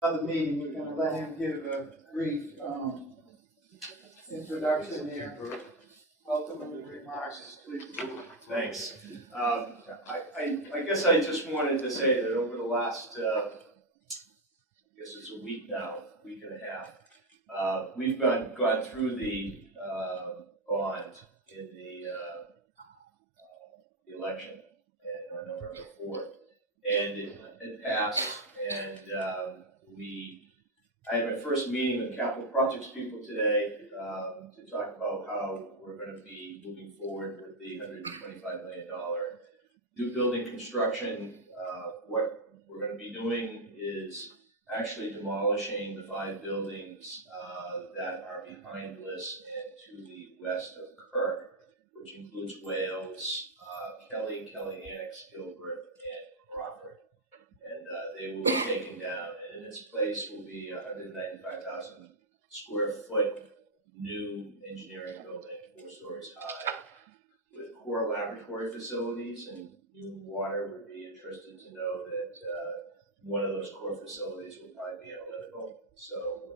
Another meeting, we're gonna let him give a brief, introduction here. Welcome and remarks, please. Thanks. I guess I just wanted to say that over the last, I guess it's a week now, week and a half, we've gone through the bond in the election on November 4th, and it passed, and I had my first meeting with the capital projects people today to talk about how we're going to be moving forward with the $125 million new building construction. What we're going to be doing is actually demolishing the 5 buildings that are behind Bliss and to the west of Kirk, which includes Wales, Kelly Annex, Gilbert, and Crawford. And they will be taken down, and in its place will be a 195,000 square foot new engineering building, 4 stories high, with core laboratory facilities. And you, Water, would be interested to know that one of those core facilities will probably be analytical. So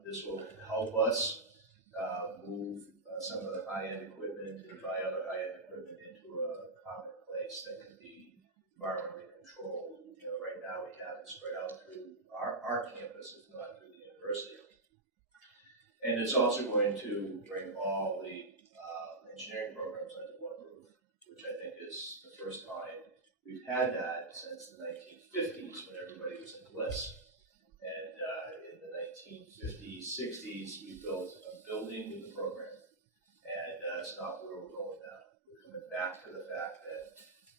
this will help us move some of the high-end equipment and buy other high-end equipment into a common place that can be environmentally controlled. Right now we have it spread out through our campus, if not through the university. And it's also going to bring all the engineering programs under one roof, which I think is the first time we've had that since the 1950s when everybody was in Bliss. And in the 1950s, 60s, we built a building with a program. And that's not where we're going now. We're coming back to the fact that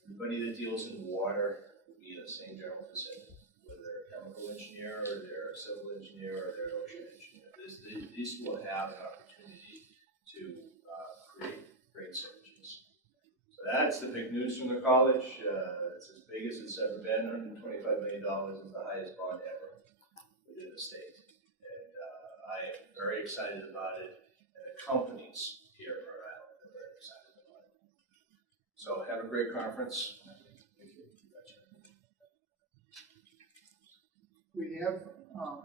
everybody that deals in water be in the same general vicinity, whether they're a chemical engineer or they're a civil engineer or they're an ocean engineer. These will have an opportunity to create great synergies. So that's the big news from the college. It's as big as it's ever been. $125 million is the highest bond ever within the state. And I am very excited about it, and the companies here in Rhode Island are very excited about it. So have a great conference. We have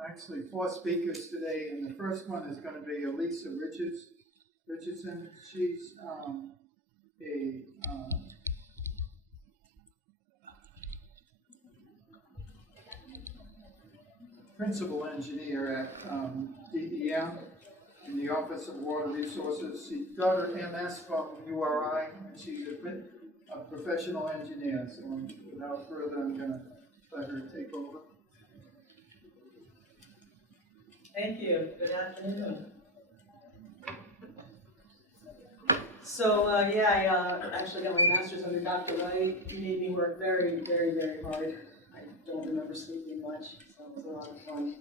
actually 4 speakers today, and the first one is going to be Elisa Richardson. She's a principal engineer at DEM in the Office of Water Resources. She got her MS from URI, and she's a professional engineer. So without further, I'm going to let her take over. Thank you. Good afternoon. So, I actually got my master's under Dr. Wright. He made me work very, very, very hard. I don't remember sleeping much, so it was a lot of fun,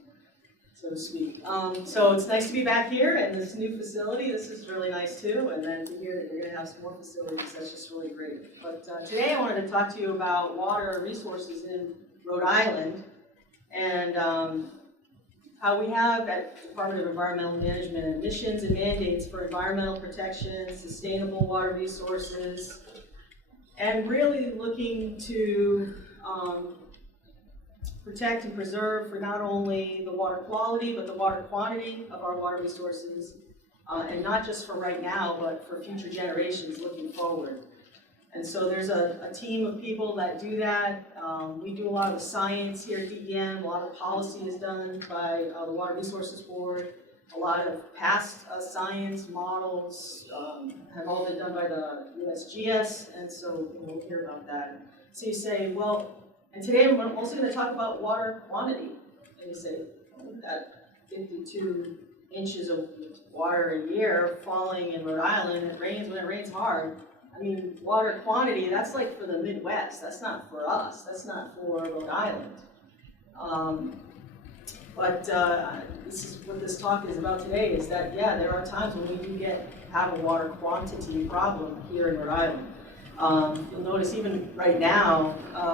so to speak. So it's nice to be back here in this new facility. This is really nice too, and then to hear that you're going to have some more facilities, that's just really great. But today I wanted to talk to you about water resources in Rhode Island, and how we have at the Department of Environmental Management missions and mandates for environmental protection, sustainable water resources, and really looking to protect and preserve for not only the water quality, but the water quantity of our water resources, and not just for right now, but for future generations looking forward. And so there's a team of people that do that. We do a lot of the science here at DEM. A lot of policy is done by the Water Resources Board. A lot of past science models have all been done by the USGS, and so we'll hear about that. So you say, well, and today I'm also going to talk about water quantity. And you say, oh, we've got 52 inches of water a year falling in Rhode Island. It rains when it rains hard. I mean, water quantity, that's like for the Midwest. That's not for us. That's not for Rhode Island. But this is what this talk is about today, is that, yeah, there are times when we do have a water quantity problem here in Rhode Island. You'll notice even right now,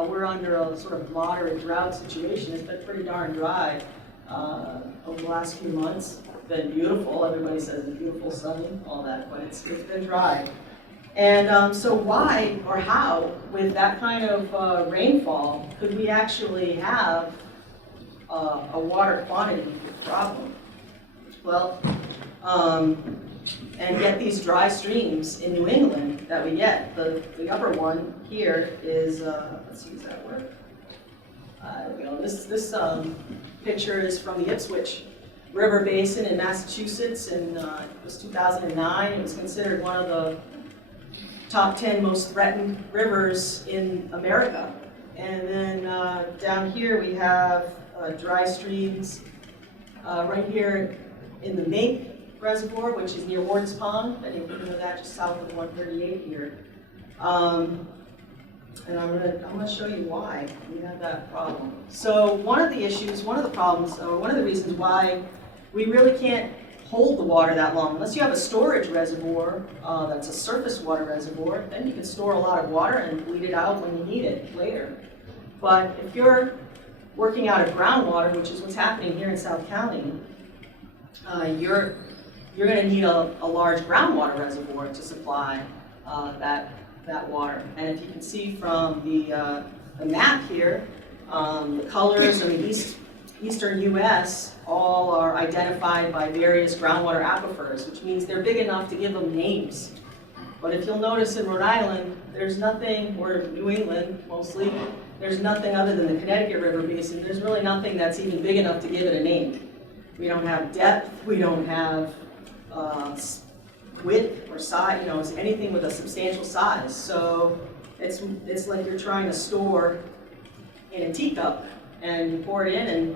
we're under a sort of moderate drought situation. It's been pretty darn dry over the last few months. It's been beautiful. Everybody says it's beautiful, sunny, all that, but it's been dry. And so why or how, with that kind of rainfall, could we actually have a water quantity problem. Well, and get these dry streams in New England that we get. The upper one here is, let's see, does that work? There we go. This picture is from the Ipswich River Basin in Massachusetts, and it was 2009. It was considered one of the top 10 most threatened rivers in America. And then down here we have dry streams right here in the Mink Reservoir, which is near Warden's Pond. I think you know that, just south of 138 here. And I'm gonna show you why we have that problem. So one of the problems, or one of the reasons why we really can't hold the water that long, unless you have a storage reservoir that's a surface water reservoir, then you can store a lot of water and bleed it out when you need it later. But if you're working out of groundwater, which is what's happening here in South County, you're going to need a large groundwater reservoir to supply that water. And if you can see from the map here, the colors in the eastern U.S. all are identified by various groundwater aquifers, which means they're big enough to give them names. But if you'll notice in Rhode Island, there's nothing, or New England mostly, there's nothing other than the Connecticut River Basin. There's really nothing that's even big enough to give it a name. We don't have depth, we don't have width or size, anything with a substantial size. So it's like you're trying to store in a teacup and you pour it in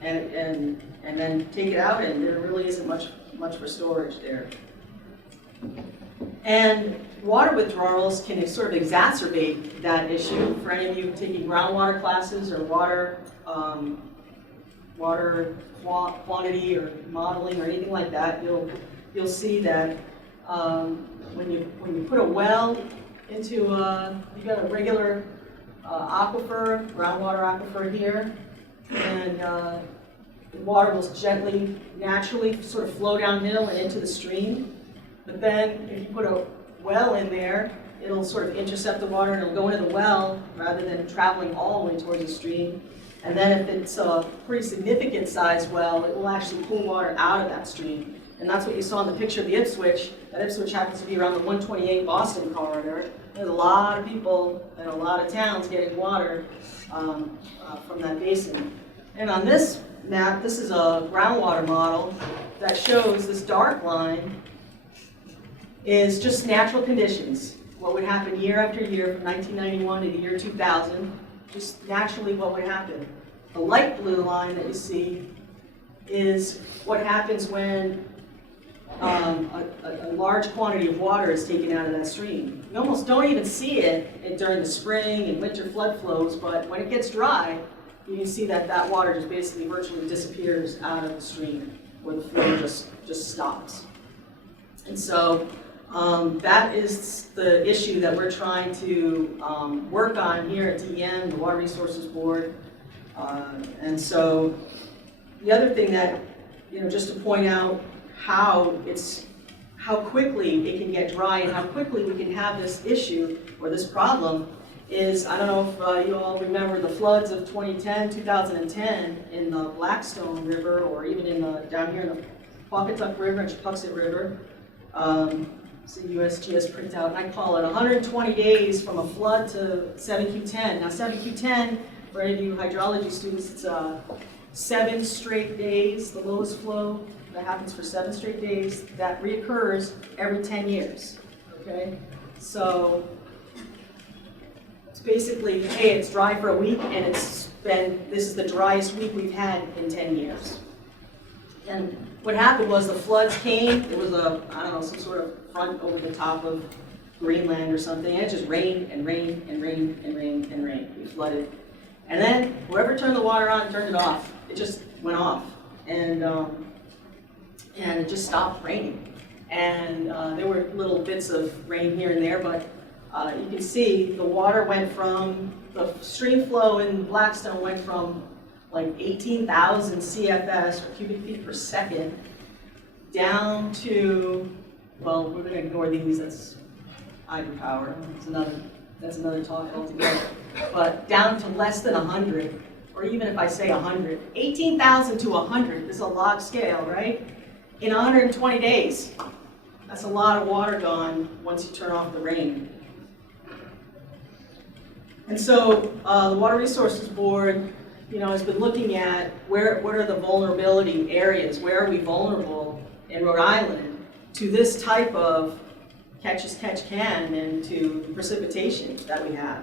and then take it out, and there really isn't much for storage there. And water withdrawals can sort of exacerbate that issue. For any of you taking groundwater classes or water quantity or modeling or anything like that, you'll see that when you put a well into you've got a regular aquifer, groundwater aquifer here, and the water will gently, naturally sort of flow downhill and into the stream. But then if you put a well in there, it'll sort of intercept the water and it'll go into the well rather than traveling all the way towards the stream. And then if it's a pretty significant sized well, it will actually pull water out of that stream. And that's what you saw in the picture of the Ipswich. That Ipswich happens to be around the 128 Boston corridor. There's a lot of people and a lot of towns getting water from that basin. And on this map, this is a groundwater model that shows this dark line is just natural conditions. What would happen year after year from 1991 to the year 2000, just naturally what would happen. The light blue line that you see is what happens when a large quantity of water is taken out of that stream. You almost don't even see it during the spring and winter flood flows, but when it gets dry, you can see that water just basically virtually disappears out of the stream, where the flow just stops. And so that is the issue that we're trying to work on here at DEM, the Water Resources Board. And so the other thing that, just to point out how quickly it can get dry and how quickly we can have this issue or this problem is, I don't know if you all remember the floods of 2010 in the Blackstone River, or even down here in the Pawcatuck River and Chepuxet River. It's a USGS printout, and I call it 120 days from a flood to 7Q10. Now 7Q10, for any of you hydrology students, it's 7 straight days, the lowest flow that happens for 7 straight days, that reoccurs every 10 years, okay? So it's basically, hey, it's dry for a week, and this is the driest week we've had in 10 years. And what happened was the floods came, it was some sort of front over the top of Greenland or something, and it just rained and rained and rained and rained and rained. We flooded. And then whoever turned the water on turned it off. It just went off. And it just stopped raining. And there were little bits of rain here and there, but you can see the water went from, the stream flow in Blackstone went from like 18,000 CFS, or cubic feet per second, down to, well, we're going to ignore these, that's hydropower, that's another talk altogether, but down to less than 100, or even if I say 100, 18,000 to 100 is a log scale, right? In 120 days, that's a lot of water gone once you turn off the rain. And so the Water Resources Board, has been looking at what are the vulnerability areas, where are we vulnerable in Rhode Island to this type of catch as catch can and to the precipitation that we have.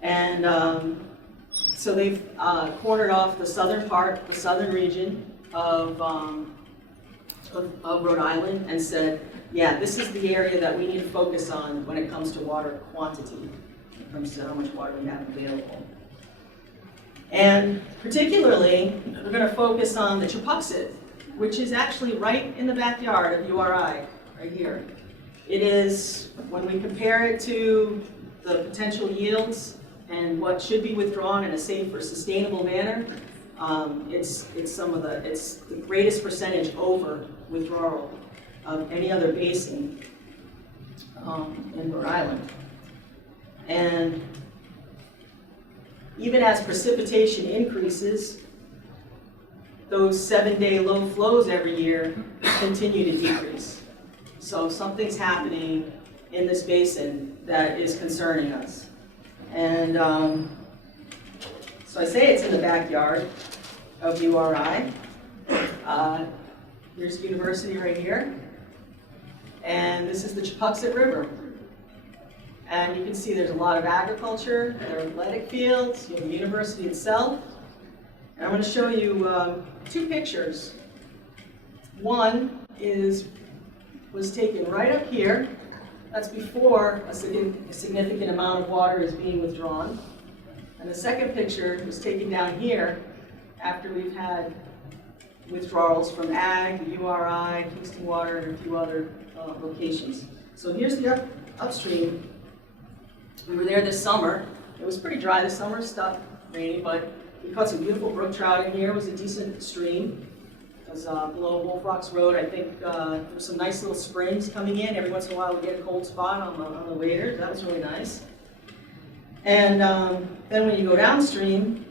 And so they've cornered off the southern part, the southern region of Rhode Island and said, yeah, this is the area that we need to focus on when it comes to water quantity, when it comes to how much water we have available. And particularly, we're going to focus on the Chepuxet, which is actually right in the backyard of URI, right here. It is, when we compare it to the potential yields and what should be withdrawn in a safe or sustainable manner, it's the greatest percentage over withdrawal of any other basin in Rhode Island. And even as precipitation increases, those 7-day low flows every year continue to decrease. So something's happening in this basin that is concerning us. And so I say it's in the backyard of URI. Here's the university right here. And this is the Chepuxet River. And you can see there's a lot of agriculture, there are athletic fields, you have the university itself. And I'm going to show you 2 pictures. One was taken right up here. That's before a significant amount of water is being withdrawn. And the second picture was taken down here after we've had withdrawals from Ag, the URI, Kingston Water, and a few other locations. So here's the upstream. We were there this summer. It was pretty dry this summer, stopped raining, but we caught some beautiful brook trout in here. It was a decent stream. It was below Wolf Rocks Road. I think there were some nice little springs coming in. Every once in a while we get a cold spot on the wader. That was really nice. And then when you go downstream,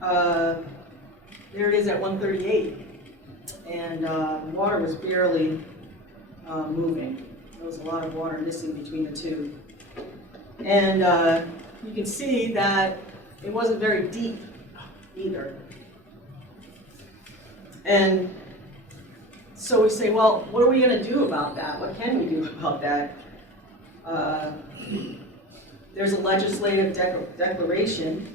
there it is at 138. And the water was barely moving. There was a lot of water missing between the two. And you can see that it wasn't very deep either. And so we say, well, what are we going to do about that? What can we do about that? There's a legislative declaration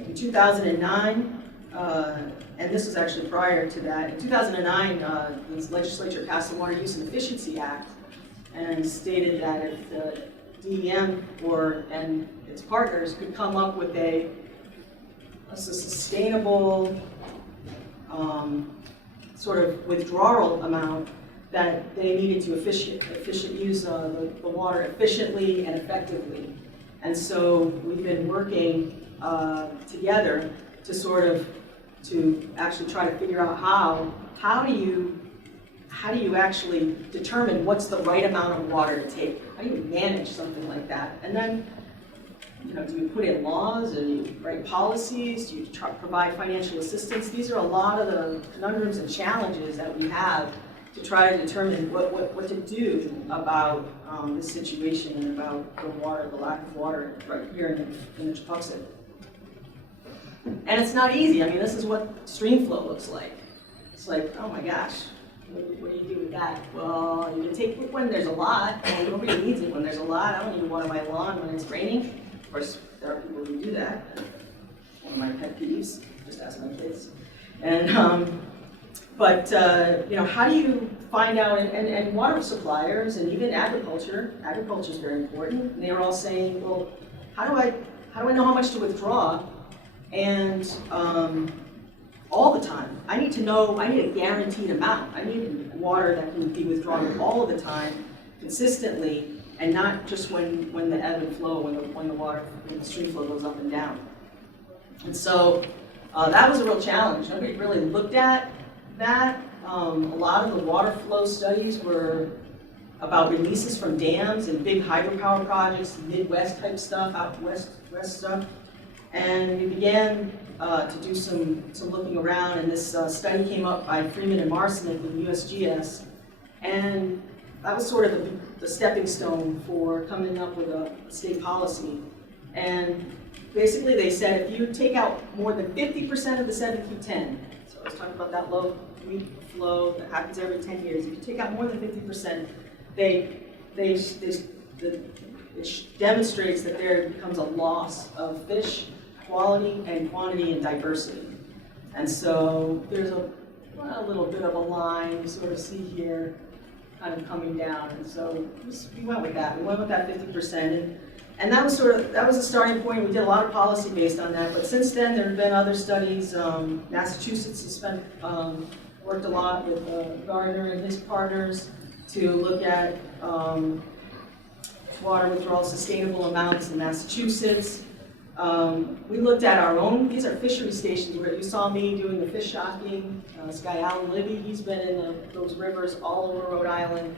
in 2009, and this was actually prior to that. In 2009, the legislature passed the Water Use and Efficiency Act and stated that if the DEM and its partners could come up with a sustainable sort of withdrawal amount, that they needed to use the water efficiently and effectively. And so we've been working together to actually try to figure out how do you actually determine what's the right amount of water to take? How do you manage something like that? And then, do you put in laws, or do you write policies? Do you provide financial assistance? These are a lot of the conundrums and challenges that we have to try to determine what to do about this situation and about the lack of water right here in the Chepuxet. And it's not easy. I mean, this is what stream flow looks like. It's like, oh my gosh, what do you do with that? Well, you can take it when there's a lot. Well, nobody needs it when there's a lot. I don't need to water my lawn when it's raining. Of course, there are people who do that. One of my pet peeves. Just ask my kids. And how do you find out? And water suppliers and even agriculture is very important. And they were all saying, well, how do I know how much to withdraw? And all the time. I need a guaranteed amount. I need water that can be withdrawn all of the time, consistently, and not just when the ebb and flow, when the stream flow goes up and down. And so that was a real challenge. Nobody really looked at that. A lot of the water flow studies were about releases from dams and big hydropower projects, Midwest type stuff, out west stuff. And we began to do some looking around, and this study came up by Freeman and Marson at the USGS, and that was sort of the stepping stone for coming up with a state policy. And basically they said if you take out more than 50% of the 7Q10, so I was talking about that low week flow that happens every 10 years, if you take out more than 50%, it demonstrates that there becomes a loss of fish quality and quantity and diversity. And so there's a little bit of a line you sort of see here kind of coming down. And so we went with that. We went with that 50%. And that was a starting point. We did a lot of policy based on that. But since then, there have been other studies. Massachusetts has worked a lot with Gardner and his partners to look at water withdrawal sustainable amounts in Massachusetts. We looked at our own, these are fishery stations where you saw me doing the fish shocking. This guy Alan Libby, he's been in those rivers all over Rhode Island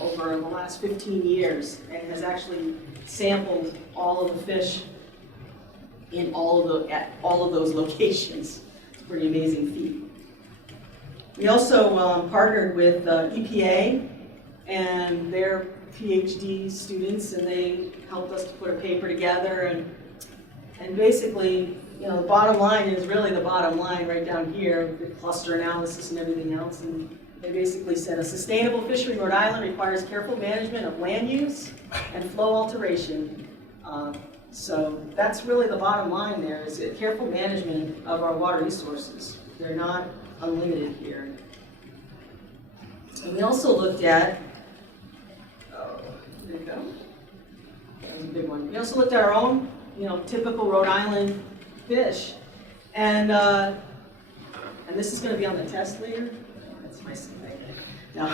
over the last 15 years and has actually sampled all of the fish in at all of those locations. It's a pretty amazing feat. We also partnered with EPA and their PhD students, and they helped us to put a paper together. And basically, you know, the bottom line is really the bottom line right down here, the cluster analysis and everything else. And they basically said a sustainable fishery in Rhode Island requires careful management of land use and flow alteration. So that's really the bottom line there, is careful management of our water resources. They're not unlimited here. And we also looked at, there you go. That was a big one. We also looked at our own, you know, typical Rhode Island fish. And this is going to be on the test later. That's my thing. No.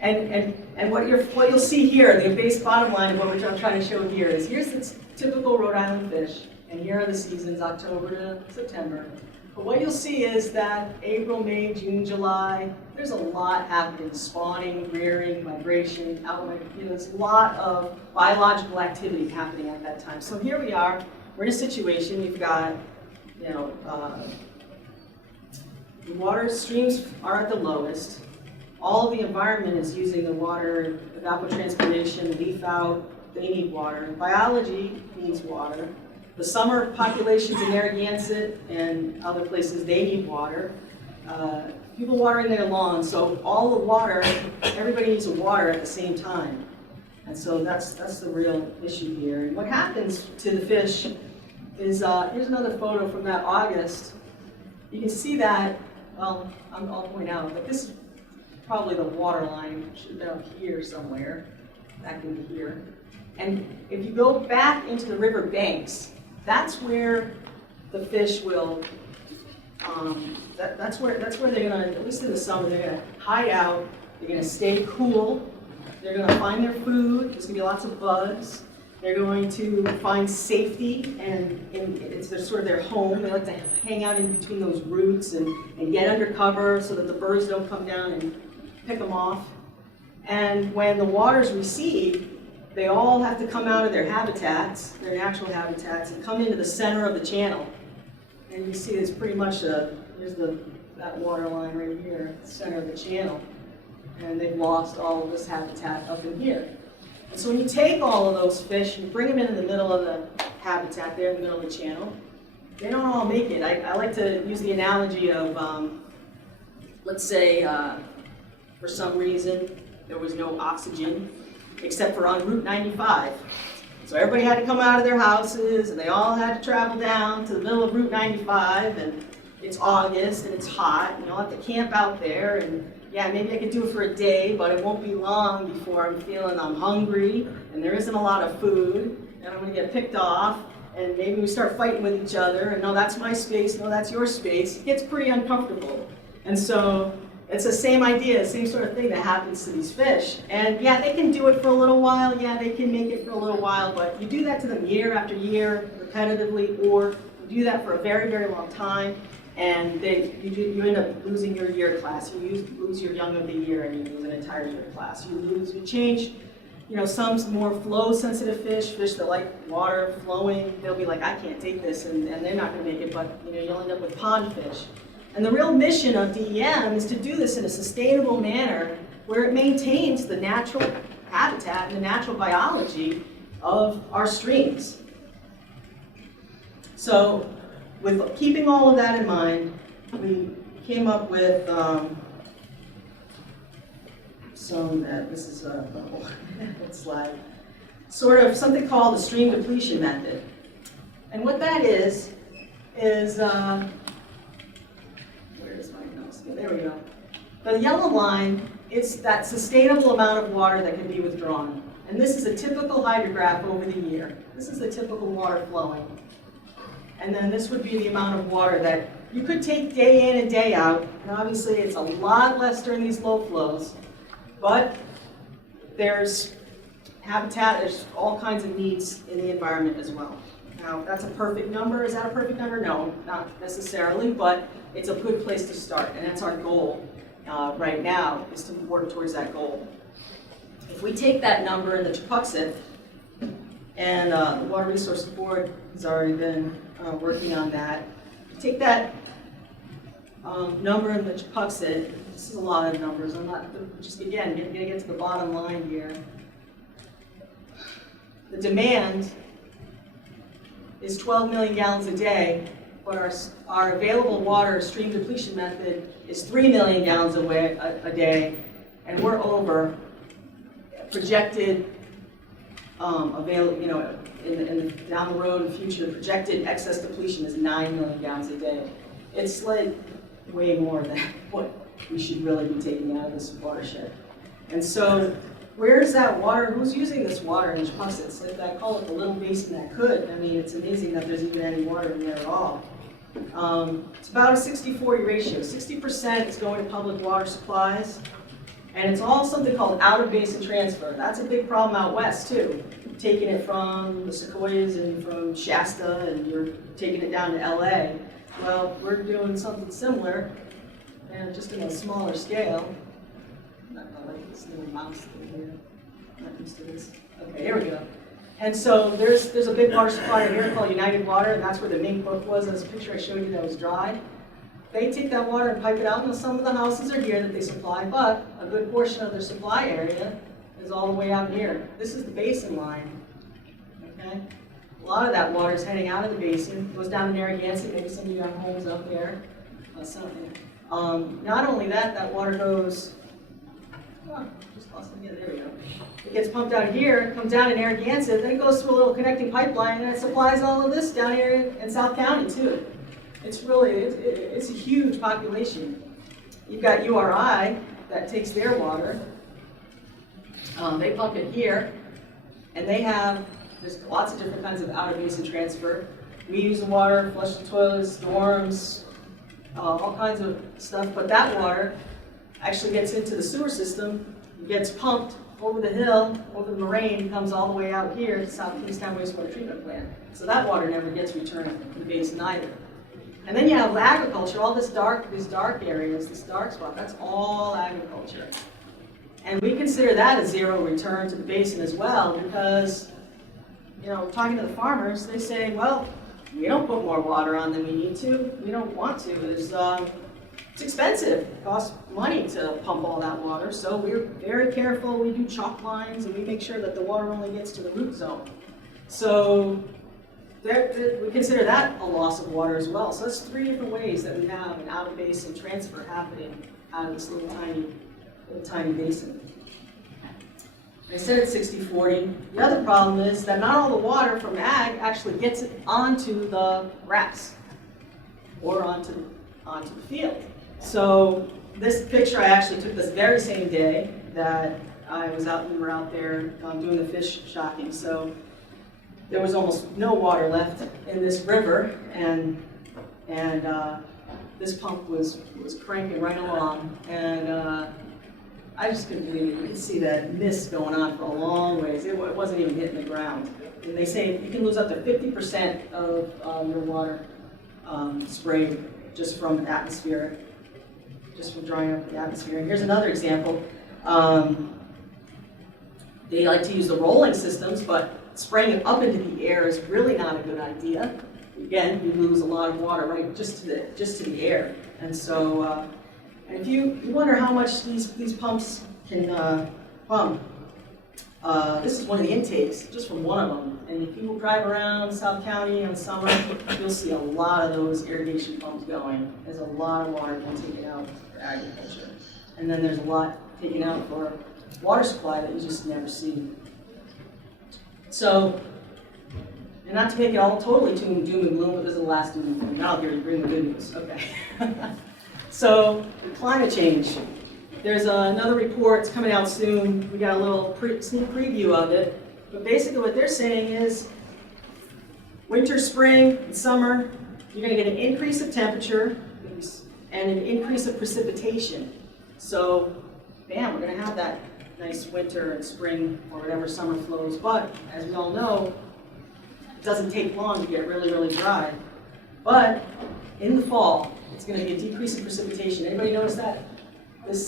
And what you'll see here, the base bottom line of what I'm trying to show here is here's the typical Rhode Island fish, and here are the seasons, October to September. But what you'll see is that April, May, June, July, there's a lot happening: spawning, rearing, migration, there's a lot of biological activity happening at that time. So here we are. We're in a situation. We've got, you know, the water streams are at the lowest. All the environment is using the water, evapotranspiration, leaf out, they need water. Biology needs water. The summer populations in Narragansett and other places, they need water. People watering their lawns, so all the water, everybody needs water at the same time. And so that's the real issue here. And what happens to the fish is, here's another photo from that August. You can see that, well, I'll point out, but this is probably the water line. It should have been up here somewhere, back into here. And if you go back into the river banks, that's where the fish will, that's where they're gonna, at least in the summer, they're gonna hide out, they're gonna stay cool, they're gonna find their food, there's gonna be lots of bugs, they're going to find safety, and it's sort of their home. They like to hang out in between those roots and get under cover so that the birds don't come down and pick them off. And when the waters recede, they all have to come out of their habitats, their natural habitats, and come into the center of the channel. And you see it's pretty much here's that water line right here, the center of the channel. And they've lost all of this habitat up in here. And so when you take all of those fish and you bring them in the middle of the habitat there in the middle of the channel, they don't all make it. I like to use the analogy of, let's say, for some reason, there was no oxygen, except for on Route 95. So everybody had to come out of their houses, and they all had to travel down to the middle of Route 95, and it's August, and it's hot, and you'll have to camp out there, and yeah, maybe I could do it for a day, but it won't be long before I'm feeling I'm hungry, and there isn't a lot of food, and I'm gonna get picked off, and maybe we start fighting with each other, and no, that's my space, no, that's your space. It gets pretty uncomfortable. And so it's the same idea, same sort of thing that happens to these fish. And yeah, they can do it for a little while, yeah, they can make it for a little while, but you do that to them year after year, repetitively, or you do that for a very, very long time, and you end up losing your year class. You lose your young of the year, and you lose an entire year class. You change You know, some more flow-sensitive fish that like water flowing, they'll be like, I can't take this, and they're not gonna make it, but you know, you'll end up with pond fish. And the real mission of DEM is to do this in a sustainable manner where it maintains the natural habitat and the natural biology of our streams. So with keeping all of that in mind, we came up with this is a slide, sort of something called the stream depletion method. And what that is where is my mouse? Yeah, there we go. The yellow line is that sustainable amount of water that can be withdrawn. And this is a typical hydrograph over the year. This is the typical water flowing. And then this would be the amount of water that you could take day in and day out. And obviously it's a lot less during these low flows. But there's habitat, there's all kinds of needs in the environment as well. Now, that's a perfect number. Is that a perfect number? No, not necessarily, but it's a good place to start, and that's our goal right now, is to work towards that goal. If we take that number in the Tupuxet, and the Water Resources Board has already been working on that, take that number in the Tupuxet. This is a lot of numbers. I'm not, just again, going to get to the bottom line here. The demand is 12 million gallons a day, but our available water stream depletion method is 3 million gallons a day, and we're over projected down the road in the future, projected excess depletion is 9 million gallons a day. It's like way more than what we should really be taking out of this watershed. And so, where's that water? Who's using this water in Tupuxet? It's like I call it the little basin that could. I mean, it's amazing that there's even any water in there at all. It's about a 60-40 ratio. 60% is going to public water supplies, and it's all something called out-of-basin transfer. That's a big problem out west, too. Taking it from the Sequoias and from Shasta, and you're taking it down to LA. Well, we're doing something similar, and just in a smaller scale. I like this little mouse thing here. I'm not used to this. Okay, here we go. And so there's a big water supplier here called United Water, and that's where the mink brook was. That's a picture I showed you that was dry. They take that water and pipe it out, and some of the houses are here that they supply, but a good portion of their supply area is all the way out here. This is the basin line. Okay? A lot of that water is heading out of the basin, goes down to Narragansett. Maybe some of you have homes up there. Not only that, that water goes, just lost it again, there we go. It gets pumped out here, comes down to Narragansett, then it goes through a little connecting pipeline, and it supplies all of this down here in South County too. It's really, it's a huge population. You've got URI that takes their water. They pump it here, and they have, there's lots of different kinds of out-of-basin transfer. We use the water, flush the toilets, dorms, all kinds of stuff, but that water actually gets into the sewer system, gets pumped over the hill, over the moraine, comes all the way out here to South Kingstown Wastewater Treatment Plant. So that water never gets returned to the basin either. And then you have agriculture, all these dark areas, this dark spot, that's all agriculture. And we consider that a zero return to the basin as well, because, you know, talking to the farmers, they say, well, we don't put more water on than we need to. We don't want to. It's expensive. It costs money to pump all that water. So we're very careful. We do chalk lines, and we make sure that the water only gets to the root zone. So we consider that a loss of water as well. So that's 3 different ways that we have an out-of-basin transfer happening out of this little tiny basin. I said it's 60-40. The other problem is that not all the water from ag actually gets it onto the grass or onto the field. So this picture I actually took this very same day that we were out there doing the fish shocking. So there was almost no water left in this river, and this pump was cranking right along, and I just couldn't believe it. You could see that mist going on for a long ways. It wasn't even hitting the ground. And they say you can lose up to 50% of your water sprayed just from atmosphere, just from drying up the atmosphere. And here's another example. They like to use the rolling systems, but spraying it up into the air is really not a good idea. Again, you lose a lot of water right just to the air. And so, and if you wonder how much these pumps can pump, this is one of the intakes, just from one of them. And if you drive around South County in the summer, you'll see a lot of those irrigation pumps going. There's a lot of water being taken out for agriculture. And then there's a lot taken out for water supply that you just never see. So, and not to make it all totally doom and gloom, but this is the last doom and gloom. Now I'll bring the good news, okay. So, climate change. There's another report, it's coming out soon. We got a little sneak preview of it. But basically what they're saying is, winter, spring, and summer, you're gonna get an increase of temperature and an increase of precipitation. So, bam, we're gonna have that nice winter and spring or whatever summer flows. But, as we all know, it doesn't take long to get really, really dry. But, in the fall, it's gonna be a decrease in precipitation. Anybody notice that?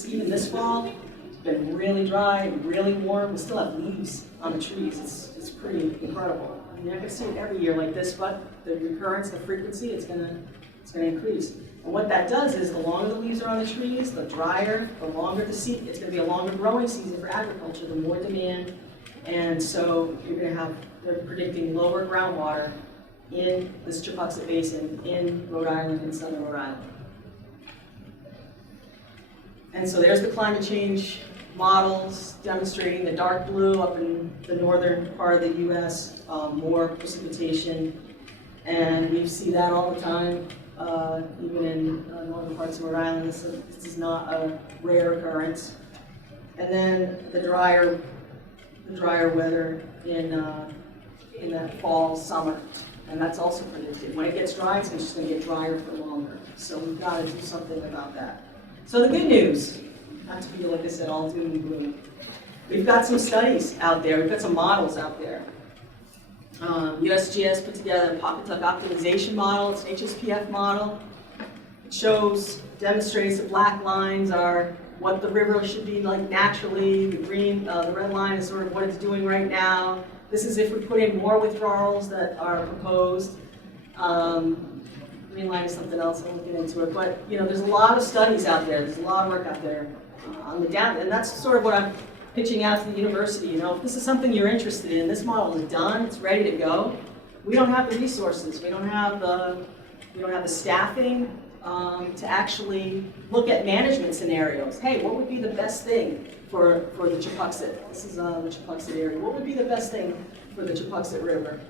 Even this fall, it's been really dry, really warm. We still have leaves on the trees. It's pretty incredible. I mean, you're not gonna see it every year like this, but the recurrence, the frequency, it's gonna increase. And what that does is the longer the leaves are on the trees, the drier, the longer the season. It's gonna be a longer growing season for agriculture, the more demand. And so you're gonna have, they're predicting lower groundwater in this Chepuxet Basin in Rhode Island and southern Rhode Island. And so there's the climate change models demonstrating the dark blue up in the northern part of the U.S., more precipitation, and we see that all the time, even in northern parts of Rhode Island. This is not a rare occurrence. And then the drier weather in that fall, summer, and that's also predicted. When it gets dry, it's just going to get drier for longer. So we've got to do something about that. So the good news, not to be, like I said, all doom and gloom. We've got some studies out there. We've got some models out there. USGS put together a pocket-tuck optimization model. It's an HSPF model. It demonstrates the black lines are what the river should be like naturally. The red line is sort of what it's doing right now. This is if we put in more withdrawals that are proposed. Green line is something else, I won't get into it, but there's a lot of studies out there, there's a lot of work out there on the data, and that's sort of what I'm pitching out to the university. If this is something you're interested in, this model is done, it's ready to go. We don't have the resources, we don't have the staffing to actually look at management scenarios. Hey, what would be the best thing for the Chepuxet? This is the Chepuxet area. What would be the best thing for the Chepuxet River?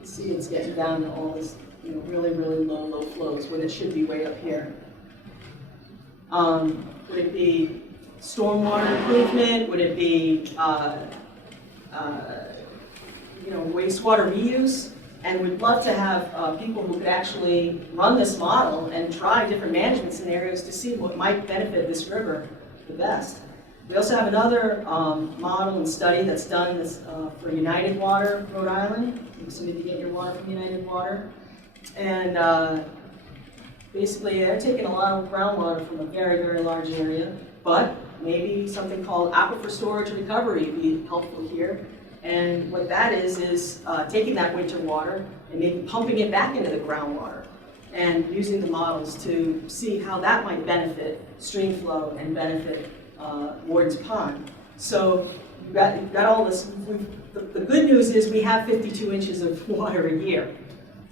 You see it's getting down to all this really, really low flows when it should be way up here. Would it be stormwater improvement? Would it be wastewater reuse? And we'd love to have people who could actually run this model and try different management scenarios to see what might benefit this river the best. We also have another model and study that's done for United Water, Rhode Island. You still need to get your water from United Water. And basically, they're taking a lot of groundwater from a very, very large area, but maybe something called aquifer storage recovery would be helpful here. And what that is taking that winter water and maybe pumping it back into the groundwater and using the models to see how that might benefit stream flow and benefit Warden's Pond. So you've got all this. The good news is we have 52 inches of water a year.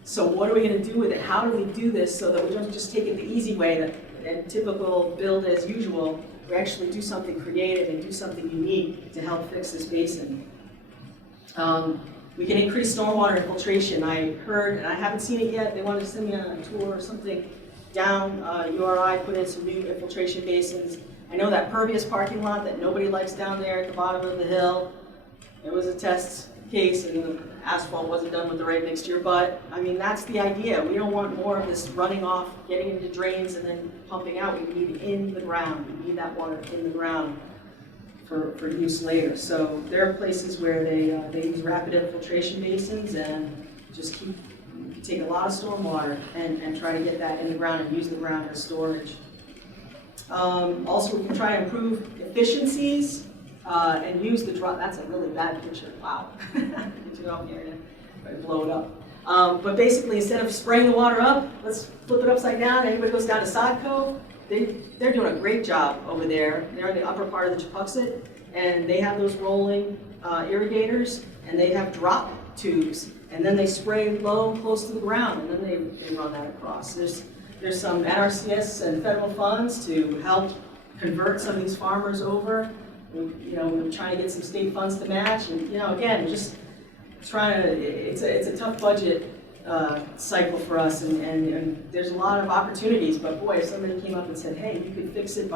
So what are we going to do with it? How do we do this so that we don't just take it the easy way and typical build as usual? We actually do something creative and do something unique to help fix this basin. We can increase stormwater infiltration. I heard, and I haven't seen it yet, they wanted to send me on a tour or something down URI, put in some new infiltration basins. I know that pervious parking lot that nobody likes down there at the bottom of the hill. It was a test case and the asphalt wasn't done with the right mixture, but I mean, that's the idea. We don't want more of this running off, getting into drains and then pumping out. We need it in the ground. We need that water in the ground for use later. So there are places where they use rapid infiltration basins and just take a lot of storm water and try to get that in the ground and use the ground as storage. Also, we can try to improve efficiencies and use the drop. That's a really bad picture. Wow. Get you off here and blow it up. But basically, instead of spraying the water up, let's flip it upside down. Anybody goes down to Sod Cove, they're doing a great job over there. They're in the upper part of the Chepuxet, and they have those rolling irrigators, and they have drop tubes, and then they spray low, close to the ground, and then they run that across. There's some NRCS and federal funds to help convert some of these farmers over. We're trying to get some state funds to match, and again, just trying to. It's a tough budget cycle for us, and there's a lot of opportunities. But boy, if somebody came up and said, "Hey, you could fix it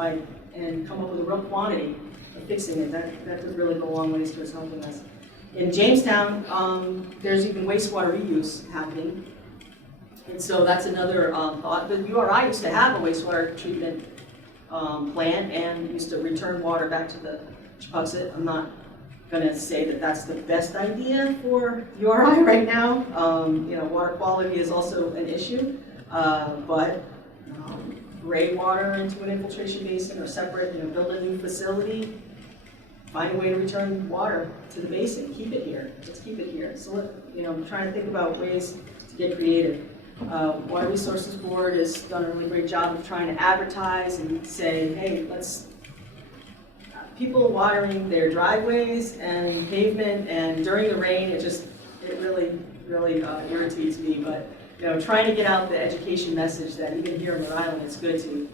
and come up with a real quantity of fixing it," that would really go a long ways towards helping us. In Jamestown, there's even wastewater reuse happening, and so that's another thought. But URI used to have a wastewater treatment plant and used to return water back to the Chepuxet. I'm not going to say that that's the best idea for URI right now. Water quality is also an issue, but gray water into an infiltration basin or separate, build a new facility, find a way to return water to the basin, keep it here, let's keep it here. So, I'm trying to think about ways to get creative. Water Resources Board has done a really great job of trying to advertise and say, hey, people watering their driveways and pavement, and during the rain, it really irritates me. But trying to get out the education message that even here in Rhode Island, it's good to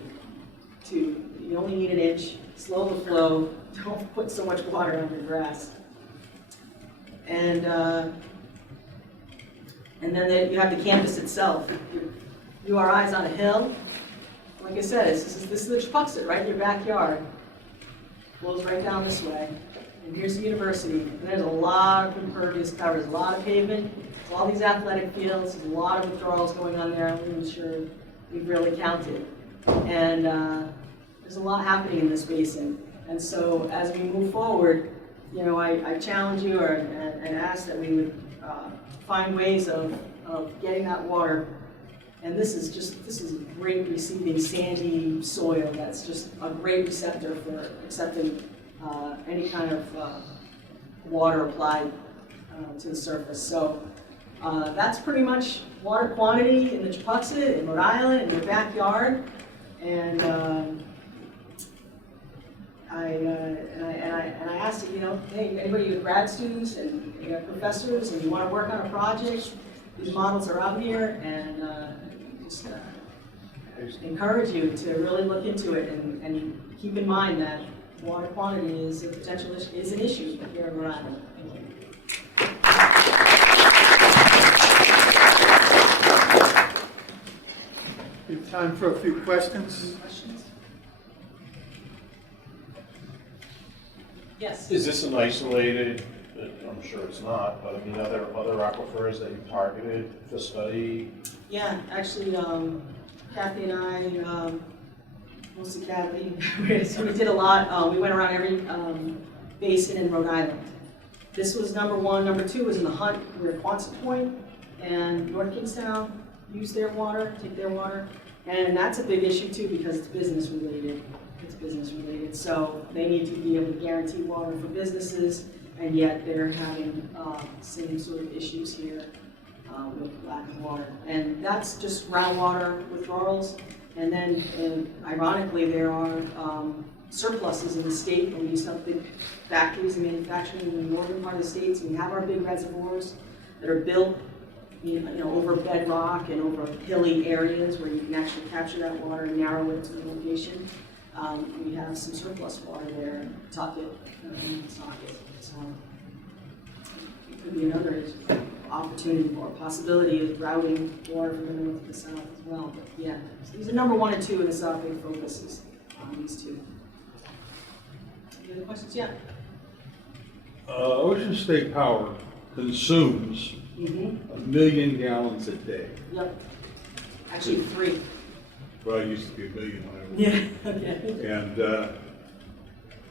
you only need an inch, slow the flow, don't put so much water on your grass. And then you have the campus itself. URI is on a hill. Like I said, this is the Chepuxet, right in your backyard. Flows right down this way. And here's the university. And there's a lot of impervious cover, there's a lot of pavement, there's all these athletic fields, there's a lot of withdrawals going on there. I'm not even sure we've really counted. And there's a lot happening in this basin. And so as we move forward, I challenge you and ask that we would find ways of getting that water. And this is a great receiving sandy soil that's just a great receptor for accepting any kind of water applied to the surface. So that's pretty much water quantity in the Chepuxet, in Rhode Island, in your backyard. And I asked that, hey, anybody with grad students and professors, and you want to work on a project, these models are out here, and just encourage you to really look into it and keep in mind that water quantity is a potential is an issue here in Rhode Island. Thank you. We have time for a few questions. Questions? Yes. Is this an isolated, I'm sure it's not, but I mean, are there other aquifers that you've targeted for study? Yeah, actually, Kathy and I, mostly Kathy, so we did a lot. We went around every basin in Rhode Island. This was number one. Number two was in the Hunt. We were at Quonset Point and North Kingstown use their water, take their water. And that's a big issue too because it's business related. It's business related. So they need to be able to guarantee water for businesses, and yet they're having same sort of issues here with lack of water. And that's just groundwater withdrawals. And then ironically, there are surpluses in the state, and we use some big factories and manufacturing in the northern part of the states, and we have our big reservoirs that are built over bedrock and over hilly areas where you can actually capture that water and narrow it to the location. We have some surplus water there, tuck it, stock it. So it could be another opportunity or possibility of routing water from the north to the south as well. But yeah, these are number one and two in the South big focuses on these two. Any other questions? Yeah. Ocean State Power consumes 1 million gallons a day. Yep. Actually, 3. Well, it used to be 1 million when I was. Yeah. Okay. And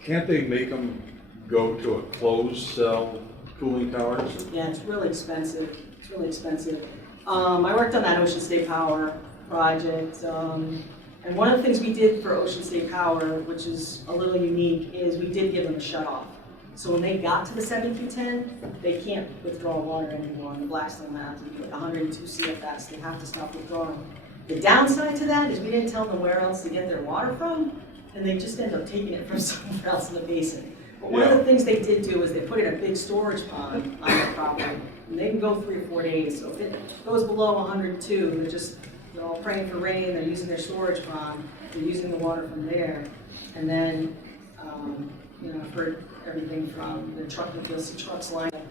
can't they make them go to a closed cell cooling towers? Yeah, it's really expensive. It's really expensive. I worked on that Ocean State Power project, and one of the things we did for Ocean State Power, which is a little unique, is we did give them a shut-off. So when they got to the 7210, they can't withdraw water anymore on the Blackstone Mountain, like 102 CFS, they have to stop withdrawing. The downside to that is we didn't tell them where else to get their water from, and they just end up taking it from somewhere else in the basin. But one of the things they did do is they put in a big storage pond on their property, and they can go 3 or 4 days. So if it goes below 102, they're all praying for rain, they're using their storage pond, they're using the water from there. And then, I've heard everything from the truck, you'll see trucks lined up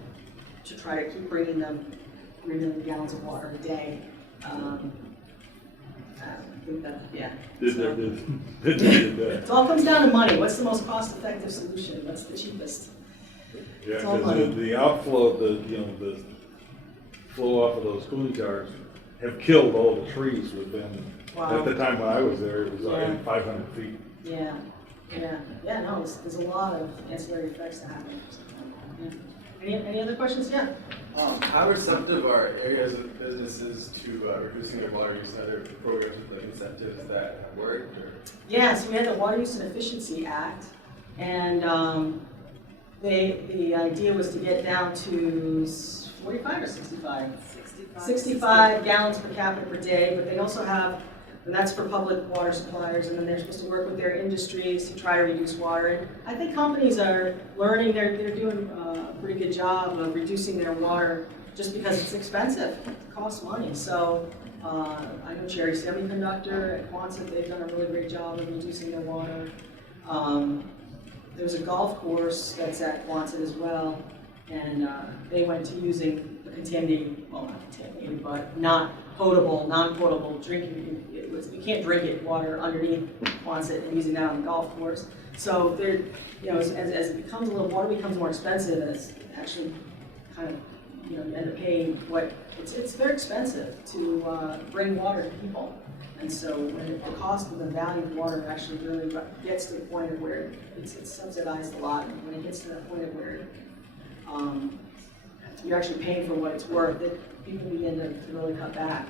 to try to keep bringing them 3 million gallons of water a day. I think that, yeah. It all comes down to money. What's the most cost-effective solution? What's the cheapest? Yeah, It's all because money. the outflow, the flow off of those cooling towers have killed all the trees within, Wow. at the time when I was there, it was Yeah. 500 feet. Yeah, no, there's a lot of ancillary effects to happen. Yeah. Any other questions? Yeah. How receptive are areas of businesses to reducing their water use? Are there programs like incentives that work? Or? Yeah, so we had the Water Use and Efficiency Act, and the idea was to get down to 45 or 65? 65 gallons per capita per day, but they also have, and that's for public water suppliers, and then they're supposed to work with their industries to try to reduce water. And I think companies are learning, they're doing a pretty good job of reducing their water just because it's expensive, it costs money. So I know Cherry Semiconductor at Quonset, they've done a really great job of reducing their water. There's a golf course that's at Quonset as well, and they went to using a contaminated, well, not contaminated, but not potable, non-potable drinking. You can't drink it, water underneath Quonset, and using that on the golf course. So there, as it becomes water becomes more expensive, and it's actually kind of, you end up paying it's very expensive to bring water to people. And so when the cost and the value of water actually really gets to the point of where it's subsidized a lot, and when it gets to that point of where you're actually paying for what it's worth, people begin to really cut back.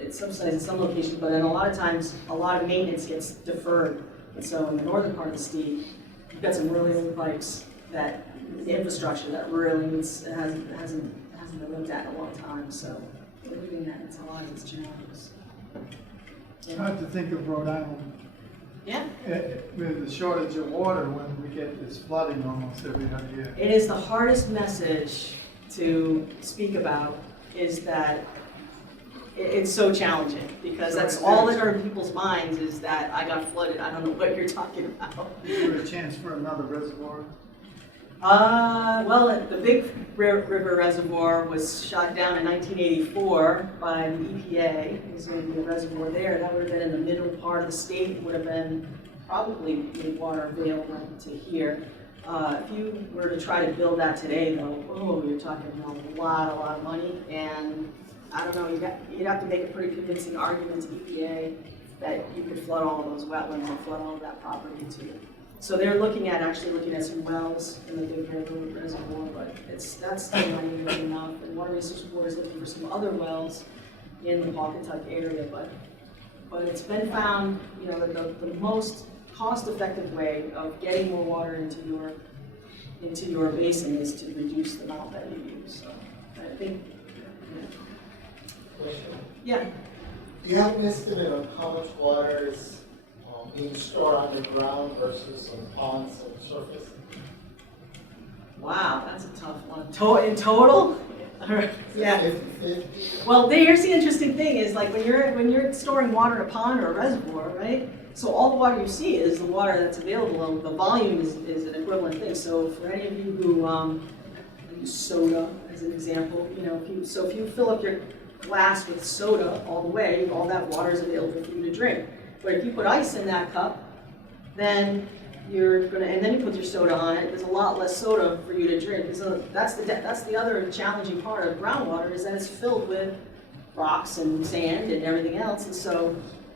It's subsidized in some locations, but in a lot of times, a lot of maintenance gets deferred. And so in the northern part of the state, you've got some really old pipes that, the infrastructure that really hasn't been looked at in a long time. So we're looking at it, it's a lot of its challenges. It's hard to think of Rhode Island Yeah. with the shortage of water when we get this flooding almost every other year. It is the hardest message to speak about, is that it's so challenging, because that's all that are in people's minds is that I got flooded, I don't know what you're talking about. Is there a chance for another reservoir? Well, the Big River Reservoir was shot down in 1984 by the EPA. There's going to be a reservoir there. That would have been in the middle part of the state. It would have been probably made water available to here. If you were to try to build that today, though, you're talking a lot of money. And I don't know, you'd have to make a pretty convincing argument to EPA that you could flood all of those wetlands and flood all of that property too. So they're actually looking at some wells in the Big River Reservoir, but that's still not even good enough. And Water Resources Board is looking for some other wells in the Pawcatuck area, but it's been found, that the most cost-effective way of getting more water into your basin is to reduce the amount that you use. So I think, yeah. Do you have an estimate of how much water is being stored underground versus on ponds and surface? Wow, that's a tough one. In total? Yeah. 50-50? Well, here's the interesting thing is, like, when you're storing water in a pond or a reservoir, right? So all the water you see is the water that's available. The volume is an equivalent thing. So for any of you who use soda as an example, if you fill up your glass with soda all the way, all that water is available for you to drink. But if you put ice in that cup, then and then you put your soda on it, there's a lot less soda for you to drink. So that's the other challenging part of groundwater, is that it's filled with rocks and sand and everything else. And so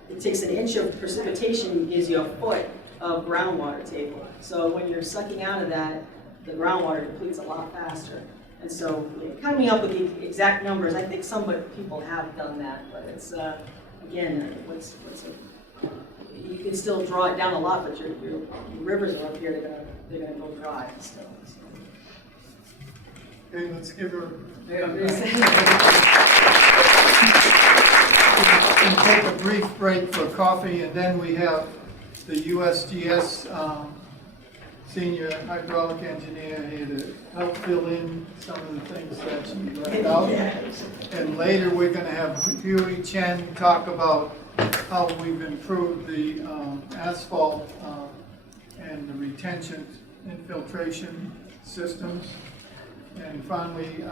it takes an inch of precipitation and gives you a foot of groundwater table. So when you're sucking out of that, the groundwater depletes a lot faster. And so coming up with the exact numbers, I think some people have done that, but it's, again, what's a you can still draw it down a lot, but your rivers are up here, they're gonna go dry still. So. Okay, let's give her. We'll take a brief break for coffee, and then we have the USGS senior hydraulic engineer here to help fill in some of the things that she left out. And later, we're going to have Huey Chen talk about how we've improved the asphalt and the retention infiltration systems. And finally,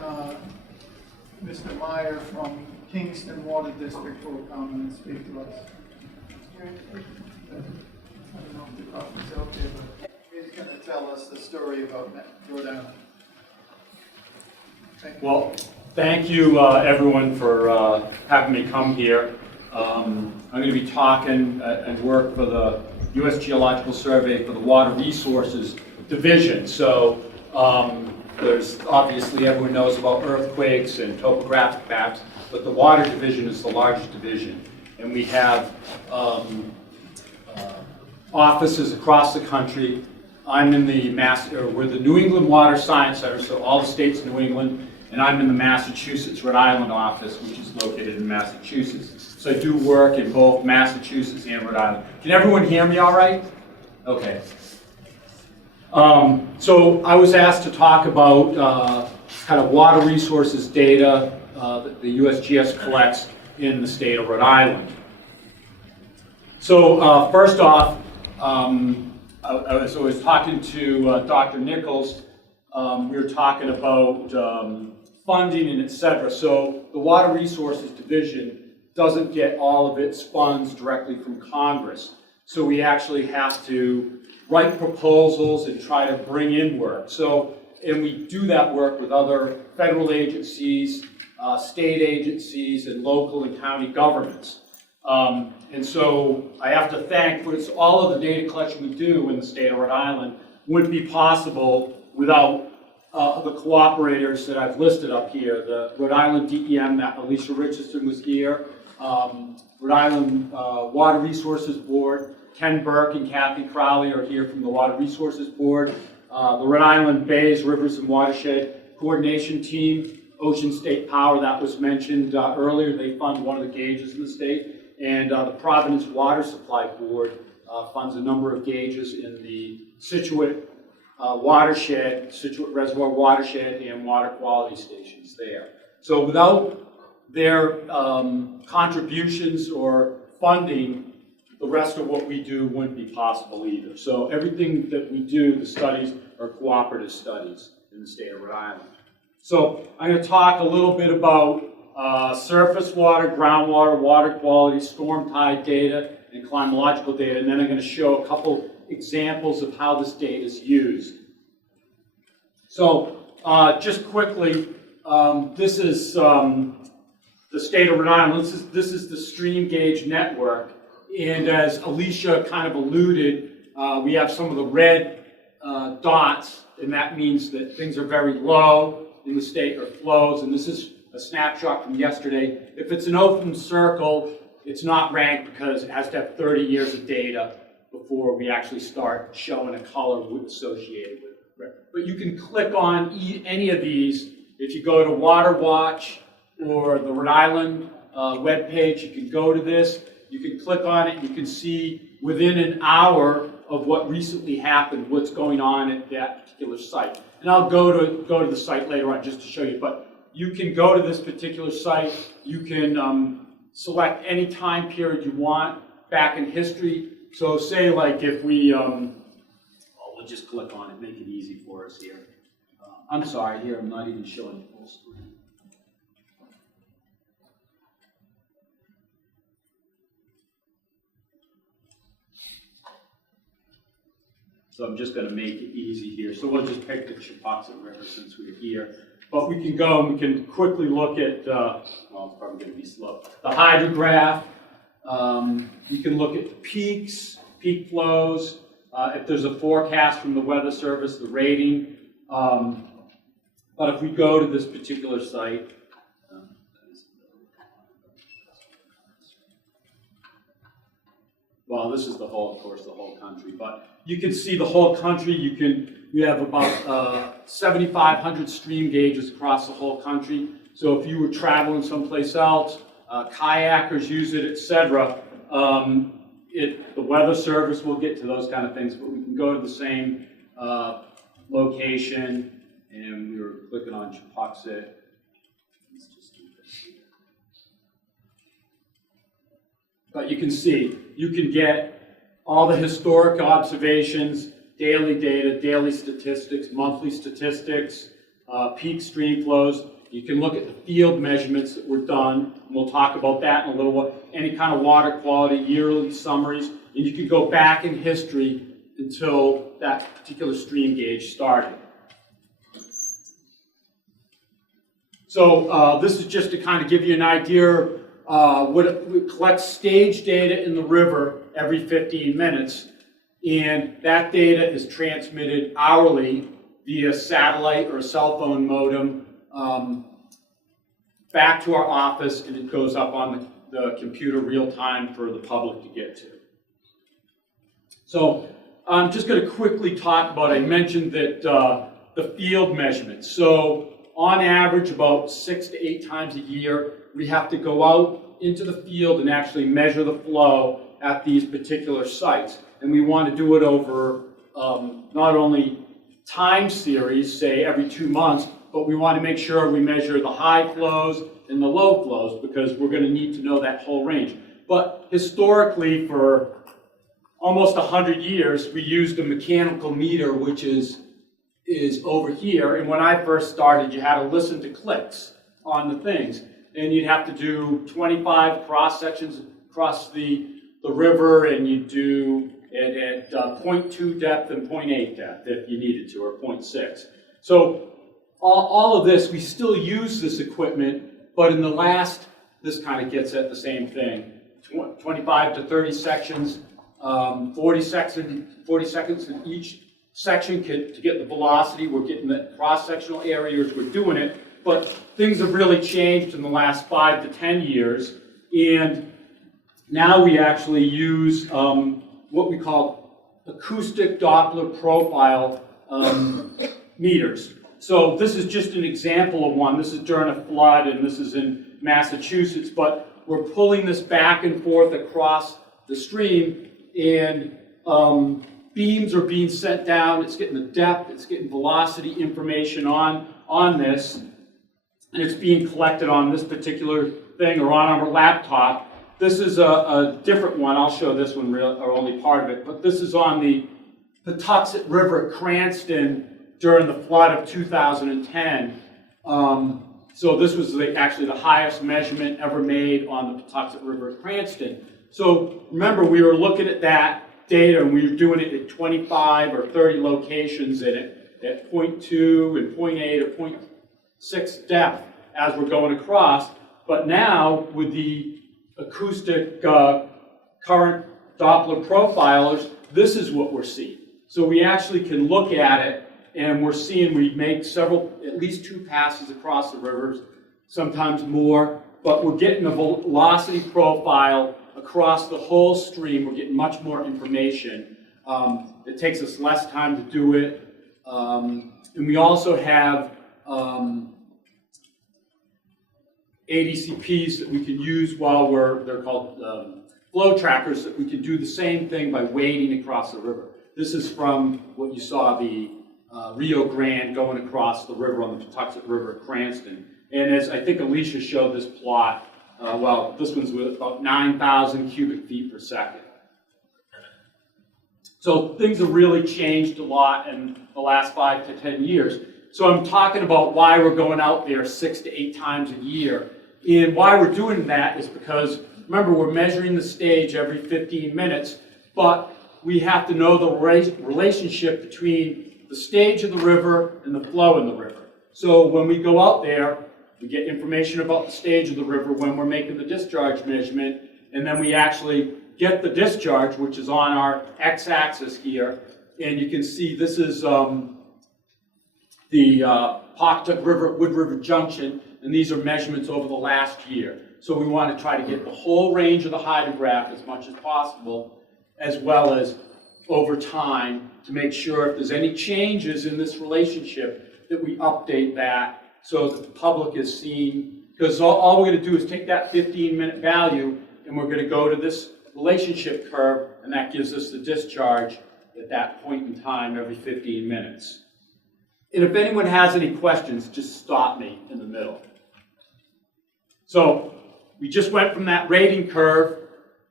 Mr. Meyer from Kingston Water District will come and speak to us. I don't know if the coffee's out there, but he's going to tell us the story about Rhode Island. Thank you. Well, thank you everyone for having me come here. I'm going to be talking and work for the U.S. Geological Survey for the Water Resources Division. So there's obviously, everyone knows about earthquakes and topographic maps, but the Water Division is the largest division. And we have offices across the country. I'm in the we're the New England Water Science Center, so all the states in New England, and I'm in the Massachusetts, Rhode Island office, which is located in Massachusetts. So I do work in both Massachusetts and Rhode Island. Can everyone hear me all right? Okay. So I was asked to talk about kind of water resources data that the USGS collects in the state of Rhode Island. So first off, I was talking to Dr. Nichols. We were talking about funding and et cetera. So the Water Resources Division doesn't get all of its funds directly from Congress. So we actually have to write proposals and try to bring in work. So, and we do that work with other federal agencies, state agencies, and local and county governments. And so I have to thank, for all of the data collection we do in the state of Rhode Island wouldn't be possible without the cooperators that I've listed up here. The Rhode Island DEM, that Alicia Richardson was here, Rhode Island Water Resources Board, Ken Burke and Kathy Crowley are here from the Water Resources Board. The Rhode Island Bays, Rivers and Watershed Coordination Team, Ocean State Power, that was mentioned earlier. They fund one of the gauges in the state. And the Providence Water Supply Board funds a number of gauges in the Situate watershed, Situate Reservoir watershed, and water quality stations there. So without their contributions or funding, the rest of what we do wouldn't be possible either. So everything that we do, the studies, are cooperative studies in the state of Rhode Island. So I'm going to talk a little bit about surface water, groundwater, water quality, storm tide data, and climatological data, and then I'm going to show a couple examples of how this data is used. So just quickly, this is the state of Rhode Island. This is the stream gauge network, and as Alicia kind of alluded, we have some of the red dots, and that means that things are very low in the state, or flows, and this is a snapshot from yesterday. If it's an open circle, it's not ranked because it has to have 30 years of data before we actually start showing a color associated with it. Right. But you can click on any of these. If you go to Water Watch or the Rhode Island webpage, you can go to this. You can click on it. You can see within an hour of what recently happened, what's going on at that particular site. And I'll go to the site later on just to show you. But you can go to this particular site. You can select any time period you want back in history. So say like if we, we'll just click on it, make it easy for us here. I'm sorry, here I'm not even showing full screen. So I'm just going to make it easy here. So we'll just pick the Chappaqua River since we're here. But we can go and we can quickly look at, well, it's probably going to be slow. The hydrograph. You can look at the peaks, peak flows. If there's a forecast from the Weather Service, the rating. But if we go to this particular site, well, this is the whole, of course, the whole country, but you can see the whole country. We have about 7,500 stream gauges across the whole country. So if you were traveling someplace else, kayakers use it, etc. The Weather Service will get to those kind of things, but we can go to the same location, and we were clicking on Chupaxit. Let's just do this here. But you can see, you can get all the historic observations, daily data, daily statistics, monthly statistics, peak stream flows. You can look at the field measurements that were done, and we'll talk about that in a little while. Any kind of water quality, yearly summaries, and you can go back in history until that particular stream gauge started. So this is just to kind of give you an idea. We collect stage data in the river every 15 minutes, and that data is transmitted hourly via satellite or a cell phone modem back to our office, and it goes up on the computer real time for the public to get to. So I'm just going to quickly talk about, I mentioned that the field measurements. So on average, about 6 to 8 times a year, we have to go out into the field and actually measure the flow at these particular sites. And we want to do it over not only time series, say every 2 months, but we want to make sure we measure the high flows and the low flows, because we're going to need to know that whole range. But historically, for almost 100 years, we used a mechanical meter, which is over here. And when I first started, you had to listen to clicks on the things. And you'd have to do 25 cross sections across the river, and you do it at 0.2 depth and 0.8 depth if you needed to, or 0.6. So all of this, we still use this equipment, but in the last, this kind of gets at the same thing. 25 to 30 sections, 40 seconds in each section to get the velocity. We're getting the cross-sectional areas, we're doing it, but things have really changed in the last 5 to 10 years, and now we actually use what we call acoustic Doppler profile meters. So this is just an example of one. This is during a flood, and this is in Massachusetts, but we're pulling this back and forth across the stream, and beams are being sent down. It's getting the depth, it's getting velocity information on this, and it's being collected on this particular thing or on our laptop. This is a different one. I'll show this one, or only part of it, but this is on the Patuxent River at Cranston during the flood of 2010. So this was actually the highest measurement ever made on the Patuxent River at Cranston. So remember, we were looking at that data, and we were doing it at 25 or 30 locations at 0.2 and 0.8 or 0.6 depth as we're going across. But now, with the acoustic current Doppler profilers, this is what we're seeing. So we actually can look at it, and we're seeing we make at least 2 passes across the rivers, sometimes more, but we're getting a velocity profile across the whole stream. We're getting much more information. It takes us less time to do it. And we also have ADCPs that we can use while they're called flow trackers, that we can do the same thing by wading across the river. This is from what you saw, the Rio Grande going across the river on the Patuxent River at Cranston. And as I think Alicia showed this plot, well, this one's with about 9,000 cubic feet per second. So things have really changed a lot in the last 5 to 10 years. So I'm talking about why we're going out there 6 to 8 times a year. And why we're doing that is because, remember, we're measuring the stage every 15 minutes, but we have to know the relationship between the stage of the river and the flow in the river. So when we go out there, we get information about the stage of the river when we're making the discharge measurement, and then we actually get the discharge, which is on our x-axis here. And you can see this is the Pawcatuck River at Wood River Junction, and these are measurements over the last year. So we want to try to get the whole range of the hydrograph as much as possible. as well as over time to make sure if there's any changes in this relationship that we update that so that the public is seen. Because all we're going to do is take that 15-minute value and we're going to go to this relationship curve, and that gives us the discharge at that point in time every 15 minutes. And if anyone has any questions, just stop me in the middle. So we just went from that rating curve,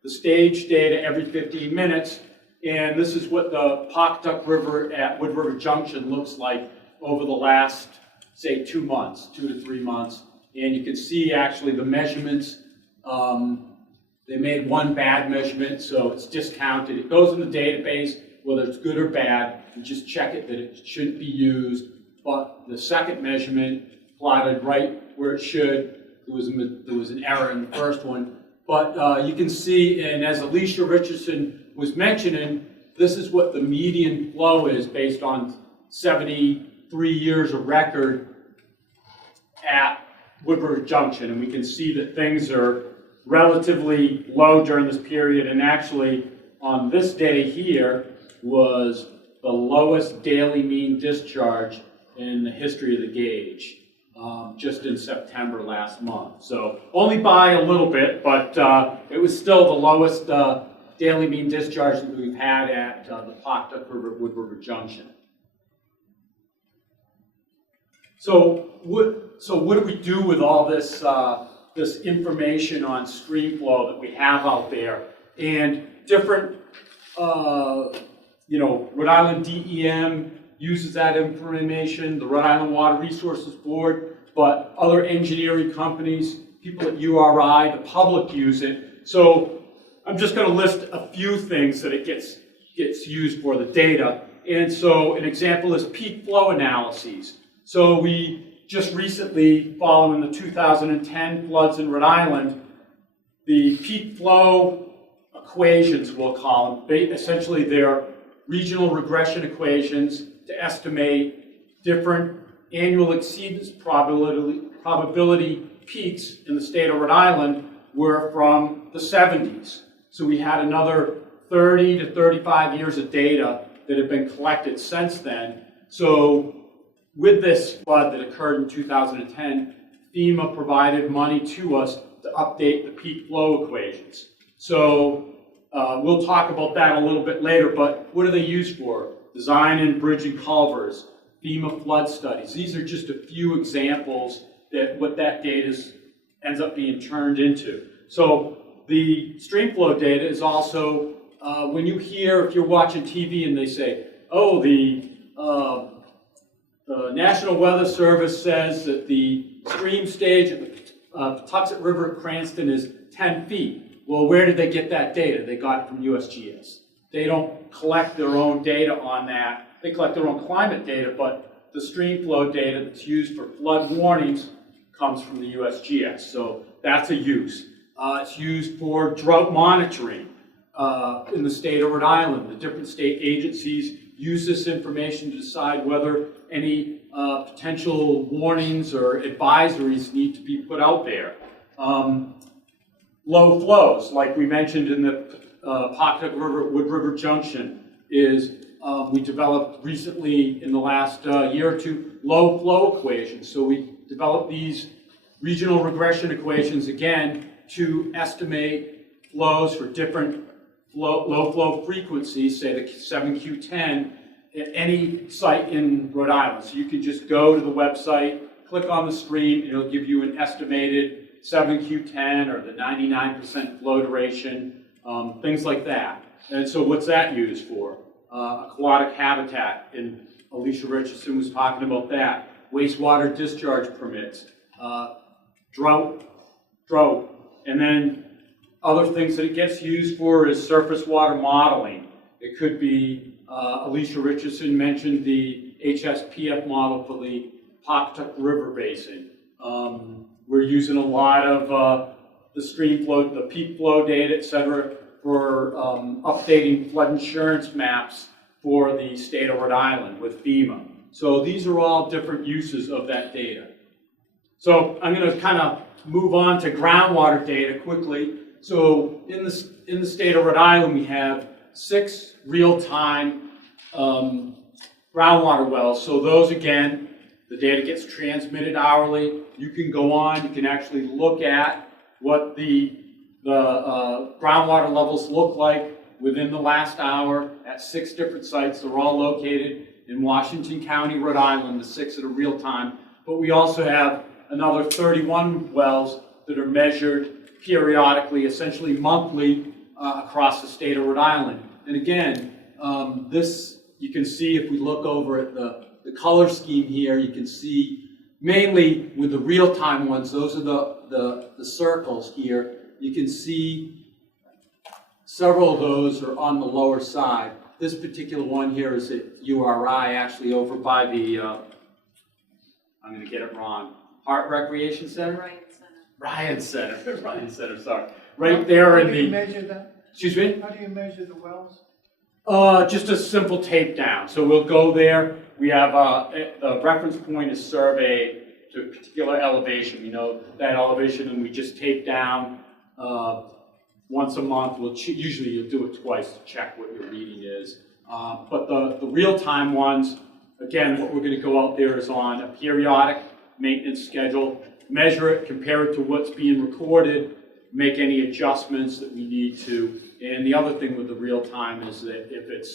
the stage data every 15 minutes, and this is what the Pawcatuck River at Wood River Junction looks like over the last, say, 2 months, 2 to 3 months. And you can see actually the measurements. They made one bad measurement, so it's discounted. It goes in the database, whether it's good or bad. You just check it that it shouldn't be used. But the second measurement plotted right where it should. There was an error in the first one. But you can see, and as Alicia Richardson was mentioning, this is what the median flow is based on 73 years of record at Wood River Junction. And we can see that things are relatively low during this period. And actually, on this day here was the lowest daily mean discharge in the history of the gauge. Just in September last month. So only by a little bit, but it was still the lowest daily mean discharge that we've had at the Pawcatuck River, Wood River Junction. So what do we do with all this, this information on stream flow that we have out there? And different, Rhode Island DEM uses that information, the Rhode Island Water Resources Board, but other engineering companies, people at URI, the public use it. So I'm just going to list a few things that it gets used for, the data. And so an example is peak flow analyses. So we just recently, following the 2010 floods in Rhode Island, the peak flow equations, we'll call them, essentially they're regional regression equations to estimate different annual exceedance probability peaks in the state of Rhode Island were from the 70s. So we had another 30 to 35 years of data that have been collected since then. So with this flood that occurred in 2010, FEMA provided money to us to update the peak flow equations. So we'll talk about that a little bit later, but what are they used for? Design and bridge and culverts, FEMA flood studies. These are just a few examples that what that data ends up being turned into. So the stream flow data is also, when you hear, if you're watching TV and they say, oh, the National Weather Service says that the stream stage at the Pawtucket River at Cranston is 10 feet. Well, where did they get that data? They got it from USGS. They don't collect their own data on that. They collect their own climate data, but the stream flow data that's used for flood warnings comes from the USGS. So that's a use. It's used for drought monitoring in the state of Rhode Island. The different state agencies use this information to decide whether any potential warnings or advisories need to be put out there. Low flows, like we mentioned in the Pawcatuck River, Wood River Junction, is we developed recently in the last year or two low flow equations. So we developed these regional regression equations again to estimate flows for different low flow frequencies, say the 7Q10, at any site in Rhode Island. So you can just go to the website, click on the stream, and it'll give you an estimated 7Q10 or the 99% flow duration, things like that. And so what's that used for? Aquatic habitat, and Alicia Richardson was talking about that. Wastewater discharge permits, drought, and then other things that it gets used for is surface water modeling. It could be, Alicia Richardson mentioned the HSPF model for the Pawcatuck River Basin. We're using a lot of the stream flow, the peak flow data, et cetera, for updating flood insurance maps for the state of Rhode Island with FEMA. So these are all different uses of that data. So I'm going to kind of move on to groundwater data quickly. So in the state of Rhode Island, we have 6 real-time groundwater wells. So those, again, the data gets transmitted hourly. You can go on, you can actually look at what the groundwater levels look like within the last hour at 6 different sites. They're all located in Washington County, Rhode Island, the 6 that are real time. But we also have another 31 wells that are measured periodically, essentially monthly, across the state of Rhode Island. And again, this, you can see if we look over at the color scheme here, you can see mainly with the real-time ones, those are the circles here. You can see several of those are on the lower side. This particular one here is at URI, actually over by the, I'm going to get it wrong, Hart Recreation Center? Ryan Center, sorry. Right there in How do you the, measure that? excuse me? How do you measure the wells? Just a simple tape down. So we'll go there. We have, the reference point is surveyed to a particular elevation. We know that elevation and we just tape down once a month. Usually you'll do it twice to check what your reading is. But the real-time ones, again, what we're going to go out there is on a periodic maintenance schedule, measure it, compare it to what's being recorded, make any adjustments that we need to. And the other thing with the real time is that if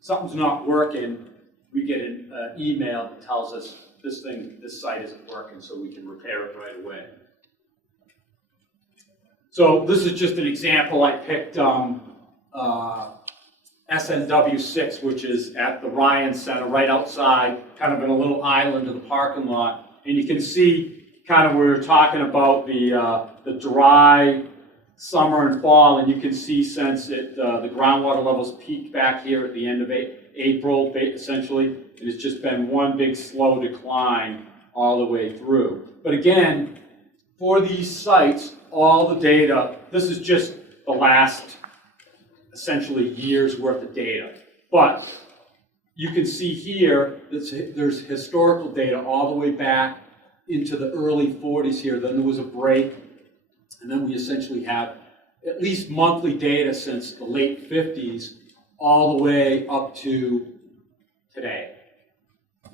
something's not working, we get an email that tells us this site isn't working, so we can repair it right away. So this is just an example. I picked SNW6, which is at the Ryan Center, right outside, kind of in a little island of the parking lot. And you can see kind of we were talking about the dry summer and fall, and you can see since the groundwater levels peaked back here at the end of April, essentially, it has just been one big slow decline all the way through. But again, for these sites, all the data, this is just the last, essentially, year's worth of data. But you can see here, there's historical data all the way back into the early 40s here. Then there was a break, and then we essentially have at least monthly data since the late 50s all the way up to today.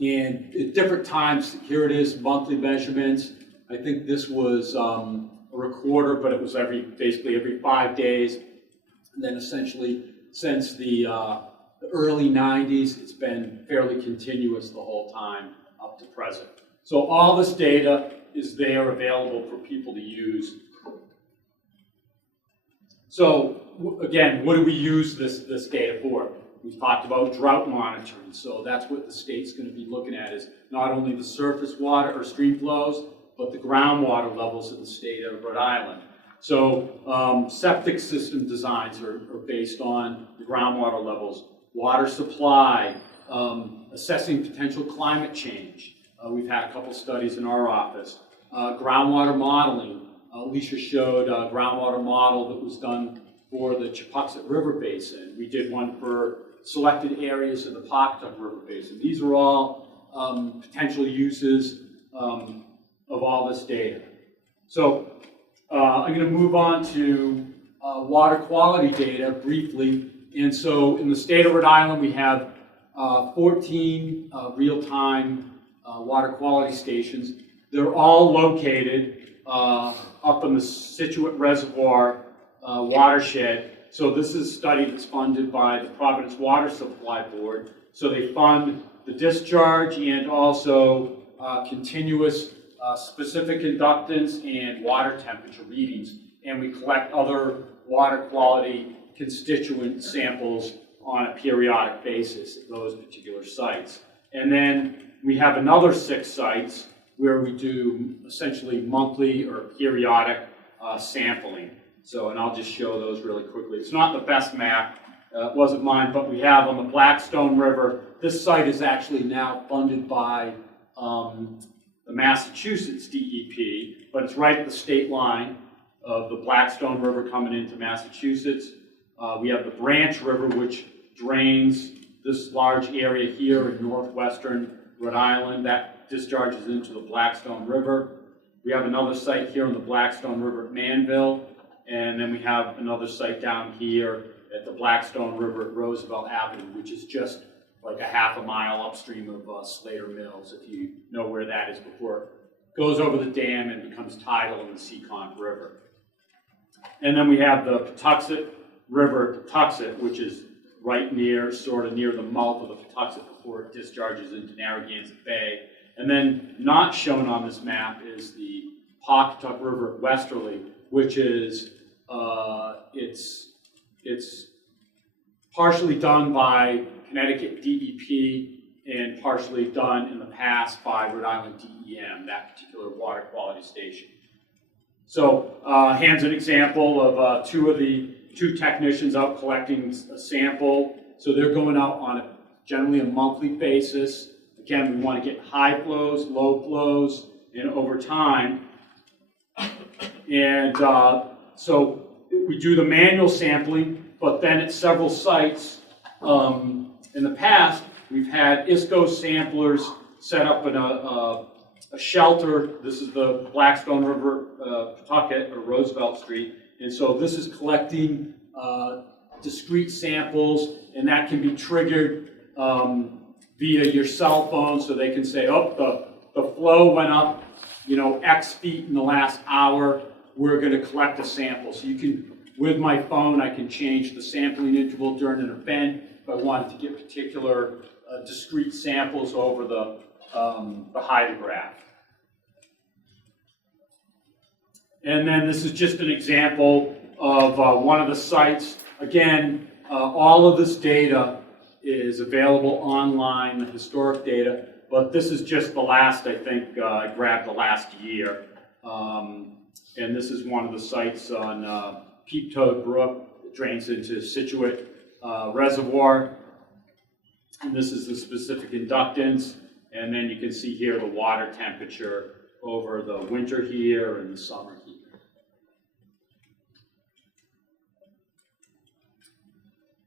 And at different times, here it is, monthly measurements. I think this was a recorder, but it was basically every 5 days. And then essentially, since the early 90s, it's been fairly continuous the whole time up to present. So all this data is there available for people to use. So again, what do we use this data for? We've talked about drought monitoring, so that's what the state's going to be looking at, is not only the surface water or stream flows, but the groundwater levels in the state of Rhode Island. So septic system designs are based on the groundwater levels, water supply, assessing potential climate change. We've had a couple studies in our office. Groundwater modeling. Alicia showed a groundwater model that was done for the Chepuxet River Basin. We did one for selected areas of the Pawcatuck River Basin. These are all potential uses of all this data. So I'm going to move on to water quality data briefly. And so in the state of Rhode Island, we have 14 real-time water quality stations. They're all located up in the Situate Reservoir watershed. So this is a study that's funded by the Providence Water Supply Board. So they fund the discharge and also continuous specific inductance and water temperature readings. And we collect other water quality constituent samples on a periodic basis at those particular sites. And then we have another 6 sites where we do essentially monthly or periodic sampling. So, and I'll just show those really quickly. It's not the best map, it wasn't mine, but we have on the Blackstone River, this site is actually now funded by the Massachusetts DEP, but it's right at the state line of the Blackstone River coming into Massachusetts. We have the Branch River, which drains this large area here in northwestern Rhode Island that discharges into the Blackstone River. We have another site here on the Blackstone River at Manville, and then we have another site down here at the Blackstone River at Roosevelt Avenue, which is just like a half a mile upstream of Slater Mills, if you know where that is, before it goes over the dam and becomes tidal in the Seekonk River. And then we have the Patuxent River at Patuxent, which is right near, sort of near the mouth of the Patuxent before it discharges into Narragansett Bay. And then not shown on this map is the Pawcatuck River at Westerly, which is, it's partially done by Connecticut DEP and partially done in the past by Rhode Island DEM, that particular water quality station. So here's an example of two technicians out collecting a sample. So they're going out on generally a monthly basis. Again, we want to get high flows, low flows, and over time. And so we do the manual sampling, but then at several sites in the past, we've had ISCO samplers set up in a shelter. This is the Blackstone River, Pawcatuck or Roosevelt Street. And so this is collecting discrete samples, and that can be triggered via your cell phone, so they can say, oh, the flow went up, X feet in the last hour, we're going to collect a sample. So you can, with my phone, I can change the sampling interval during an event if I wanted to get particular discrete samples over the hydrograph. And then this is just an example of one of the sites. Again, all of this data is available online, the historic data, but this is just the last, I think, I grabbed the last year. And this is one of the sites on Peep Toad Brook that drains into Situate Reservoir. And this is the specific inductance. And then you can see here the water temperature over the winter here and the summer here.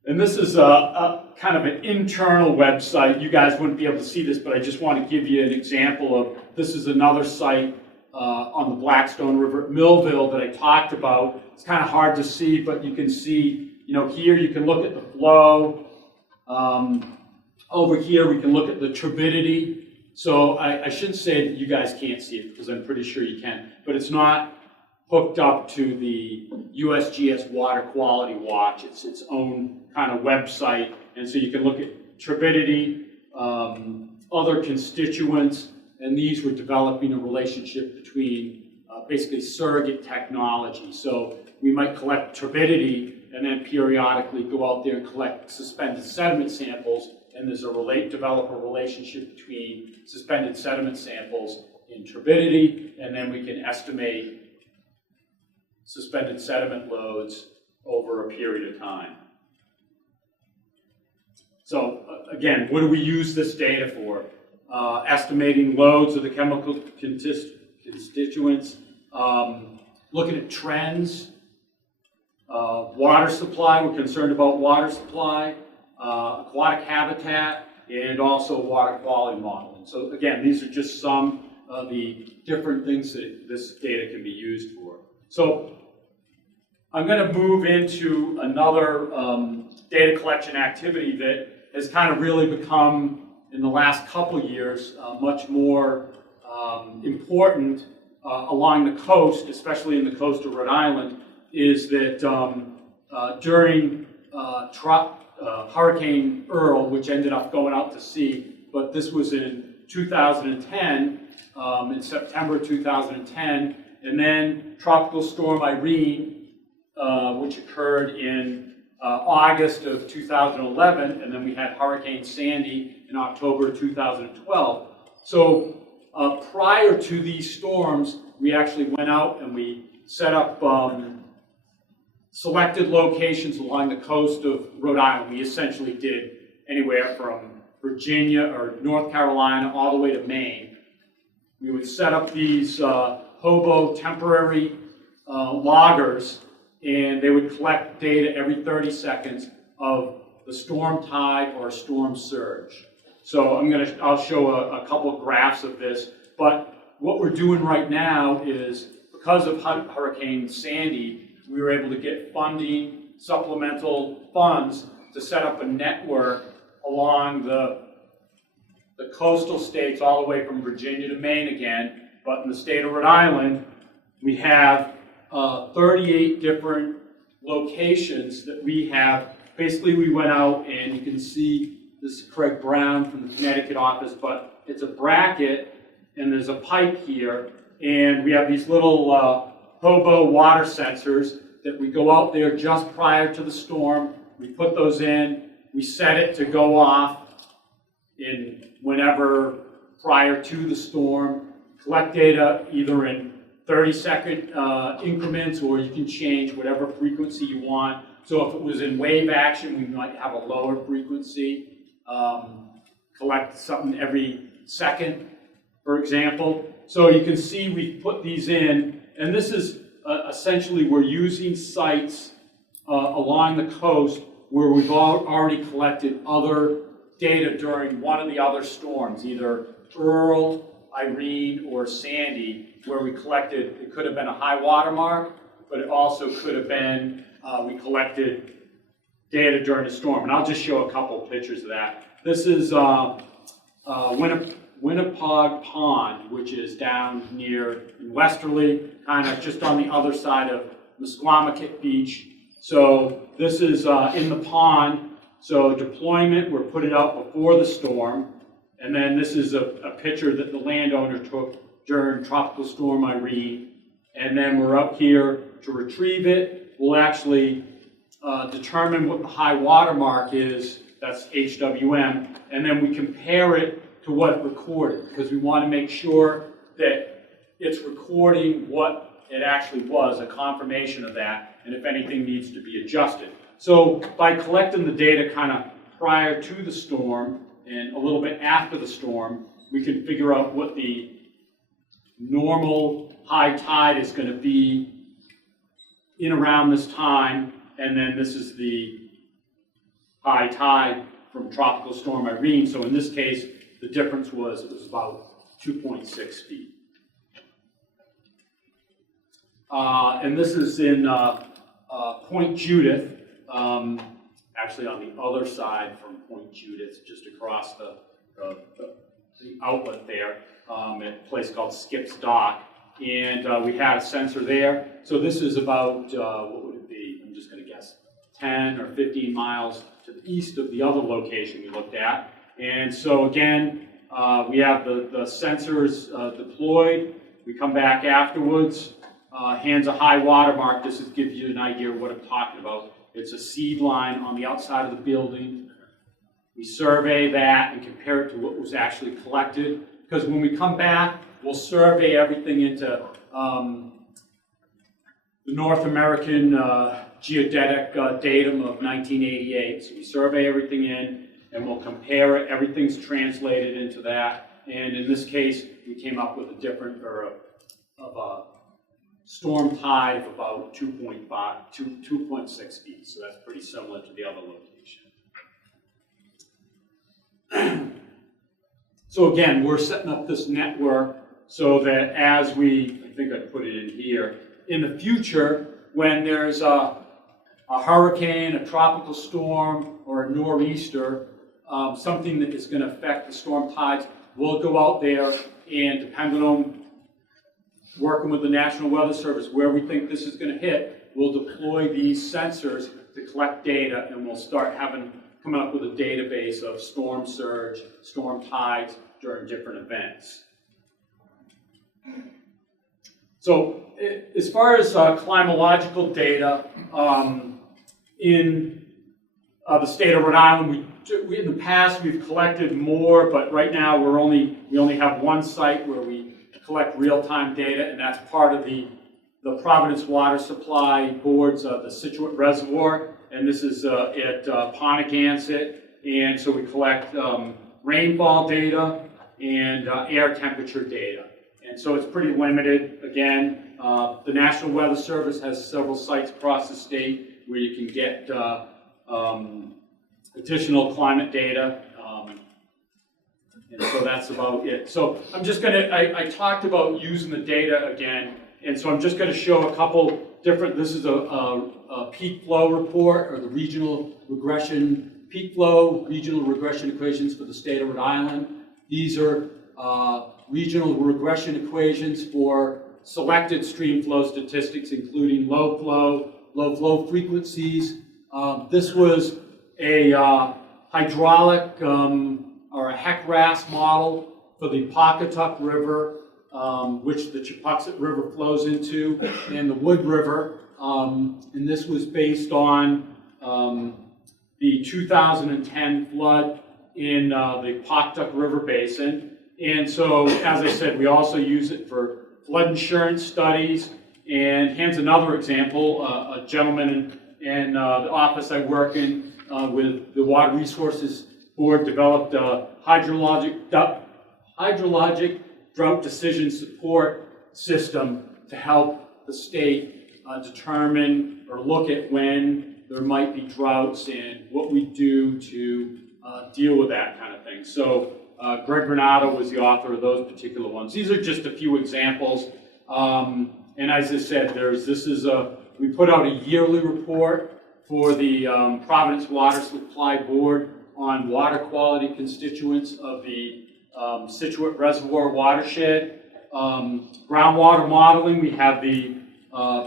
And this is a kind of an internal website. You guys wouldn't be able to see this, but I just want to give you an example of, this is another site on the Blackstone River at Millville that I talked about. It's kind of hard to see, but you can see, here you can look at the flow. Over here we can look at the turbidity. So I shouldn't say that you guys can't see it, because I'm pretty sure you can, but it's not hooked up to the USGS Water Quality Watch. It's its own kind of website, and so you can look at turbidity, other constituents, and these were developing a relationship between basically surrogate technology. So we might collect turbidity and then periodically go out there and collect suspended sediment samples, and there's develop a relationship between suspended sediment samples and turbidity, and then we can estimate suspended sediment loads over a period of time. So again, what do we use this data for? Estimating loads of the chemical constituents, looking at trends, water supply, we're concerned about water supply, aquatic habitat, and also water quality modeling. So again, these are just some of the different things that this data can be used for. So I'm going to move into another data collection activity that has kind of really become, in the last couple of years, much more important along the coast, especially in the coast of Rhode Island, is that during Hurricane Earl, which ended up going out to sea, but this was in 2010, in September 2010, and then Tropical Storm Irene, which occurred in August of 2011, and then we had Hurricane Sandy in October 2012. So prior to these storms, we actually went out and we set up selected locations along the coast of Rhode Island. We essentially did anywhere from Virginia or North Carolina all the way to Maine. We would set up these hobo temporary loggers, and they would collect data every 30 seconds of the storm tide or storm surge. So I'll show a couple of graphs of this, but what we're doing right now is, because of Hurricane Sandy, we were able to get funding supplemental funds to set up a network along the coastal states all the way from Virginia to Maine again, but in the state of Rhode Island, we have 38 different locations that we have. Basically, we went out and you can see this is Craig Brown from the Connecticut office, but it's a bracket and there's a pipe here, and we have these little hobo water sensors that we go out there just prior to the storm. We put those in, we set it to go off in whenever prior to the storm, collect data either in 30-second increments, or you can change whatever frequency you want. So if it was in wave action, we might have a lower frequency, collect something every second, for example. So you can see we've put these in, and this is essentially we're using sites along the coast where we've already collected other data during one of the other storms, either Earl, Irene, or Sandy, where we collected, it could have been a high water mark, but it also could have been, we collected data during a storm. And I'll just show a couple pictures of that. This is Winnipesaukee Pond, which is down near Westerly, kind of just on the other side of Musquamaket Beach. So this is in the pond. So deployment, we're putting it out before the storm. And then this is a picture that the landowner took during Tropical Storm Irene. And then we're up here to retrieve it. We'll actually determine what the high water mark is, that's HWM, and then we compare it to what it recorded, because we want to make sure that it's recording what it actually was, a confirmation of that, and if anything needs to be adjusted. So by collecting the data kind of prior to the storm and a little bit after the storm, we can figure out what the normal high tide is going to be in around this time, and then this is the high tide from Tropical Storm Irene. So in this case, the difference was it was about 2.6 feet. And this is in Point Judith, actually on the other side from Point Judith, just across the outlet there, at a place called Skip's Dock. And we had a sensor there. So this is about, what would it be? I'm just going to guess, 10 or 15 miles to the east of the other location we looked at. And so again, we have the sensors deployed. We come back afterwards, hands a high water mark. This gives you an idea of what I'm talking about. It's a seed line on the outside of the building. We survey that and compare it to what was actually collected. Because when we come back, we'll survey everything into the North American geodetic datum of 1988. So we survey everything in, and we'll compare it. Everything's translated into that. And in this case, we came up with a different, or a storm tide of about 2.6 feet. So that's pretty similar to the other location. So again, we're setting up this network so that as we, I think I put it in here, in the future, when there's a hurricane, a tropical storm, or a nor'easter, something that is going to affect the storm tides, we'll go out there and, depending on working with the National Weather Service, where we think this is going to hit, we'll deploy these sensors to collect data, and we'll start coming up with a database of storm surge, storm tides during different events. So as far as climatological data, in the state of Rhode Island, in the past we've collected more, but right now we only have one site where we collect real-time data, and that's part of the Providence Water Supply Board's the Situate Reservoir, and this is at Pontigansett, and so we collect rainfall data and air temperature data. And so it's pretty limited. Again, the National Weather Service has several sites across the state where you can get additional climate data. And so that's about it. So I'm just going to, I talked about using the data again, and so I'm just going to show a couple different. This is a peak flow report, or the regional regression, peak flow regional regression equations for the state of Rhode Island. These are regional regression equations for selected stream flow statistics, including low flow frequencies. This was a hydraulic or a HEC-RAS model for the Pawcatuck River, which the Chepuxet River flows into, and the Wood River. And this was based on the 2010 flood in the Pawcatuck River Basin. And so, as I said, we also use it for flood insurance studies. And here's another example, a gentleman in the office I work in with the Water Resources Board developed a hydrologic drought decision support system to help the state determine or look at when there might be droughts and what we do to deal with that kind of thing. So Greg Renato was the author of those particular ones. These are just a few examples. And as I said, we put out a yearly report for the Providence Water Supply Board on water quality constituents of the Situate Reservoir watershed. Groundwater modeling, we have the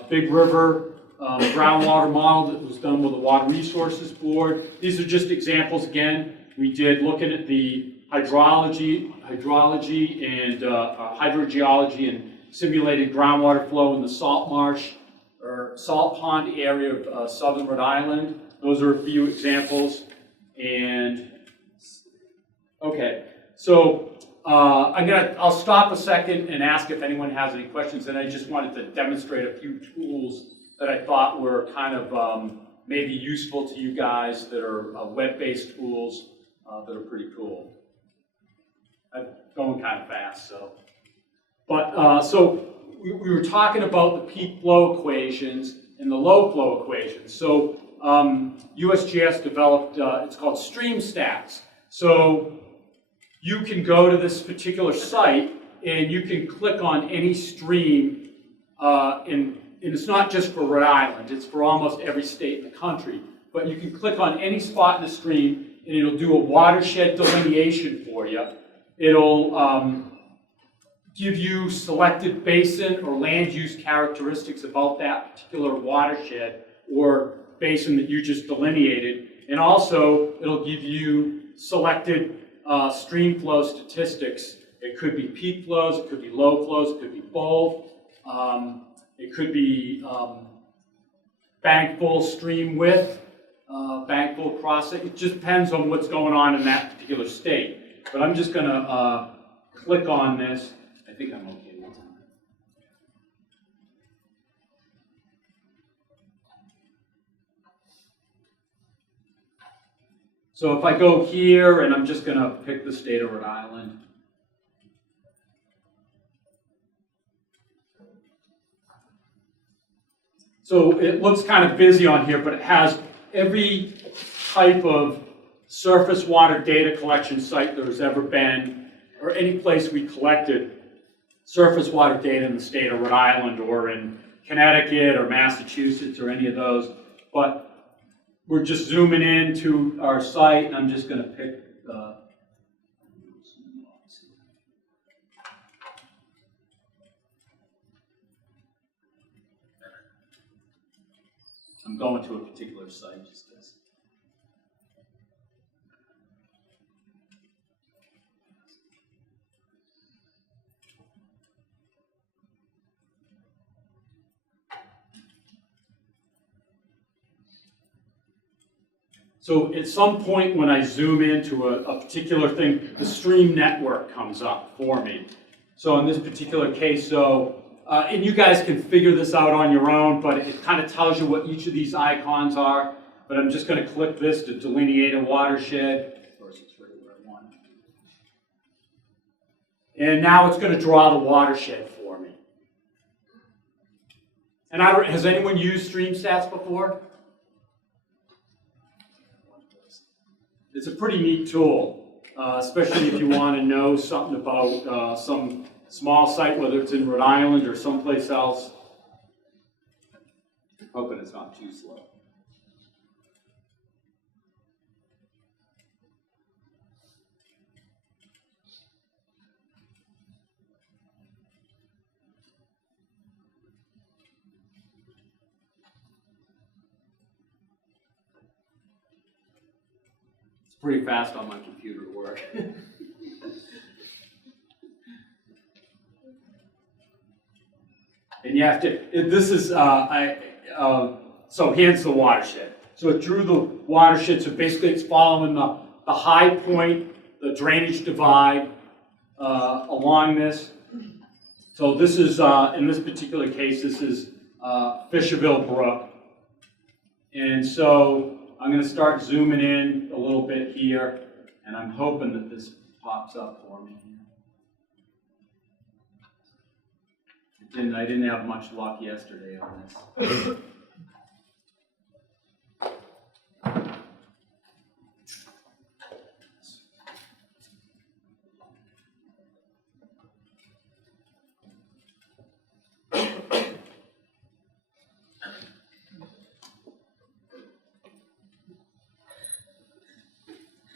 Big River groundwater model that was done with the Water Resources Board. These are just examples. Again, we did looking at the hydrology and hydrogeology and simulated groundwater flow in the salt marsh or salt pond area of southern Rhode Island. Those are a few examples. And okay, so I'll stop a second and ask if anyone has any questions. And I just wanted to demonstrate a few tools that I thought were kind of maybe useful to you guys that are web-based tools that are pretty cool. I'm going kind of fast, so. But so we were talking about the peak flow equations and the low flow equations. So USGS developed, it's called Stream Stats. So you can go to this particular site and you can click on any stream, and it's not just for Rhode Island, it's for almost every state in the country. But you can click on any spot in the stream and it'll do a watershed delineation for you. It'll give you selected basin or land use characteristics about that particular watershed or basin that you just delineated. And also, it'll give you selected stream flow statistics. It could be peak flows, it could be low flows, it could be both. It could be bank full stream width, bank full crossing. It just depends on what's going on in that particular state. But I'm just gonna click on this. I think I'm okay with time. So if I go here, and I'm just going to pick the state of Rhode Island. So it looks kind of busy on here, but it has every type of surface water data collection site there's ever been, or any place we collected surface water data in the state of Rhode Island or in Connecticut or Massachusetts or any of those. But we're just zooming in to our site, and I'm just going to pick I'm going to a particular site just as. So at some point when I zoom into a particular thing, the stream network comes up for me. So in this particular case, and you guys can figure this out on your own, but it kind of tells you what each of these icons are. But I'm just going to click this to delineate a watershed. Of course, it's right where I want it. And now it's going to draw the watershed for me. And has anyone used Stream Stats before? It's a pretty neat tool, especially if you want to know something about some small site, whether it's in Rhode Island or someplace else. hoping it's not too slow. It's pretty fast on my computer to work. And you have to, this is, so here's the watershed. So it drew the watershed, so basically it's following the high point, the drainage divide along this. So this is, in this particular case, this is Fisherville Brook. And so I'm gonna start zooming in a little bit here, and I'm hoping that this pops up for me. I didn't have much luck yesterday on this.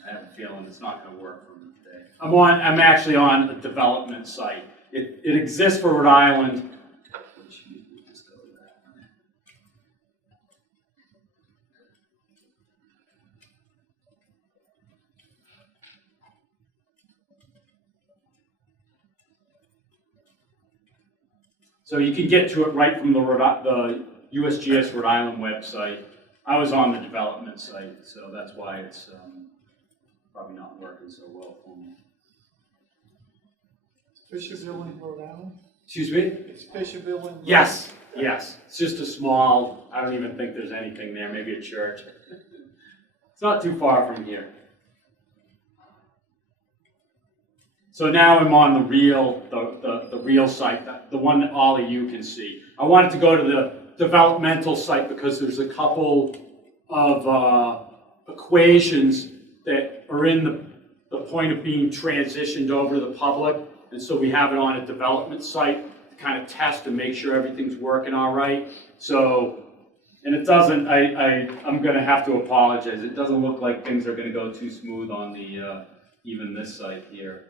I have a feeling it's not going to work for me today. I'm actually on a development site. It exists for Rhode Island. Which we'll just go to that. So you can get to it right from the USGS Rhode Island website. I was on the development site, so that's why it's probably not working so well for me. Fisherville in Rhode Island? Excuse me? Is Fisherville in Rhode Island? Yes, yes. It's just a small, I don't even think there's anything there, maybe a church. It's not too far from here. So now I'm on the real site, the one that all of you can see. I wanted to go to the developmental site because there's a couple of equations that are in the point of being transitioned over to the public. And so we have it on a development site to kind of test and make sure everything's working all right. So, and it doesn't, I'm gonna have to apologize. It doesn't look like things are gonna go too smooth on the, even this site here.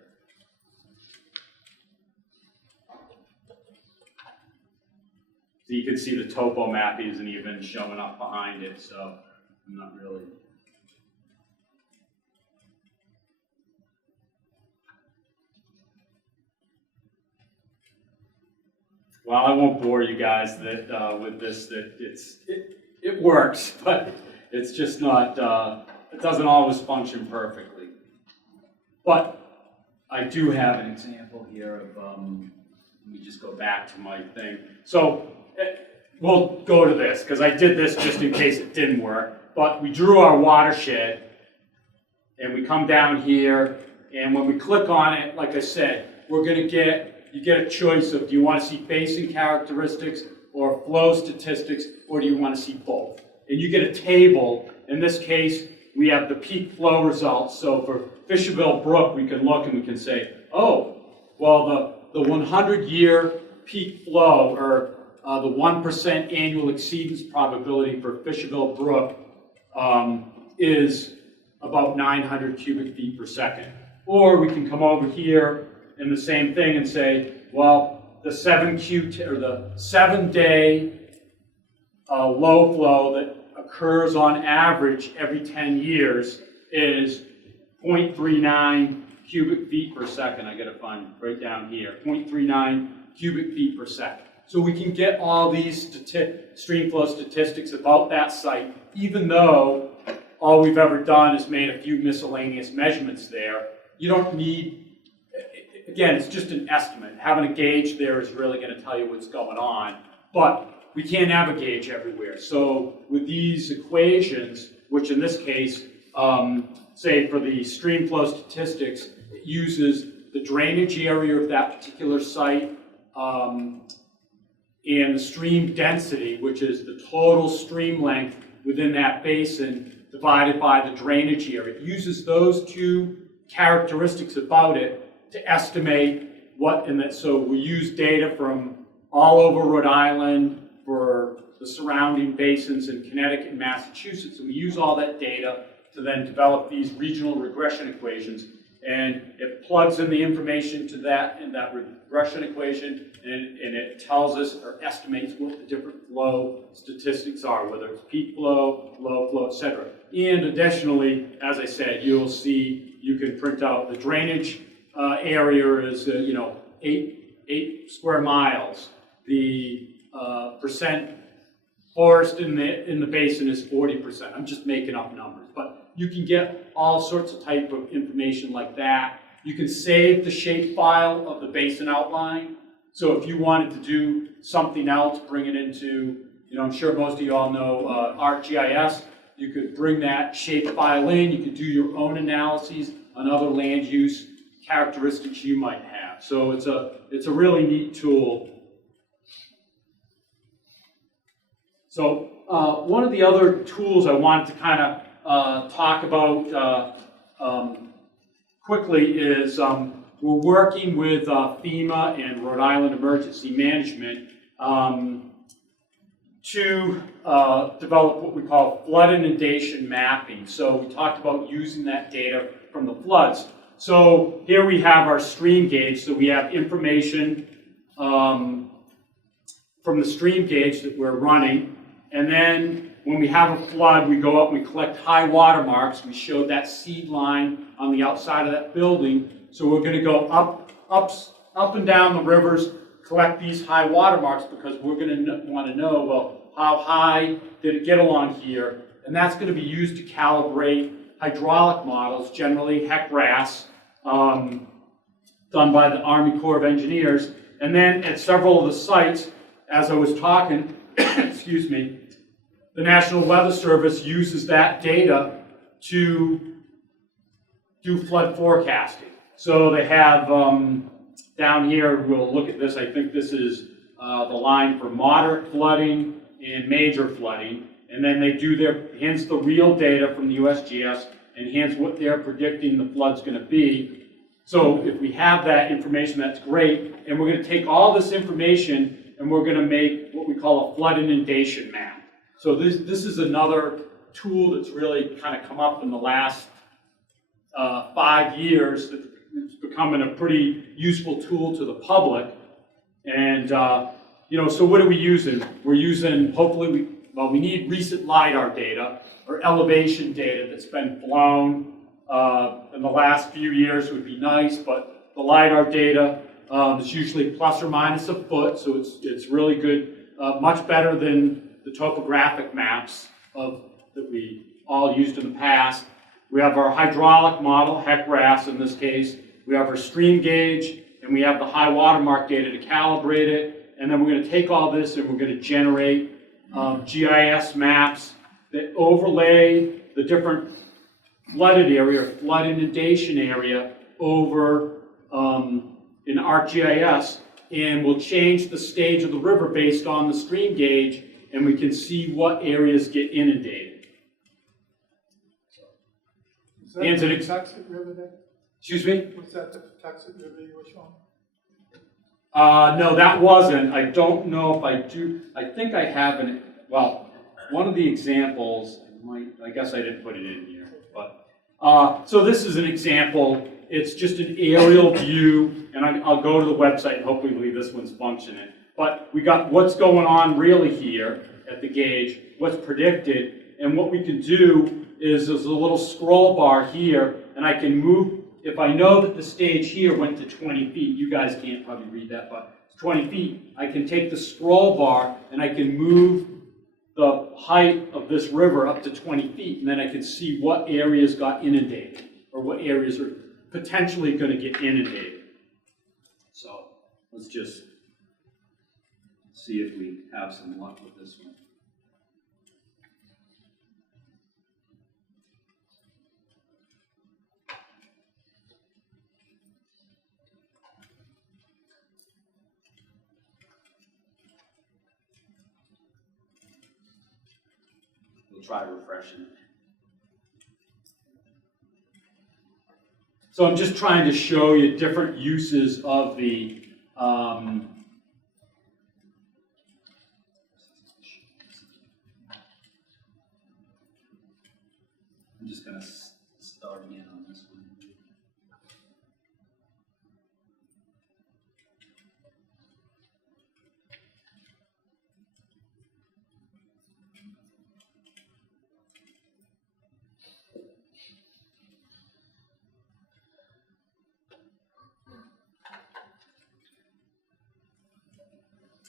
So you can see the topo map isn't even showing up behind it, so I'm not really. Well, I won't bore you guys with this, it works, but it's just not, it doesn't always function perfectly. But I do have an example here of, let me just go back to my thing. So we'll go to this, because I did this just in case it didn't work. But we drew our watershed, and we come down here, and when we click on it, like I said, we're going to you get a choice of, do you want to see basin characteristics or flow statistics, or do you want to see both? And you get a table. In this case, we have the peak flow results. So for Fisherville Brook, we can look and we can say, oh, well, the 100-year peak flow, or the 1% annual exceedance probability for Fisherville Brook is about 900 cubic feet per second. Or we can come over here and the same thing and say, well, the 7-day low flow that occurs on average every 10 years is 0.39 cubic feet per second. I got to find right down here, 0.39 cubic feet per second. So we can get all these stream flow statistics about that site, even though all we've ever done is made a few miscellaneous measurements there. You don't need, again, it's just an estimate. Having a gauge there is really going to tell you what's going on, but we can't have a gauge everywhere. So with these equations, which in this case, say for the stream flow statistics, it uses the drainage area of that particular site, and the stream density, which is the total stream length within that basin divided by the drainage area. It uses those two characteristics about it to estimate what, so we use data from all over Rhode Island for the surrounding basins in Connecticut and Massachusetts, and we use all that data to then develop these regional regression equations. And it plugs in the information to that in that regression equation, and it tells us or estimates what the different flow statistics are, whether it's peak flow, low flow, etc. And additionally, as I said, you'll see you can print out the drainage area is 8 square miles. The percent forest in the basin is 40%. I'm just making up numbers, but you can get all sorts of type of information like that. You can save the shape file of the basin outline. So if you wanted to do something else, bring it into, I'm sure most of you all know ArcGIS. You could bring that shape file in. You could do your own analyses on other land use characteristics you might have. So it's a really neat tool. So one of the other tools I wanted to kind of talk about quickly is we're working with FEMA and Rhode Island Emergency Management to develop what we call flood inundation mapping. So we talked about using that data from the floods. So here we have our stream gauge. So we have information from the stream gauge that we're running. And then when we have a flood, we go up and we collect high water marks. We showed that seed line on the outside of that building. So we're going to go up and down the rivers, collect these high water marks, because we're going to want to know, well, how high did it get along here? And that's going to be used to calibrate hydraulic models, generally HEC-RAS, done by the Army Corps of Engineers. And then at several of the sites, as I was talking, excuse me, the National Weather Service uses that data to do flood forecasting. So they have, down here, we'll look at this, I think this is the line for moderate flooding and major flooding. And then they do hence the real data from the USGS, and hence what they're predicting the flood's going to be. So if we have that information, that's great. And we're going to take all this information and we're going to make what we call a flood inundation map. So this is another tool that's really kind of come up in the last 5 years. It's becoming a pretty useful tool to the public. And, so what are we using? We're using, hopefully, we need recent LiDAR data or elevation data that's been flown in the last few years would be nice, but the LiDAR data is usually plus or minus a foot, so it's really good, much better than the topographic maps that we all used in the past. We have our hydraulic model, HEC-RAS in this case. We have our stream gauge, and we have the high water mark data to calibrate it. And then we're going to take all this and we're going to generate GIS maps that overlay the different flooded area, or flood inundation area over in ArcGIS, and we'll change the stage of the river based on the stream gauge, and we can see what areas get inundated. Is that the Tuxet River there? Excuse me? Was that the Tuxet River you were showing? No, that wasn't. I don't know if I do. I think I have one of the examples, I guess I didn't put it in here, but, so this is an example. It's just an aerial view, and I'll go to the website and hopefully this one's functioning. But we got what's going on really here at the gauge, what's predicted, and what we can do is there's a little scroll bar here, and I can move. If I know that the stage here went to 20 feet, you guys can't probably read that, but it's 20 feet, I can take the scroll bar and I can move the height of this river up to 20 feet, and then I can see what areas got inundated, or what areas are potentially going to get inundated. So let's just see if we have some luck with this one. We'll try refreshing it. So I'm just trying to show you different uses of the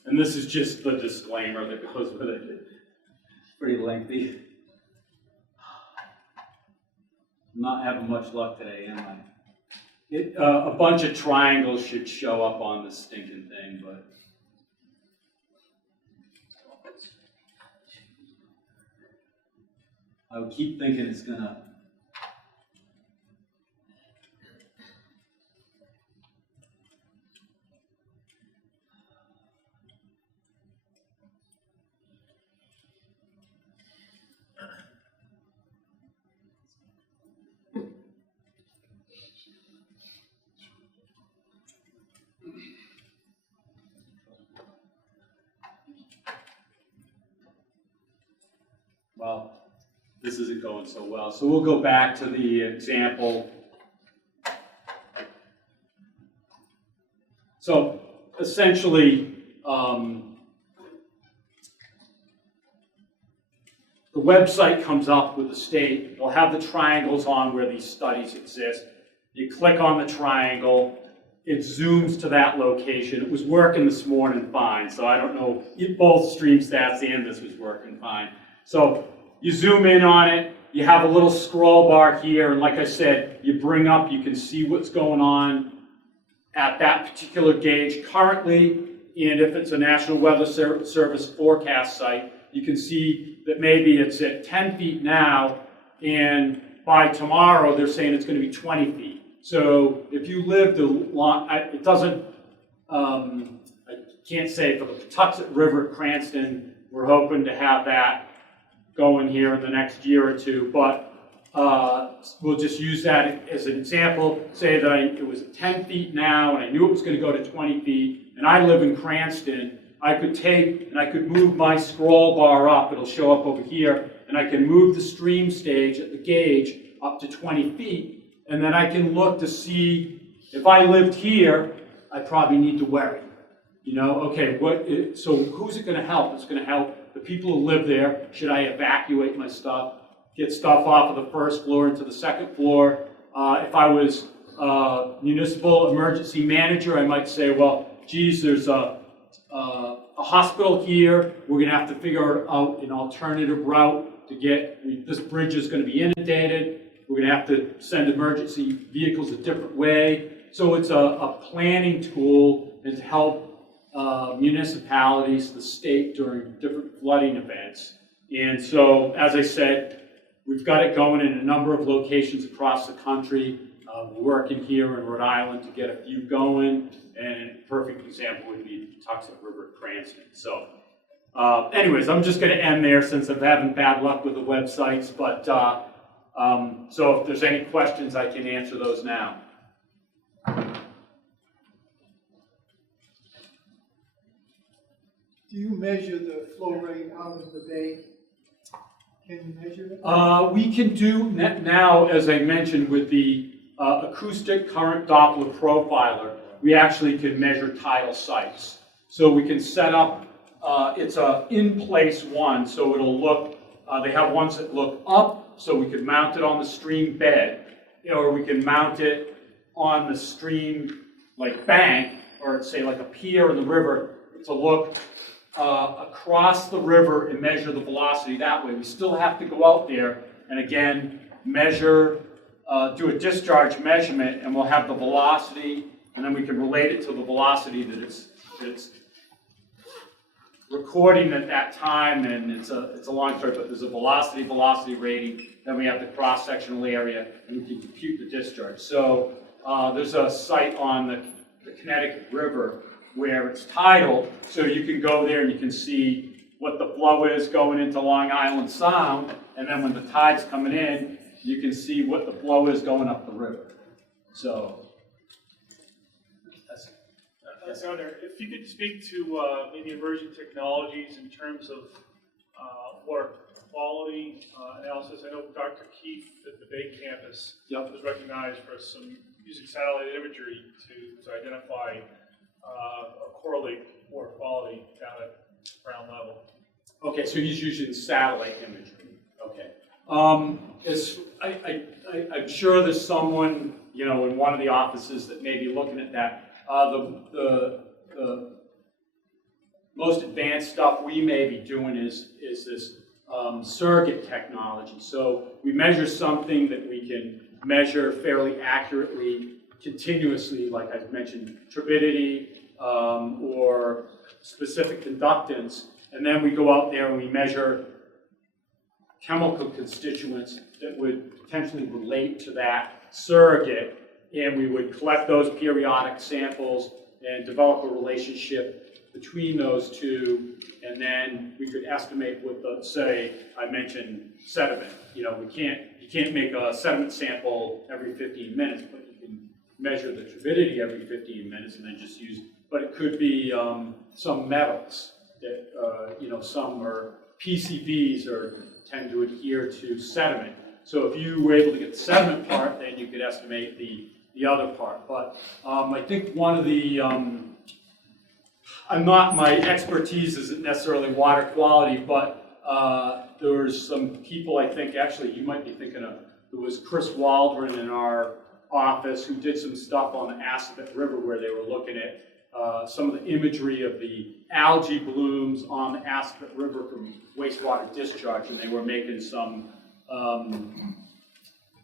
And this is just the disclaimer that goes with it. Pretty lengthy. I'm not having much luck today, am I? A bunch of triangles should show up on this stinking thing, but. I would keep thinking it's gonna. Well, this isn't going so well. So we'll go back to the example. So essentially, the website comes up with the state. They'll have the triangles on where these studies exist. You click on the triangle. It zooms to that location. It was working this morning fine, so I don't know, both stream stats and this was working fine. So you zoom in on it, you have a little scroll bar here, and like I said, you bring up, you can see what's going on at that particular gauge currently, and if it's a National Weather Service forecast site, you can see that maybe it's at 10 feet now, and by tomorrow they're saying it's going to be 20 feet. So if you lived a long, it doesn't, I can't say for the Patuxent River at Cranston, we're hoping to have that going here in the next year or two, but we'll just use that as an example. Say that it was 10 feet now, and I knew it was going to go to 20 feet, and I live in Cranston. I could take and I could move my scroll bar up. It'll show up over here, and I can move the stream stage at the gauge up to 20 feet, and then I can look to see if I lived here, I probably need to worry. You know, okay, so who's it going to help? It's going to help the people who live there. Should I evacuate my stuff, get stuff off of the first floor into the second floor? If I was municipal emergency manager, I might say, well, geez, there's a hospital here. We're going to have to figure out an alternative route to get, this bridge is going to be inundated. We're going to have to send emergency vehicles a different way. So it's a planning tool and to help municipalities, the state during different flooding events. And so, as I said, we've got it going in a number of locations across the country. We're working here in Rhode Island to get a few going, and a perfect example would be Patuxent River at Cranston. So, anyways, I'm just going to end there since I'm having bad luck with the websites, but so if there's any questions, I can answer those now. Do you measure the flow rate out of the bay? Can you measure it? We can do now, as I mentioned, with the acoustic current Doppler profiler, we actually can measure tidal sites. So we can set up, it's a in-place one, so it'll look, they have ones that look up, so we could mount it on the stream bed, or we can mount it on the stream like bank, or say like a pier in the river, to look across the river and measure the velocity that way. We still have to go out there and again measure, do a discharge measurement, and we'll have the velocity, and then we can relate it to the velocity that it's recording at that time, and it's a long story, but there's a velocity rating, then we have the cross-sectional area, and we can compute the discharge. So there's a site on the Connecticut River where it's tidal, so you can go there and you can see what the flow is going into Long Island Sound, and then when the tide's coming in, you can see what the flow is going up the river. So, that's it. Governor, if you could speak to maybe emerging technologies in terms of water quality analysis. I know Dr. Keefe at the Bay campus was recognized for using satellite imagery to identify or correlate water quality down at ground level. Okay, so he's using satellite imagery. Okay. I'm sure there's someone, in one of the offices that may be looking at that. The most advanced stuff we may be doing is this surrogate technology. So we measure something that we can measure fairly accurately, continuously, like I mentioned, turbidity or specific conductance, and then we go out there and we measure chemical constituents that would potentially relate to that surrogate, and we would collect those periodic samples and develop a relationship between those two, and then we could estimate with the, say, I mentioned sediment. You know, you can't make a sediment sample every 15 minutes, but you can measure the turbidity every 15 minutes and then just use, but it could be some metals that, you know, some are PCBs or tend to adhere to sediment. So if you were able to get the sediment part, then you could estimate the other part. But I think one of the, my expertise isn't necessarily water quality, but there's some people I think, actually you might be thinking of, there was Chris Waldron in our office who did some stuff on the Aspet River where they were looking at some of the imagery of the algae blooms on the Aspet River from wastewater discharge, and they were making some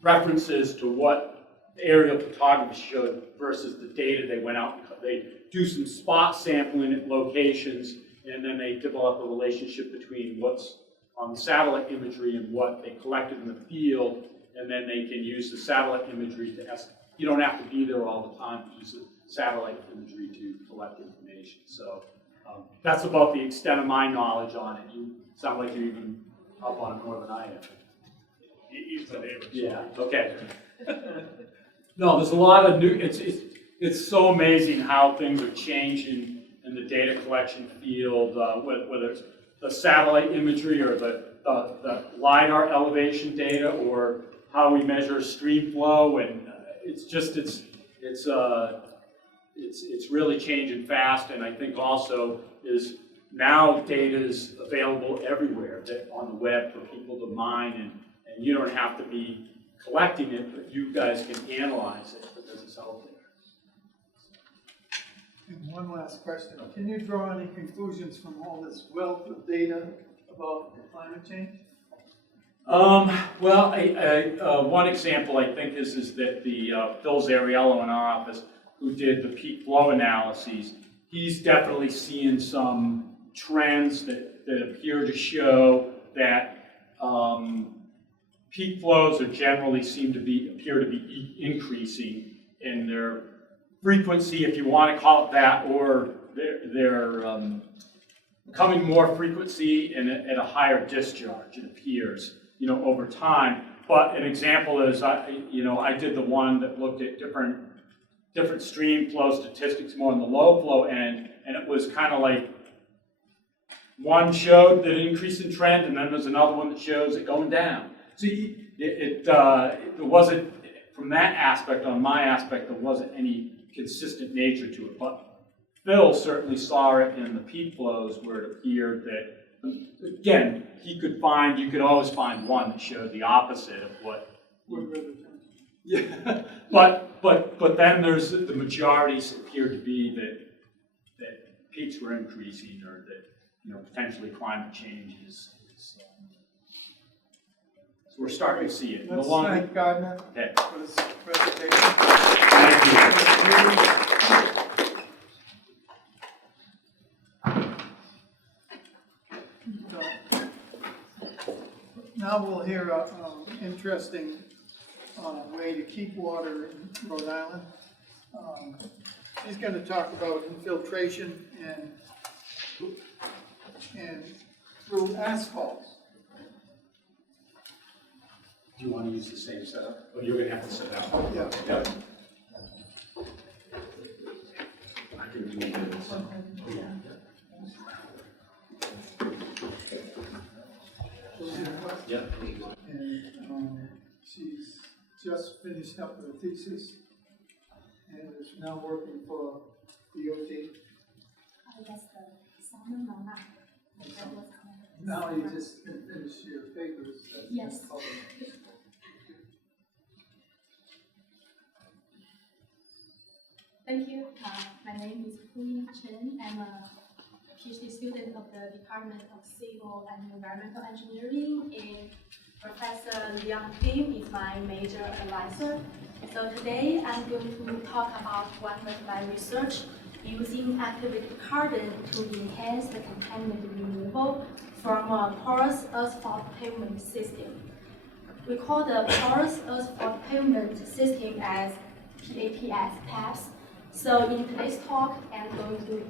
references to what the aerial photography showed versus the data they went out. They do some spot sampling at locations, and then they develop a relationship between what's on the satellite imagery and what they collected in the field, and then they can use the satellite imagery to estimate. You don't have to be there all the time to use the satellite imagery to collect information. So that's about the extent of my knowledge on it. You sound like you're even up on it more than I am. He's the neighbor. Yeah, okay. No, there's a lot of new, it's so amazing how things are changing in the data collection field, whether it's the satellite imagery or the LiDAR elevation data or how we measure stream flow, and it's really changing fast. And I think also is now data is available everywhere on the web for people to mine, and you don't have to be collecting it, but you guys can analyze it because it's out there. And one last question. Can you draw any conclusions from all this wealth of data about climate change? Well, one example I think is that the Phil Zariello in our office, who did the peak flow analyses, he's definitely seeing some trends that appear to show that peak flows are generally appear to be increasing in their frequency, if you want to call it that, or they're becoming more frequency and at a higher discharge, it appears, you know, over time. But an example is, I did the one that looked at different stream flow statistics more on the low flow end, and it was kind of like one showed that increase in trend, and then there's another one that shows it going down. So it wasn't, from that aspect, on my aspect, there wasn't any consistent nature to it. But Phil certainly saw it in the peak flows where it appeared that, again, you could always find one that showed the opposite of what. Yeah, but then there's the majorities appear to be that peaks were increasing, or that, you know, potentially climate change is so we're starting to see it. Let's thank Gardner Okay. for this presentation. Thank you. Now we'll hear an interesting way to keep water in Rhode Island. He's going to talk about infiltration and through asphalt. Do you want to use the same setup? Or you're going to have to sit down? Yeah. Okay. I can do this. Yeah. And she's just finished up her thesis and is now working for DOT. Now you just can finish your papers. Yes. Thank you. My name is Hui Chen. I'm a PhD student of the Department of Civil and Environmental Engineering, and Professor Liang Kim is my major advisor. So today I'm going to talk about one of my research using activated carbon to enhance the contaminant removal from a porous asphalt pavement system. We call the porous asphalt pavement system as PAPS. So in today's talk, I'm going to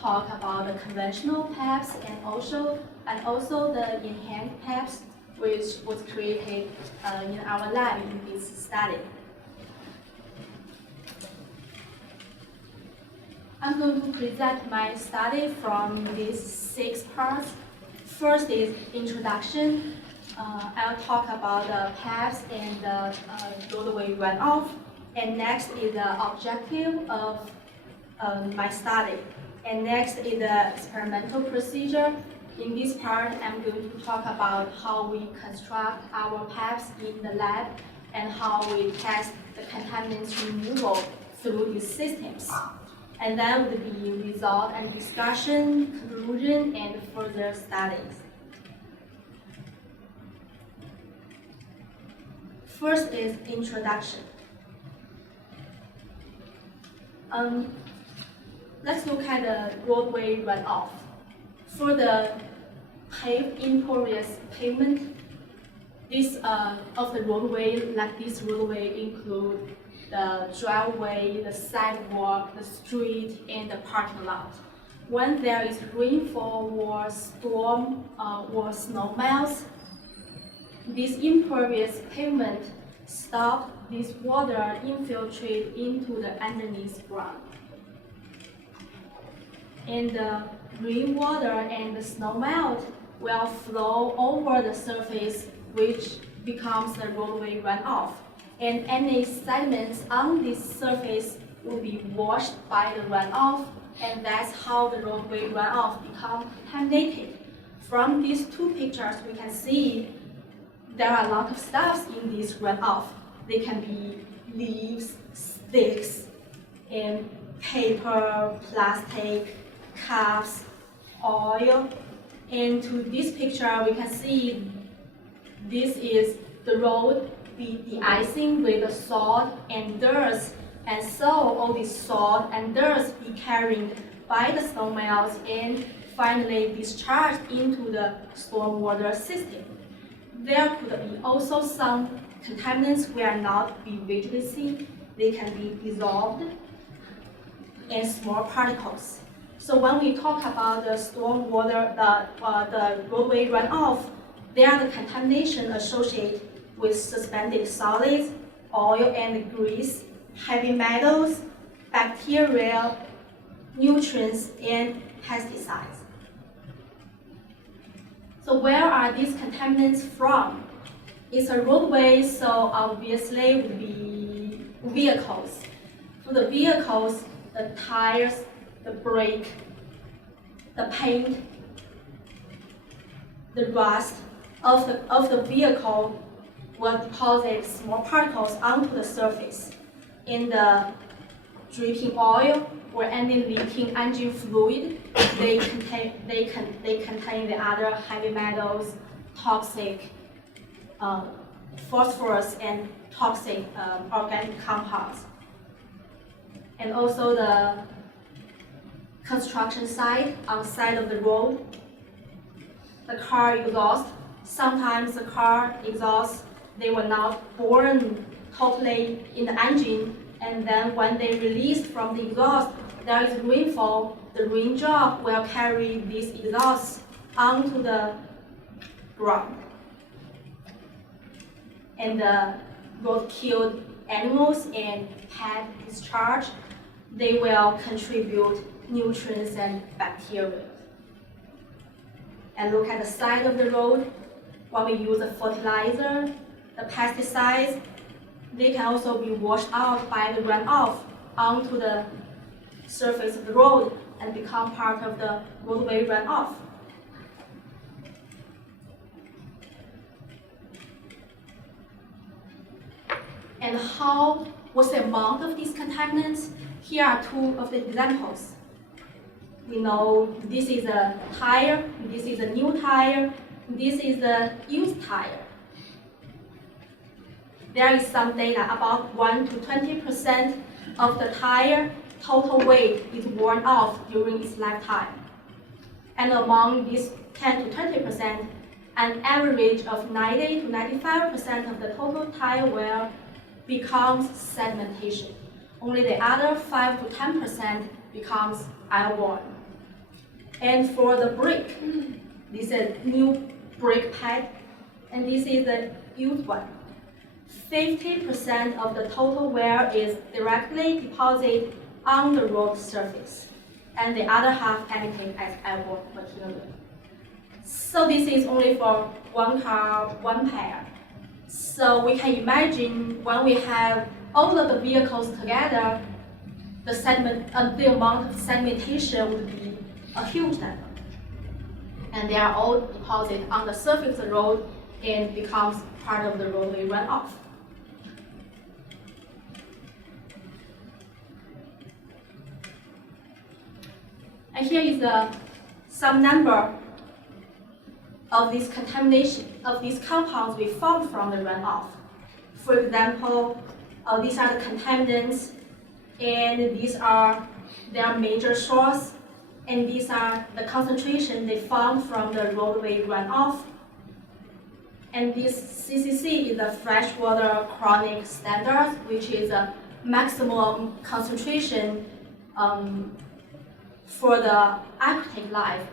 talk about the conventional PAPS and also the enhanced PAPS, which was created in our lab in this study. I'm going to present my study from these 6 parts. First is introduction. I'll talk about the PAPS and the roadway runoff. And next is the objective of my study. And next is the experimental procedure. In this part, I'm going to talk about how we construct our PAPS in the lab and how we test the contaminants removal through these systems. And then would be result and discussion, conclusion, and further studies. First is introduction. Let's look at the roadway runoff. For the paved impervious pavement, this of the roadway, like this roadway, include the driveway, the sidewalk, the street, and the parking lot. When there is rainfall or storm or snow melts, this impervious pavement stop this water infiltrate into the underneath ground. And the rainwater and the snow melt will flow over the surface, which becomes the roadway runoff. And any sediments on this surface will be washed by the runoff, and that's how the roadway runoff becomes contaminated. From these 2 pictures, we can see there are a lot of stuffs in this runoff. They can be leaves, sticks, and paper, plastic, cups, oil. And to this picture, we can see this is the road be de-icing with the salt and dirt, and so all this salt and dirt be carried by the snow melts and finally discharged into the stormwater system. There could be also some contaminants will not be visually seen. They can be dissolved in small particles. So when we talk about the stormwater, the roadway runoff, there are the contamination associated with suspended solids, oil and grease, heavy metals, bacteria, nutrients, and pesticides. So where are these contaminants from? It's a roadway, so obviously it would be vehicles. For the vehicles, the tires, the brake, the paint, the rust of the vehicle will deposit small particles onto the surface. In the dripping oil or any leaking engine fluid, they contain the other heavy metals, toxic phosphorus, and toxic organic compounds. And also the construction site on the side of the road, the car exhaust. Sometimes the car exhaust, they will not burn totally in the engine, and then when they release from the exhaust, there is rainfall. The raindrop will carry this exhaust onto the ground. And the road-killed animals and pet discharge, they will contribute nutrients and bacteria. And look at the side of the road. When we use the fertilizer, the pesticides, they can also be washed out by the runoff onto the surface of the road and become part of the roadway runoff. And what's the amount of these contaminants? Here are 2 of the examples. we know this is a tire, this is a new tire, this is a used tire. There is some data about 1 to 20% of the tire total weight is worn off during its lifetime. And among these 10 to 20%, an average of 90 to 95% of the total tire wear becomes sedimentation. Only the other 5 to 10% becomes airborne. And for the brake, this is a new brake pad, and this is the used one. 50% of the total wear is directly deposited on the road surface, and the other half emitted as airborne material. So this is only for one car, one pair. So we can imagine when we have all of the vehicles together, the amount of sedimentation would be a huge number. And they are all deposited on the surface of the road and becomes part of the roadway runoff. And here is some number of this contamination, of these compounds we found from the runoff. For example, these are the contaminants, and these are their major source, and these are the concentration they found from the roadway runoff. And this CCC is the freshwater chronic standard, which is a maximum concentration for the aquatic life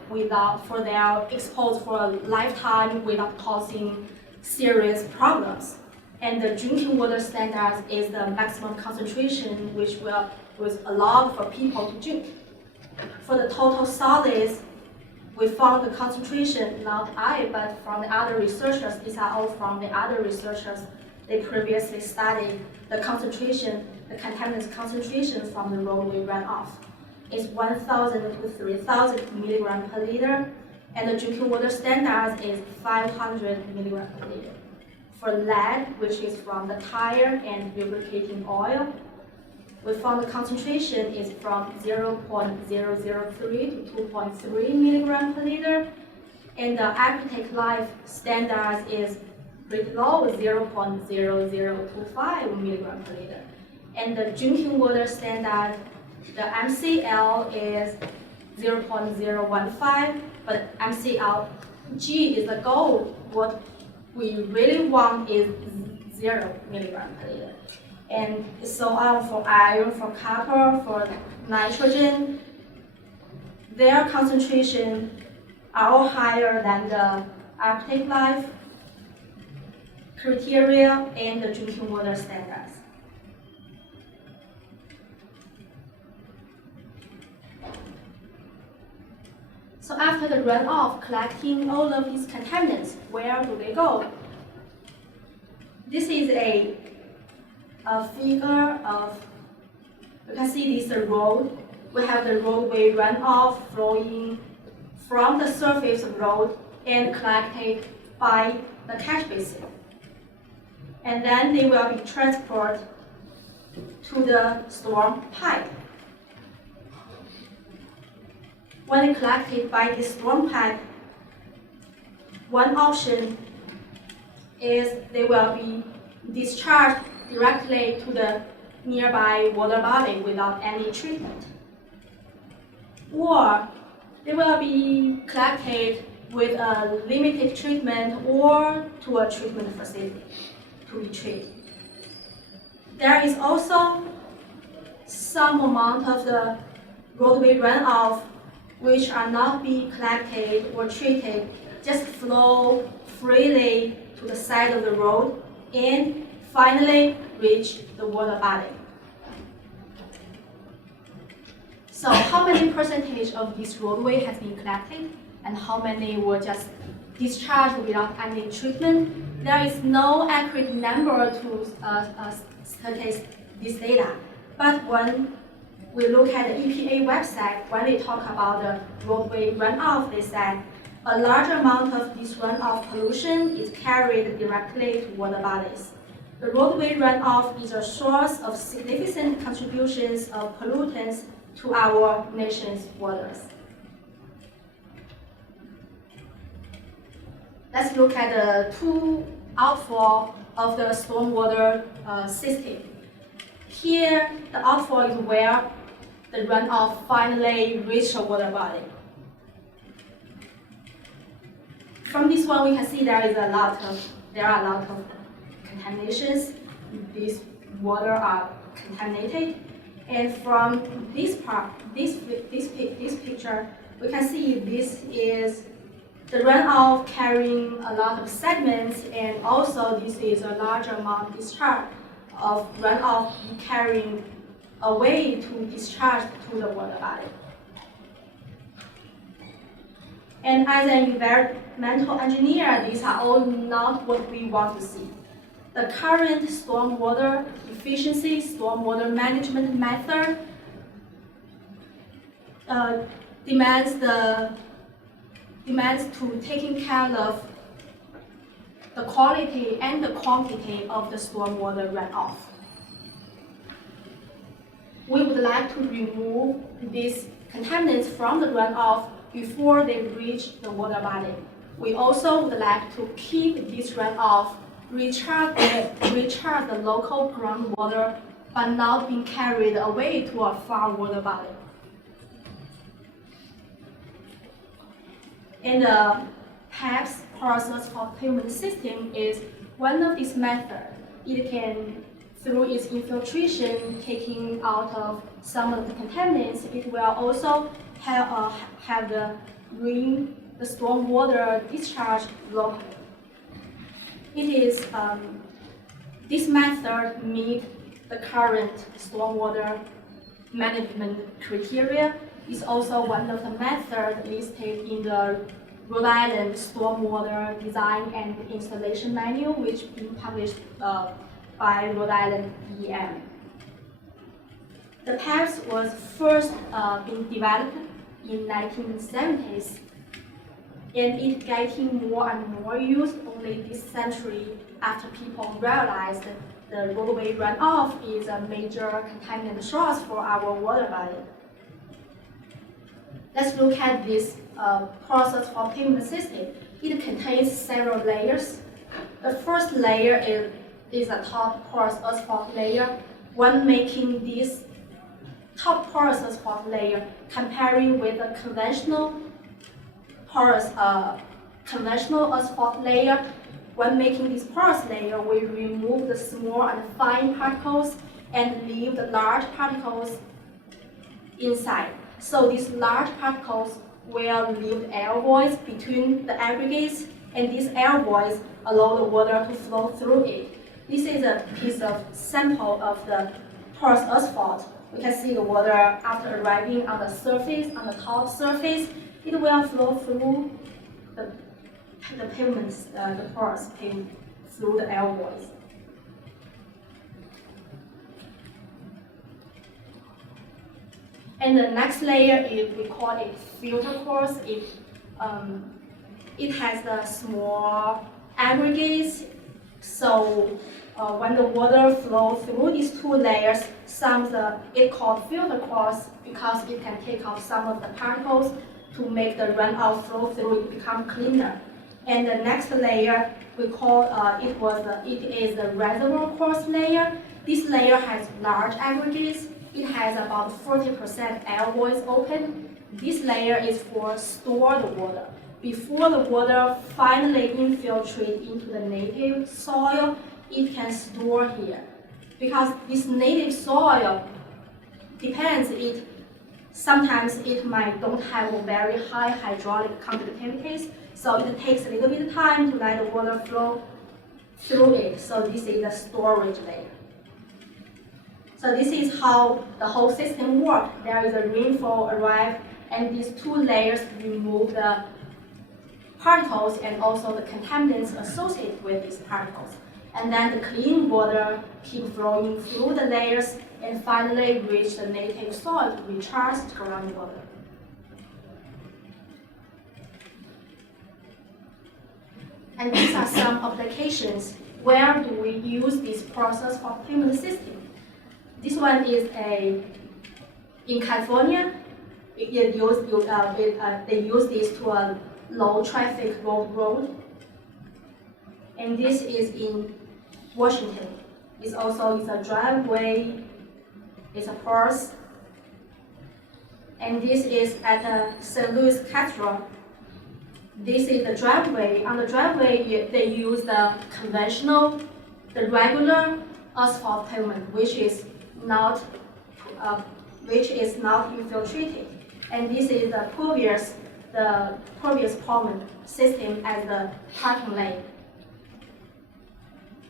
for their exposed for a lifetime without causing serious problems. And the drinking water standard is the maximum concentration which was allowed for people to drink. For the total solids, we found the concentration, not I, but from the other researchers. These are all from the other researchers. They previously studied the concentration, the contaminants concentration from the roadway runoff. It's 1,000 to 3,000 milligrams per liter, and the drinking water standard is 500 milligrams per liter. For lead, which is from the tire and lubricating oil, we found the concentration is from 0.003 to 2.3 milligrams per liter, and the aquatic life standard is pretty low, 0.0025 milligrams per liter. And the drinking water standard, the MCL is 0.015, but MCLG is the goal. What we really want is 0 milligrams per liter. And so on for iron, for copper, for nitrogen. Their concentration are all higher than the aquatic life criteria and the drinking water standards. So after the runoff, collecting all of these contaminants, where do they go? This is a figure of, you can see this road. We have the roadway runoff flowing from the surface of the road and collected by the catch basin. And then they will be transported to the storm pipe. When collected by the storm pipe, one option is they will be discharged directly to the nearby water body without any treatment. Or they will be collected with a limited treatment or to a treatment facility to be treated. There is also some amount of the roadway runoff which are not being collected or treated, just flow freely to the side of the road and finally reach the water body. So how many percentage of this roadway has been collected and how many were just discharged without any treatment? There is no accurate number to study this data, but when we look at the EPA website, when they talk about the roadway runoff, they said a large amount of this runoff pollution is carried directly to water bodies. The roadway runoff is a source of significant contributions of pollutants to our nation's waters. let's look at the two outfall of the stormwater system. Here, the outfall is where the runoff finally reaches a water body. From this one, we can see there are a lot of contaminations. These water are contaminated, and from this part, this picture, we can see this is the runoff carrying a lot of sediments, and also this is a large amount discharge of runoff carrying away to discharge to the water body. And as an environmental engineer, these are all not what we want to see. The current stormwater efficiency, stormwater management method demands to taking care of the quality and the quantity of the stormwater runoff. We would like to remove these contaminants from the runoff before they reach the water body. We also would like to keep this runoff recharge the local groundwater, but not being carried away to a far water body. And the PEPS process for pavement system is one of these methods. It can, through its infiltration, taking out of some of the contaminants, it will also have the stormwater discharge locally. It is, this method meets the current stormwater management criteria. It's also one of the methods listed in the Rhode Island Stormwater Design and Installation Manual, which is being published by Rhode Island DEM. The PEPS was first being developed in 1970s, and it getting more and more used only this century after people realized the roadway runoff is a major contaminant source for our water body. Let's look at this process for pavement system. It contains several layers. The first layer is a top porous asphalt layer. When making this top porous asphalt layer, comparing with a conventional asphalt layer, when making this porous layer, we remove the small and fine particles and leave the large particles inside. So these large particles will leave air voids between the aggregates, and these air voids allow the water to flow through it. This is a piece of sample of the porous asphalt. We can see the water after arriving on the surface, on the top surface, it will flow through the pavements, the porous pavement, through the air voids. And the next layer is, we call it filter course. It has the small aggregates. So when the water flows through these two layers, it's called filter course because it can take off some of the particles to make the runoff flow through, it become cleaner. And the next layer, we call it is the reservoir course layer. This layer has large aggregates. It has about 40% air voids open. This layer is for store the water. Before the water finally infiltrates into the native soil, it can store here. Because this native soil depends, sometimes it might don't have a very high hydraulic conductivities, so it takes a little bit of time to let the water flow through it. So this is the storage layer. So this is how the whole system works. There is a rainfall arrive, and these two layers remove the particles and also the contaminants associated with these particles. And then the clean water keep flowing through the layers and finally reach the native soil to recharge the groundwater. And these are some applications. Where do we use this process for pavement system? This one is in California. They use this to a low traffic road. and this is in Washington. It's also a driveway, it's a porous, and this is at St. Louis Cathedral. This is the driveway. On the driveway, they use the conventional, the regular asphalt pavement, which is not infiltrated. And this is the previous pavement system as the parking lane.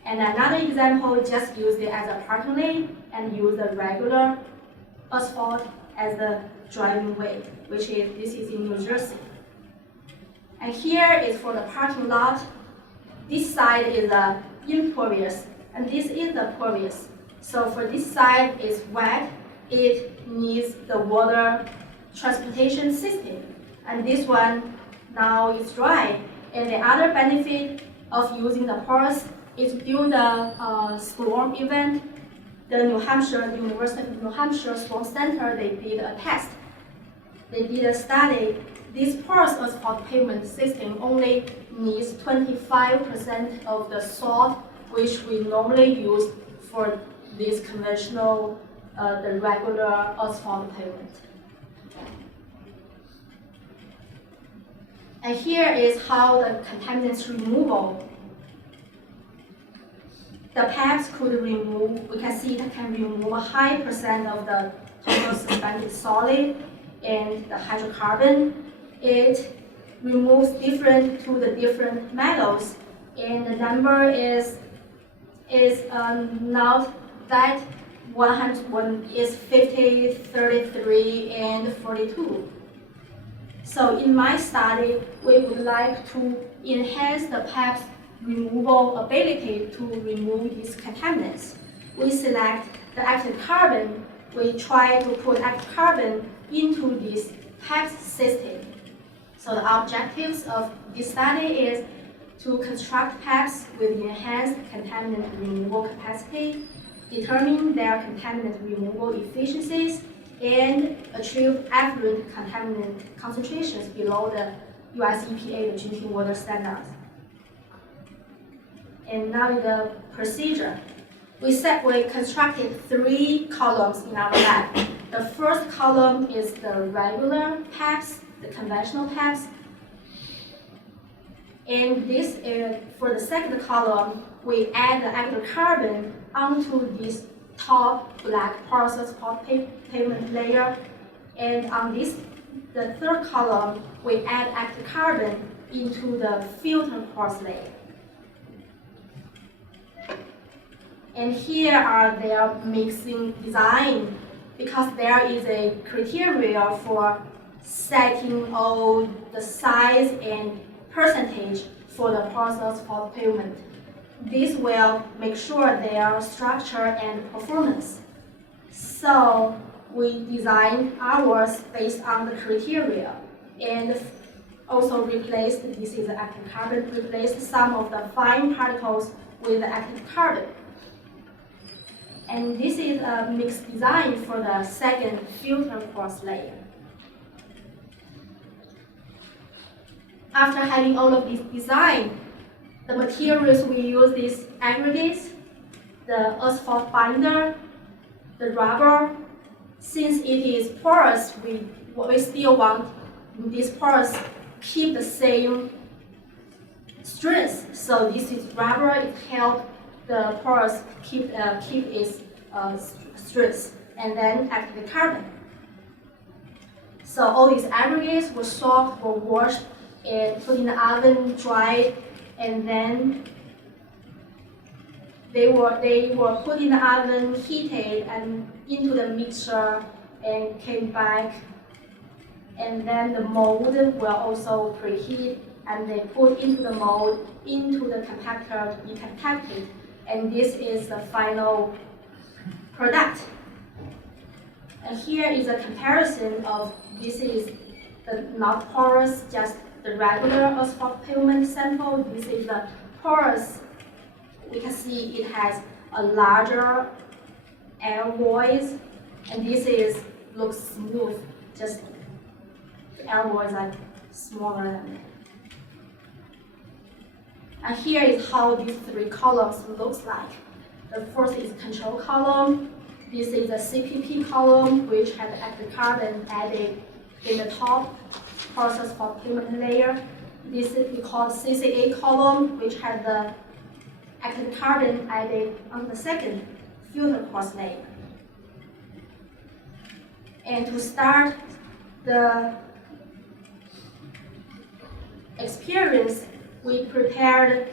And another example, just use it as a parking lane and use the regular asphalt as the driving way, this is in New Jersey. And here is for the parking lot. This side is the impervious, and this is the pervious. So for this side is wet, it needs the water transportation system. And this one now is dry. And the other benefit of using the porous is during the storm event, the University of New Hampshire Storm Center, they did a test. They did a study. This porous asphalt pavement system only needs 25% of the salt which we normally use for this conventional, the regular asphalt pavement. And here is how the contaminants removal. The PEPs could remove, we can see it can remove a high percent of the total suspended solid and the hydrocarbon. It removes different to the different metals, and the number is not that 101 is 50, 33, and 42. So in my study, we would like to enhance the PEP's removal ability to remove these contaminants. We select the active carbon. We try to put active carbon into this PEP system. So the objectives of this study is to construct PEPs with enhanced contaminant removal capacity, determine their contaminant removal efficiencies, and achieve effluent contaminant concentrations below the US EPA, the drinking water standards. And now the procedure. We constructed 3 columns in our lab. The first column is the regular PEPs, the conventional PEPs. And this is, for the second column, we add the active carbon onto this top black porous asphalt pavement layer. And on this, the third column, we add active carbon into the filter porous layer. And here are their mixing design, because there is a criteria for setting all the size and percentage for the porous asphalt pavement. This will make sure their structure and performance. So we designed ours based on the criteria, and also replaced, this is the active carbon, replaced some of the fine particles with the active carbon. And this is a mixed design for the second filter porous layer. After having all of this design, the materials we use is aggregates, the asphalt binder, the rubber. Since it is porous, we still want this porous keep the same strength. So this is rubber, it helps the porous keep its strength, and then active carbon. So all these aggregates were soaked, were washed, and put in the oven, dried, and then they were put in the oven, heated, and into the mixture, and came back. And then the mold will also preheat, and they put into the mold, into the compactor to be compacted. And this is the final product. And here is a comparison of, this is the not porous, just the regular asphalt pavement sample. This is the porous. We can see it has a larger air voids, and this looks smooth, just the air voids are smaller than that. And here is how these three columns looks like. The first is control column. This is a CPP column, which has active carbon added in the top process for pavement layer. This is called CCA column, which has the active carbon added on the second filter course layer. And to start the experience, we prepared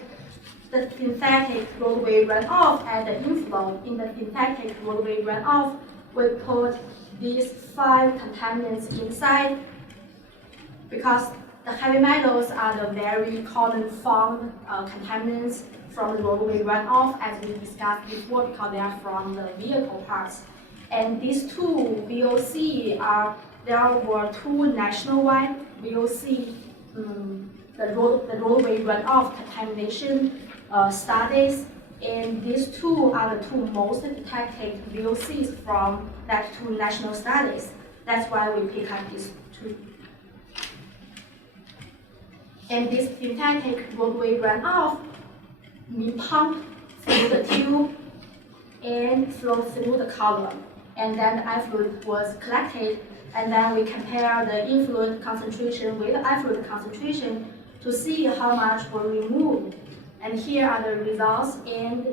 the synthetic roadway runoff at the inflow. In the synthetic roadway runoff, we put these 5 contaminants inside because the heavy metals are the very common found contaminants from the roadway runoff, as we discussed before, because they are from the vehicle parts. And these 2 VOC there were 2 nationwide VOC, the roadway runoff contamination studies, and these 2 are the 2 most detected VOCs from that 2 national studies. That's why we pick up these 2. And this synthetic roadway runoff, we pump through the tube and flow through the column. And then the effluent was collected, and then we compare the influent concentration with the effluent concentration to see how much were removed. And here are the results and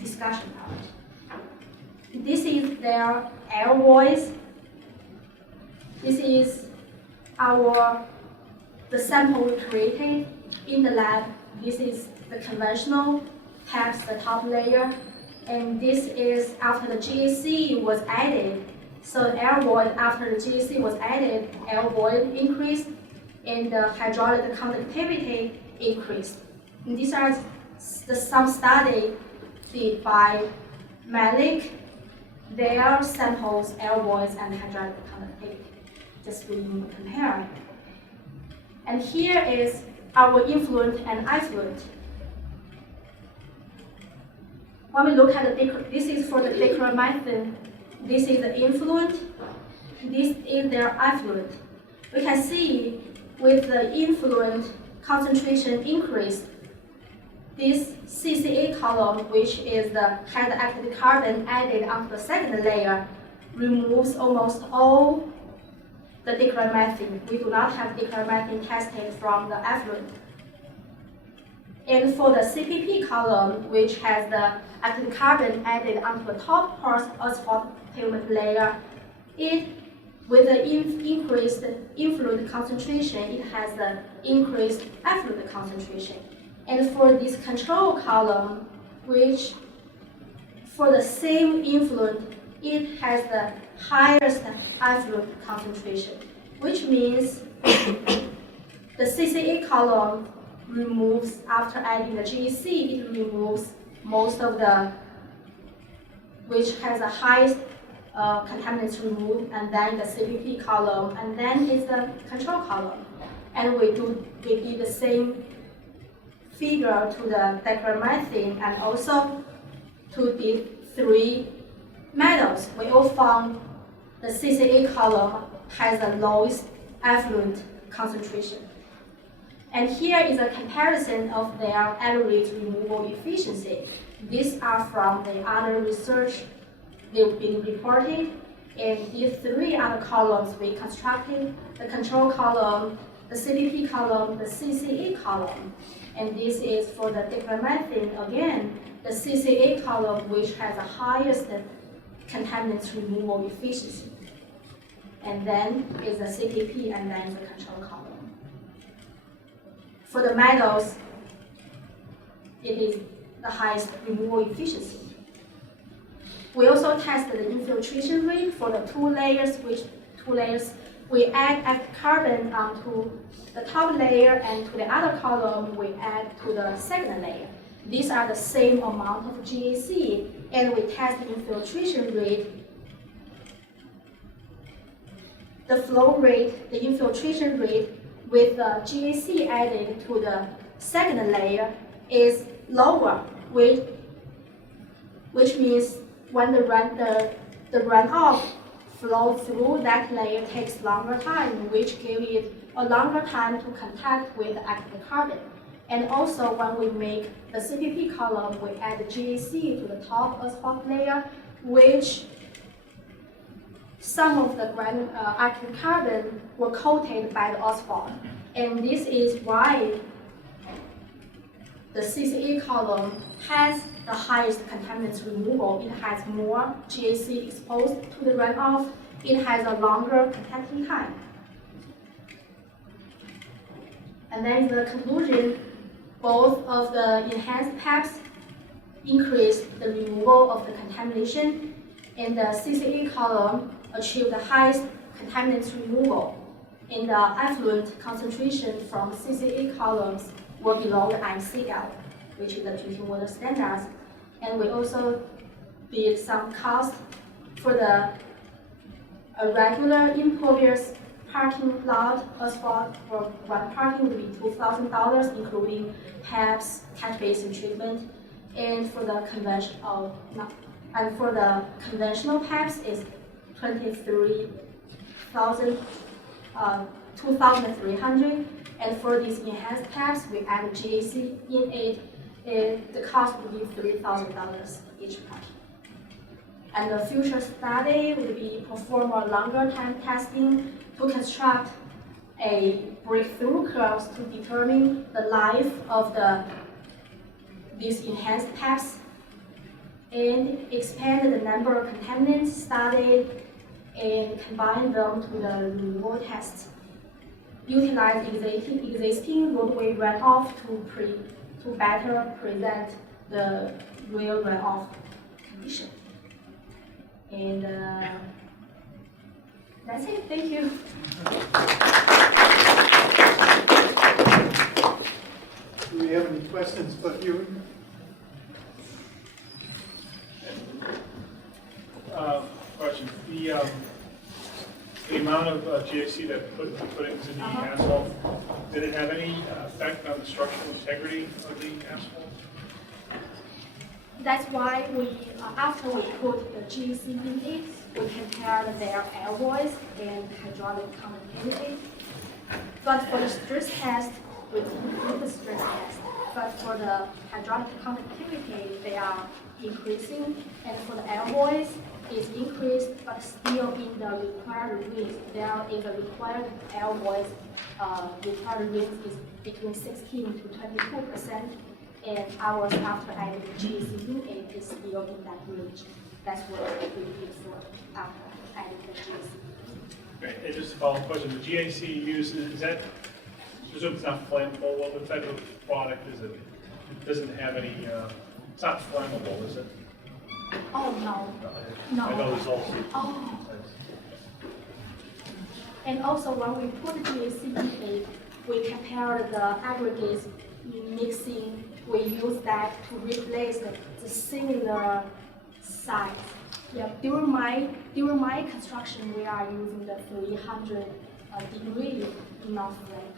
discussion part. This is their air voice. This is the sample we created in the lab. This is the conventional, past the top layer. And this is after the GAC was added. So the air void, after the GAC was added, air void increased and the hydraulic conductivity increased. And these are some study did by Malik, their samples, air voids and hydraulic conductivity, just to compare. And here is our influent and effluent. When we look at this is for the dichromethane, this is the influent, this is their effluent. We can see with the influent concentration increase, this CCA column, which is has the active carbon added onto the second layer, removes almost all the dichromethane. We do not have dichromethane tested from the effluent. And for the CPP column, which has the active carbon added onto the top asphalt pavement layer, with the increased influent concentration, it has the increased effluent concentration. And for this control column, which for the same influent, it has the highest effluent concentration, which means the CCA column removes, after adding the GEC, it removes most of the, which has the highest contaminants removed, and then the CPP column, and then is the control column. And we did the same figure to the dichromethane and also to the 3 metals. We all found the CCA column has the lowest effluent concentration. And here is a comparison of their average removal efficiency. These are from the other research they've been reported. And these 3 other columns we constructed, the control column, the CPP column, the CCA column. And this is for the dichromethane, again, the CCA column, which has the highest contaminants removal efficiency. And then is the CPP, and then the control column. For the metals, it is the highest removal efficiency. We also tested the infiltration rate for the 2 layers, which 2 layers we add active carbon onto the top layer, and to the other column we add to the second layer. These are the same amount of GAC, and we test the infiltration rate. The flow rate, the infiltration rate with the GAC added to the second layer is lower, which means when the runoff flow through that layer takes longer time, which gives it a longer time to contact with the active carbon. And also when we make the CPP column, we add GAC to the top asphalt layer, which some of the active carbon were coated by the asphalt. And this is why the CCA column has the highest contaminants removal. It has more GAC exposed to the runoff. It has a longer contacting time. And then the conclusion, both of the enhanced PEPs increase the removal of the contamination, and the CCA column achieve the highest contaminants removal. And the effluent concentration from CCA columns were below the MCL, which is the drinking water standards. And we also did some cost for the regular impervious parking lot asphalt for one parking would be $2,000, including PEPs, catch basin treatment, and for the conventional PEPs is $2,300, and for these enhanced PEPs we add GAC in it, the cost would be $3,000 each parking. And the future study would be perform a longer time testing to construct a breakthrough curves to determine the life of these enhanced PEPs and expand the number of contaminants studied and combine them to the removal test. Utilize existing roadway runoff to better present the real runoff condition. And that's it. Thank you. Do we have any questions for you? Question. The amount of GAC that put into the asphalt, did it have any effect on the structural integrity of the asphalt? That's why we, after we put the GAC in it, we compare their alloys and hydraulic conductivity. But for the stress test, we didn't do the stress test. But for the hydraulic conductivity, they are increasing, and for the alloys, it's increased, but still in the required range. There is a required alloys, required range is between 16 to 22%, and ours after adding GAC in it is still in that range. That's what we did for after adding the GAC. Okay, and just a follow-up question, the GAC used, is that, I presume it's not flammable, what type of product is it? It doesn't have any, it's not flammable, is it? Oh, no. No. I know there's also. Oh. And also when we put GAC in it, we compare the aggregates mixing, we use that to replace the similar size. Yeah, during my construction, we are using the 300 degree enough flame.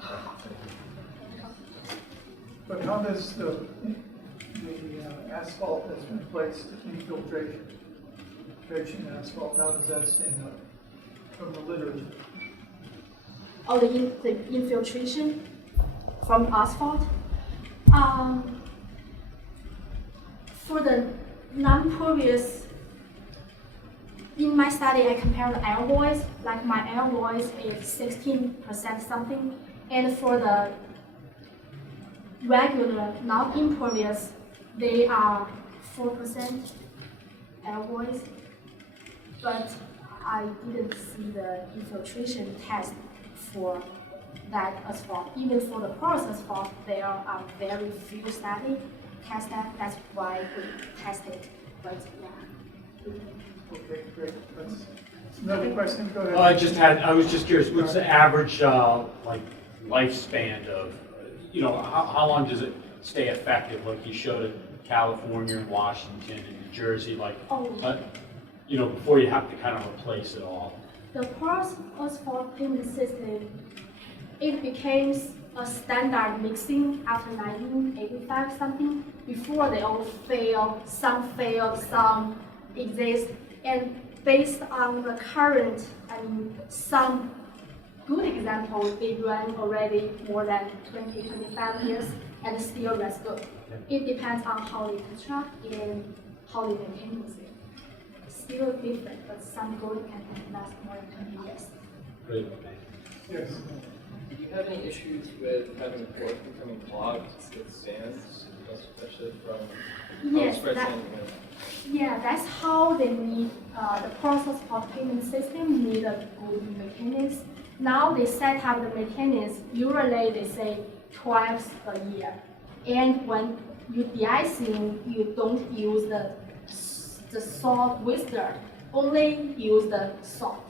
But how does the asphalt that's been placed, infiltration asphalt, how does that stand up from the literature? Oh, the infiltration from asphalt? For the non-pervious, in my study, I compare the alloys, like my alloys is 16% something, and for the regular, non-impervious, they are 4% alloys, but I didn't see the infiltration test for that asphalt. Even for the porous asphalt, there are very few studies test that. That's why we test it. But yeah. Okay, great. That's another question. Go ahead. I was just curious, what's the average, like, lifespan of, how long does it stay effective? Like you showed it, California and Washington and New Jersey, like, before you have to kind of replace it all. The porous asphalt pavement system, it became a standard mixing after 1985 something. Before they all failed, some exist, and based on the current, some good examples, they run already more than 20, 25 years. and still rest good. It depends on how they construct and how they maintain it. Still different, but some building can last more than 20 years. Great. Yes. Do you have any issues with having the floors becoming clogged with sands, especially from Yes, spreads that- in the wind? Yeah, that's how they need, the process of payment system need a good maintenance. Now they set up the maintenance, usually they say twice a year. And when you de-icing, you don't use the salt with dirt, only use the salt.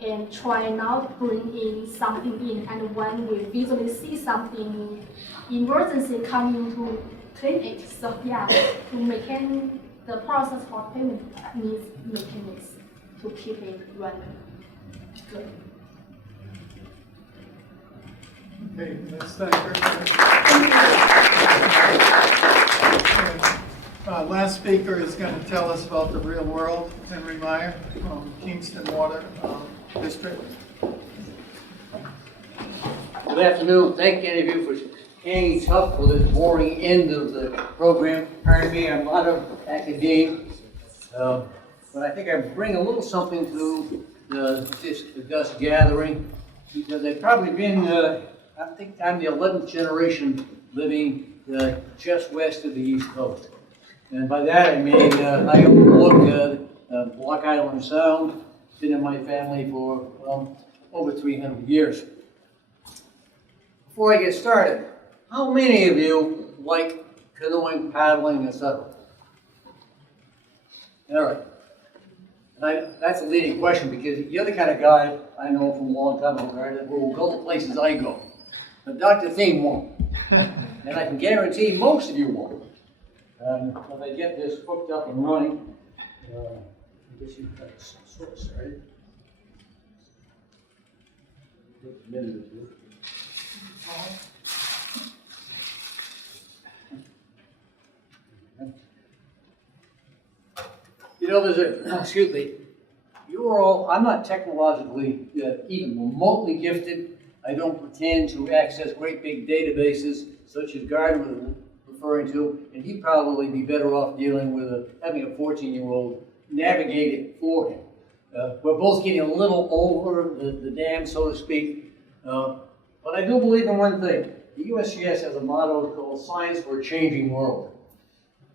And try not bring in something in, and when we visually see something emergency coming to clean it. So yeah, to maintain the process for payment needs maintenance to keep it running good. Okay, let's thank her. Last speaker is going to tell us about the real world, Henry Meyer from Kingston Water District. Good afternoon. Thank any of you for hanging tough for this boring end of the program. Pardon me, I'm not an academic, but I think I bring a little something to this august gathering, because I've probably been, I think I'm the 11th generation living just west of the East Coast. And by that I mean I overlook Block Island Sound, been in my family for over 300 years. Before I get started, how many of you like canoeing, paddling, etc.? All right. That's a leading question, because you're the kind of guy I know from a long time ago, right, that will go the places I go. But Dr. Thiem won't. And I can guarantee most of you won't. When I get this hooked up and running, I guess you've got sort of started. Take a minute or two. You know, excuse me, I'm not technologically even remotely gifted. I don't pretend to access great big databases such as Gardner was referring to, and he'd probably be better off dealing with having a 14-year-old navigate it for him. We're both getting a little over the dam, so to speak, but I do believe in one thing. The USGS has a motto called Science for a Changing World.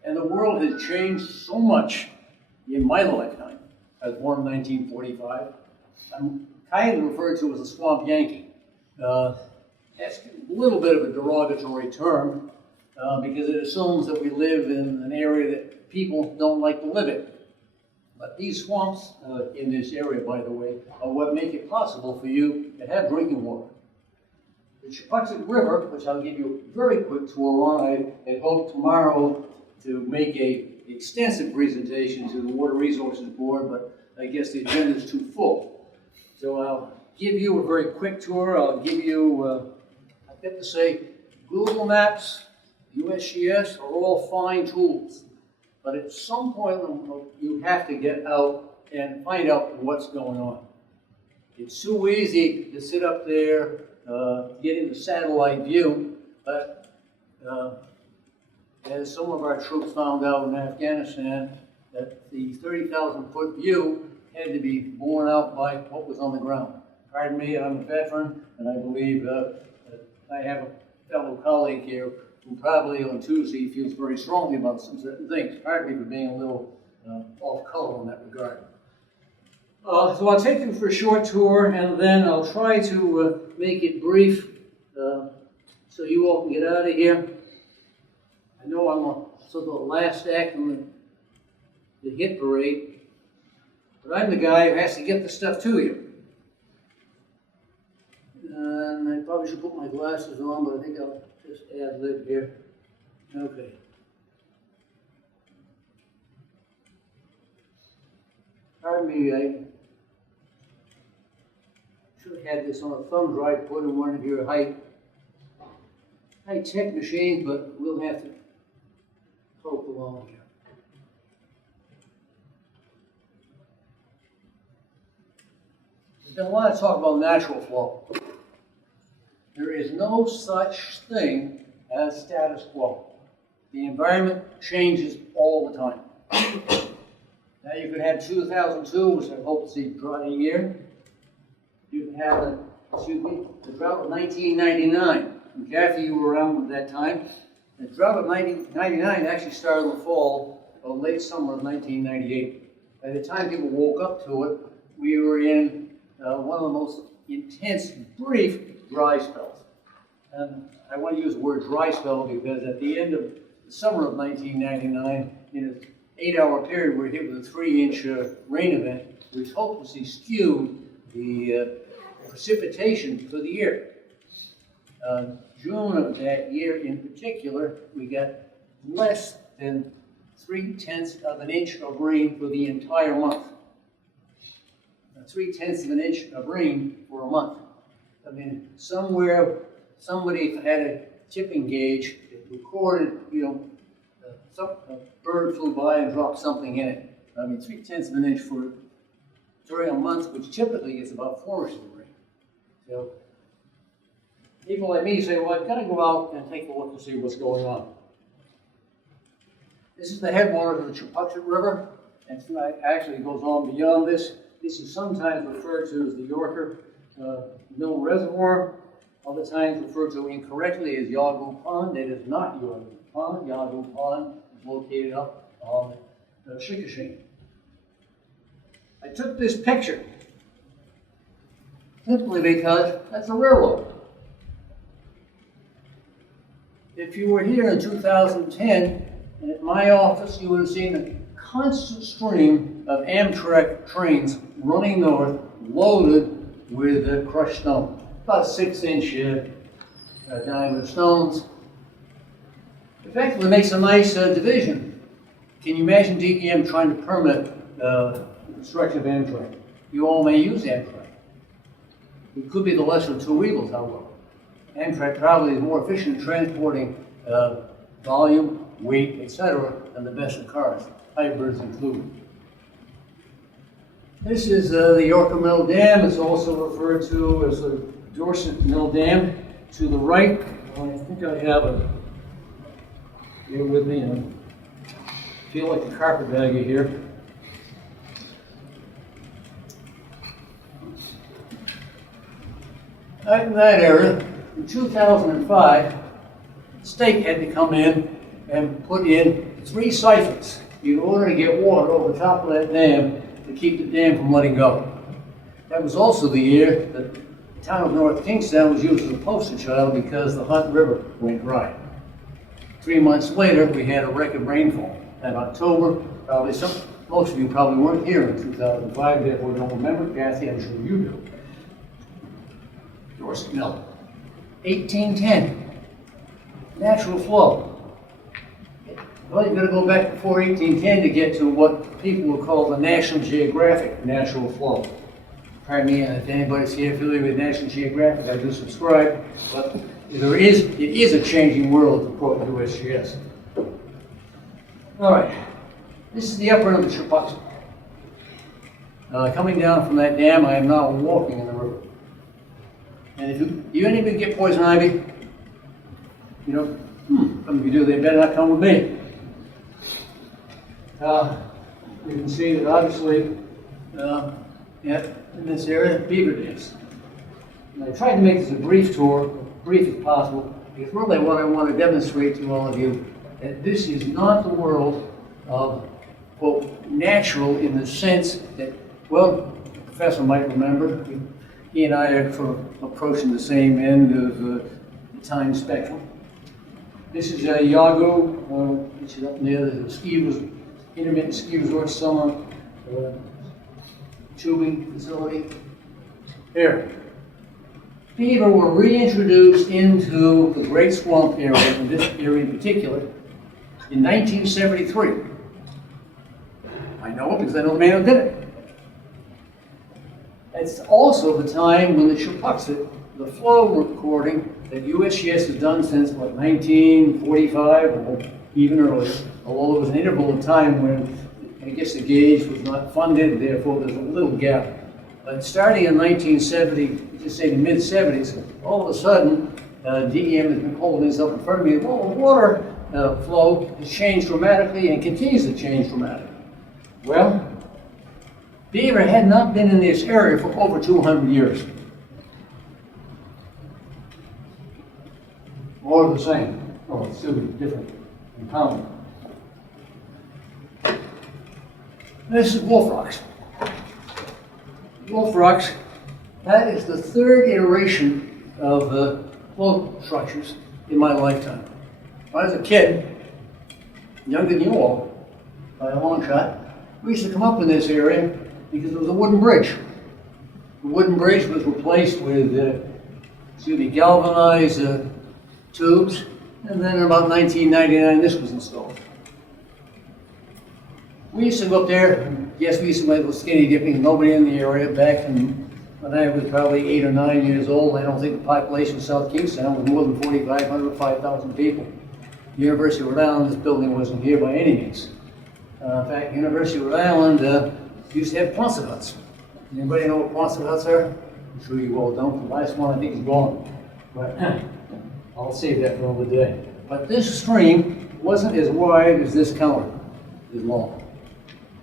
And the world has changed so much in my lifetime. I was born in 1945. I'm kind of referred to as a swamp Yankee. That's a little bit of a derogatory term because it assumes that we live in an area that people don't like to live in. But these swamps in this area, by the way, are what make it possible for you to have drinking water. The Chepaxik River, which I'll give you a very quick tour on, I hope tomorrow to make an extensive presentation to the Water Resources Board, but I guess the agenda is too full. So I'll give you a very quick tour. I'll give you, I get to say, Google Maps, USGS are all fine tools. But at some point, you have to get out and find out what's going on. It's too easy to sit up there, get into satellite view, but as some of our troops found out in Afghanistan, that the 30,000-foot view had to be borne out by what was on the ground. Pardon me, I'm a veteran, and I believe I have a fellow colleague here who probably on Tuesday feels very strongly about some certain things. Pardon me for being a little off color in that regard. So I'll take you for a short tour, and then I'll try to make it brief so you all can get out of here. I know I'm sort of the last act in the hit parade, but I'm the guy who has to get the stuff to you. And I probably should put my glasses on, but I think I'll just ad-lib here. Okay. Pardon me, I should have had this on a thumb drive put in one of your high-tech machines, but we'll have to poke along here. There's been a lot of talk about natural flow. There is no such thing as status quo. The environment changes all the time. Now you could have 2002, which I hope to see dry year. You can have, the drought of 1999. And Kathy, you were around at that time. The drought of 1999 actually started in the fall or late summer of 1998. By the time people woke up to it, we were in one of the most intense, brief dry spells. And I want to use the word dry spell because at the end of the summer of 1999, in an 8-hour period, we were hit with a 3-inch rain event, which hopelessly skewed the precipitation for the year. June of that year in particular, we got less than 0.3 of an inch of rain for the entire month. 0.3 of an inch of rain for a month. I mean, somewhere, somebody had a tipping gauge that recorded, a bird flew by and dropped something in it. I mean, 0.3 of an inch during a month, which typically is about 4 inches of rain. So, people like me say, well, I've got to go out and take a look and see what's going on. This is the headwaters of the Chepachet River, and it actually goes on beyond this. This is sometimes referred to as the Yorker Mill Reservoir, other times referred to incorrectly as Yagu Pond. It is not Yagu Pond. Yagu Pond is located up on Chickasha. I took this picture simply because that's a railroad. If you were here in 2010, and at my office, you would have seen a constant stream of Amtrak trains running north, loaded with crushed stone. About 6-inch diameter stones. Effectively makes a nice division. Can you imagine DEM trying to permit the construction of Amtrak? You all may use Amtrak. It could be the lesser of two evils, however. Amtrak probably is more efficient in transporting volume, weight, etc., than the best of cars, hybrids included. This is the Yorker Mill Dam. It's also referred to as the Dorset Mill Dam. To the right, I think I have a, here with me, I feel like a carpetbagger here. Out in that area, in 2005, the state had to come in and put in 3 siphons in order to get water over top of that dam to keep the dam from letting go. That was also the year that the town of North Kingstown was used as a poster child because the Hunt River went dry. 3 months later, we had a record rainfall. In October, most of you probably weren't here in 2005, therefore don't remember. Kathy, I'm sure you do. Dorset Mill, 1810, natural flow. Well, you've got to go back before 1810 to get to what people would call the National Geographic natural flow. Pardon me, if anybody's here familiar with National Geographic, I do subscribe, but it is a changing world to quote USGS. All right, this is the upper end of the Chepachet. Coming down from that dam, I am now walking in the river. And if you anybody get poison ivy, some of you do, they better not come with me. You can see that obviously in this area, beaver dams. And I tried to make this a brief tour, brief as possible, because really what I want to demonstrate to all of you, that this is not the world of, quote, natural in the sense that, well, the professor might remember, he and I are sort of approaching the same end of the time spectrum. This is Yagu, which is up near the intermittent ski resort summer tubing facility. Here. Beaver were reintroduced into the Great Swamp area, in this area in particular, in 1973. I know it because I know the man who did it. It's also the time when the Chepachet, the flow recording that USGS has done since, 1945 or even earlier, although there was an interval of time when I guess the gauge was not funded, therefore there's a little gap. But starting in 1970, just say the mid-70s, all of a sudden, DEM has been holding this up in front of me. Well, the water flow has changed dramatically and continues to change dramatically. Well, beaver had not been in this area for over 200 years. Or the same. Oh, it's still different in common. This is wolf rocks. Wolf rocks, that is the third iteration of flow structures in my lifetime. When I was a kid, younger than you all, by a long shot, we used to come up in this area because it was a wooden bridge. The wooden bridge was replaced with galvanized tubes, and then in about 1999 this was installed. We used to go up there, and yes, we used to go skinny dipping, nobody in the area back when I was probably 8 or 9 years old. I don't think the population of South Kingstown was more than 4,500, 5,000 people. University of Rhode Island, this building wasn't here by any means. In fact, University of Rhode Island used to have Quonset huts. Anybody know what Quonset huts are? I'm sure you all don't. The last one I think is gone. But I'll save that for another day. But this stream wasn't as wide as this counter is long.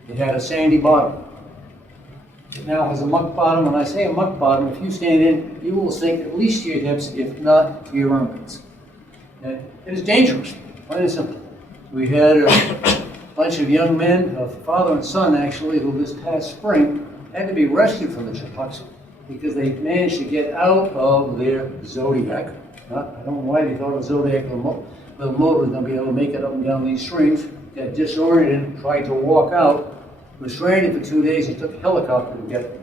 It had a sandy bottom. It now has a muck bottom. When I say a muck bottom, if you stand in, you will sink at least to your hips, if not to your armpits. And it is dangerous, plain and simple. We had a bunch of young men, a father and son actually, who this past spring had to be rescued from the Chapuxet because they managed to get out of their Zodiac. I don't know why they thought a Zodiac the motor was going to be able to make it up and down these streams. Got disoriented, tried to walk out, was stranded for 2 days. It took a helicopter to get them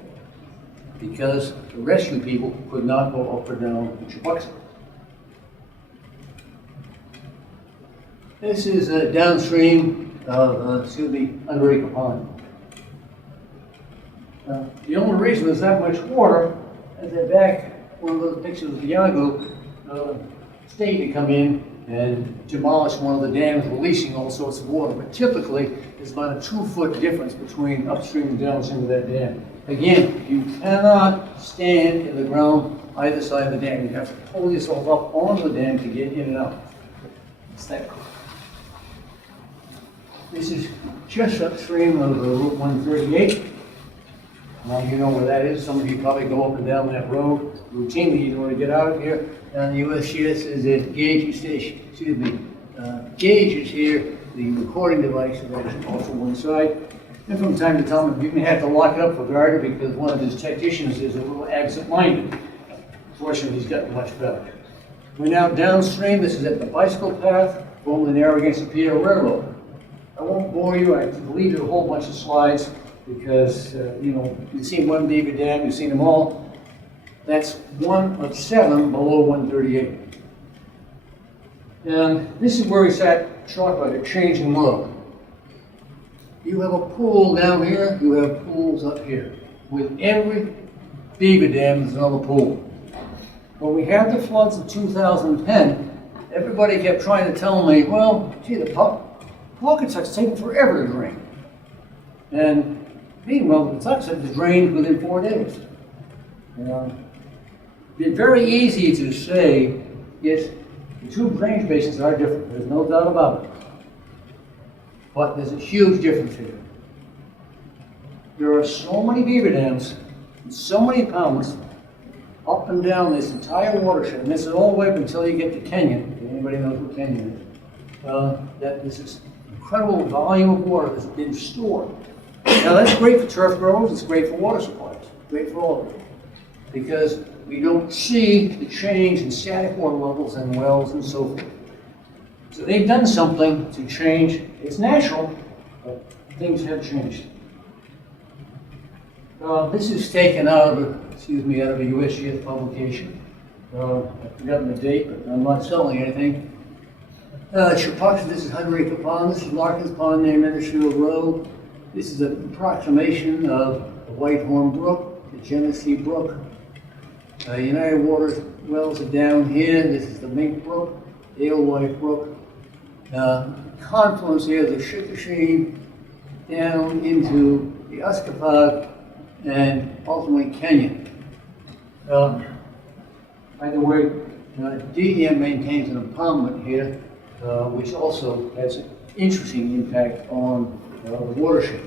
because the rescue people could not go up or down the Chapuxet. This is downstream of, Underacre Pond. The only reason there's that much water is that back, one of those pictures of Iago, state to come in and demolish one of the dams, releasing all sorts of water. But typically, there's about a 2-foot difference between upstream and downstream of that dam. Again, you cannot stand in the ground either side of the dam. You have to pull yourself up onto the dam to get in and out. It's that cool. This is just upstream of Route 138. You know where that is. Some of you probably go up and down that road routinely. You want to get out of here. And the USGS is a gauge station. Gauge is here. The recording device is actually also one side. And from time to time, you may have to lock it up for Gardner because one of his technicians is a little absent-minded. Fortunately, he's gotten much better. We're now downstream. This is at the bicycle path, formerly Narragansett Pier Railroad. I won't bore you. I deleted a whole bunch of slides because, you've seen one beaver dam, you've seen them all. That's one of 7 below 138. And this is where we sat talking about a changing world. You have a pool down here, you have pools up here. With every beaver dam, there's another pool. When we had the floods of 2010, everybody kept trying to tell me, well, gee, the Pawcatuck's taking forever to drain. And meanwhile, the Pawcatuck is drained within 4 days. It's very easy to say, yes, the 2 drainage basins are different. There's no doubt about it. But there's a huge difference here. There are so many beaver dams, and so many ponds up and down this entire watershed, and this is all the way up until you get to Kenyon, if anybody knows what Kenyon is, that this is incredible volume of water that's been stored. Now that's great for turf growers, it's great for water supplies, great for all of it, because we don't see the change in static water levels in wells and so forth. So they've done something to change. It's natural, but things have changed. This is taken out of a USGS publication. I've forgotten the date, but I'm not selling anything. Chapuxet, this is Underacre Pond. This is Larkin's Pond named Ennisfield Road. This is an approximation of the Whitehorn Brook, the Genesee Brook. United Water wells are down here. This is the Mink Brook, Alewife Brook. Confluence here, the Chickasha down into the Uscapog and ultimately Kenyon. By the way, DEM maintains an impoundment here, which also has an interesting impact on the watershed.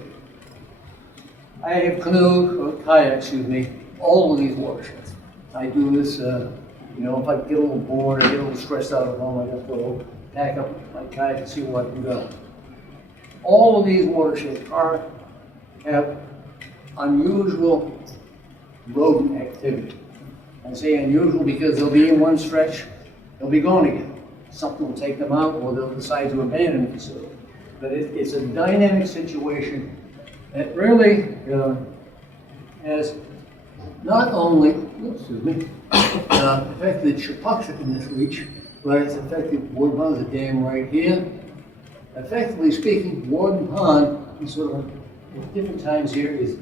I have canoed, or kayak, excuse me, all of these watersheds. I do this, if I get a little bored, I get a little stressed out at home, I just go pack up my kayak and see where I can go. All of these watersheds have unusual rodent activity. I say unusual because they'll be in one stretch, they'll be gone again. Something will take them out, or they'll decide to abandon the facility. But it's a dynamic situation that really has not only, affected Chepuxet in this reach, but it's affected Warden Pond, the dam right here. Effectively speaking, Warden Pond, sort of at different times here, is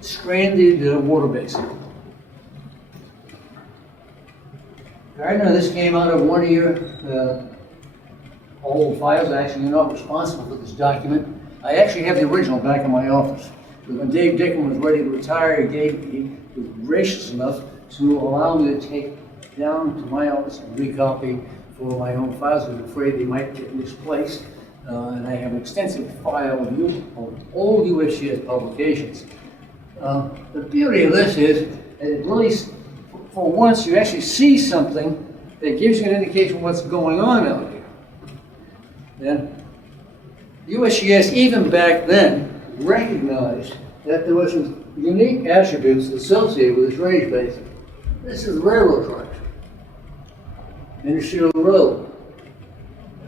stranded water basin. Gardner, this came out of one of your old files. Actually, you're not responsible for this document. I actually have the original back in my office. But when Dave Dickin was ready to retire, he was gracious enough to allow me to take down to my office and recopy for my own files. I was afraid they might get misplaced. And I have an extensive file of old USGS publications. The beauty of this is, at least for once, you actually see something that gives you an indication of what's going on out here. And USGS, even back then, recognized that there was some unique attributes associated with this drainage basin. This is the railroad tracks, Industrial Road.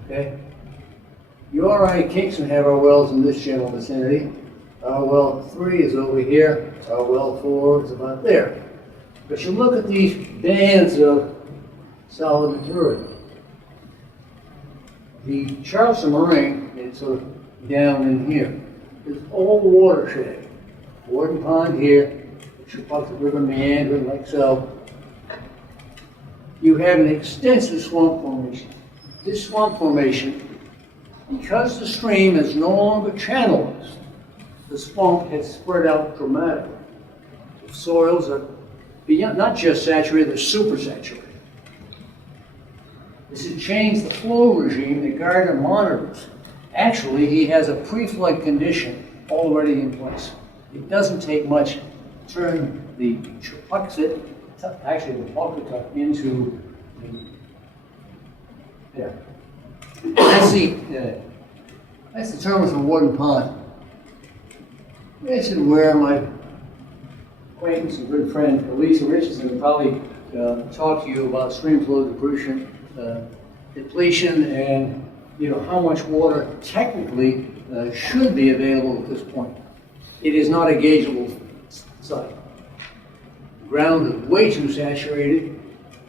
Okay? URI and Kingston have our wells in this general vicinity. Our well 3 is over here. Our well 4 is about there. But you look at these bands of solid material. The Charleston Moraine is sort of down in here. This old watershed. Warden Pond here, Chepuxet River meandering like so. You have an extensive swamp formation. This swamp formation, because the stream is no longer channelized, the swamp has spread out dramatically. The soils are beyond, not just saturated, they're super saturated. This has changed the flow regime that Gardner monitors. Actually, he has a pre-flood condition already in place. It doesn't take much to turn the Chepuxet, actually the Pawcatuck, into the, that's the terminus of Warden Pond. This is where my acquaintance and good friend Elisa Richardson will probably talk to you about stream flow depletion and how much water technically should be available at this point. It is not a gaugeable site. The ground is way too saturated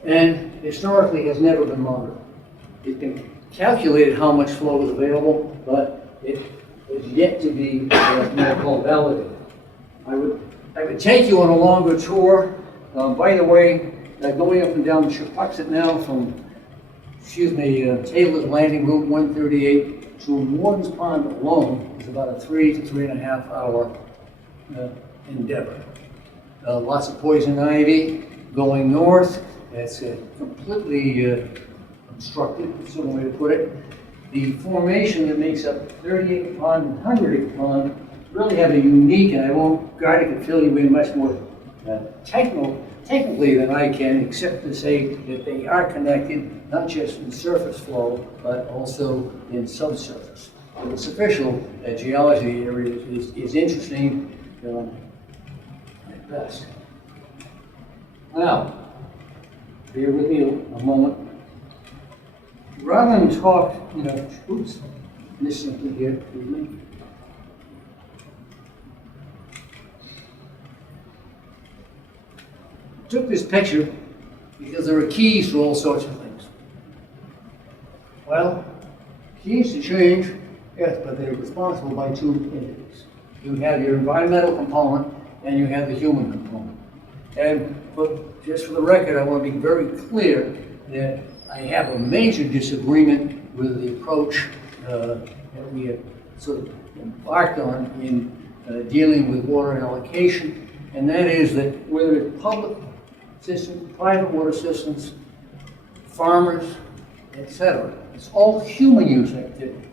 and historically has never been monitored. It's been calculated how much flow is available, but it is yet to be validated. I would take you on a longer tour. By the way, going up and down the Chepuxet now from, Taylor's Landing, Route 138 to Warden's Pond alone is about a 3 to 3.5 hour endeavor. Lots of poison ivy going north. That's completely obstructed, is one way to put it. The formation that makes up 30-acre pond and 100-acre pond really have a unique, and I won't, Gardner can fill you in much more technically than I can, except to say that they are connected, not just in surface flow, but also in subsurface. So the superficial geology area is interesting at best. Now, bear with me a moment. Rather than talk, oops, missed something here, excuse me. Took this picture because there are keys to all sorts of things. Well, keys to change, yes, but they're responsible by two entities. You have your environmental component and you have the human component. And just for the record, I want to be very clear that I have a major disagreement with the approach that we have sort of embarked on in dealing with water allocation, and that is that whether it's public systems, private water systems, farmers, etc. It's all human use activity.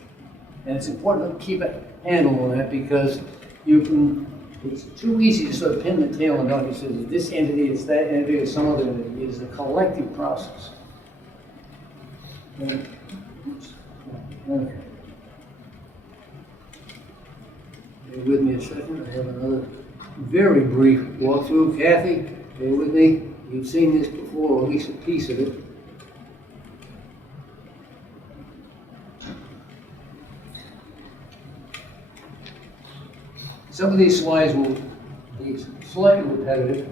And it's important to keep a handle on that because it's too easy to sort of pin the tail on a donkey. It says this entity, it's that entity, it's some other entity. It is a collective process. Okay. Bear with me a second. I have another very brief walkthrough. Kathy, bear with me. You've seen this before, or at least a piece of it. Some of these slides will be slightly repetitive.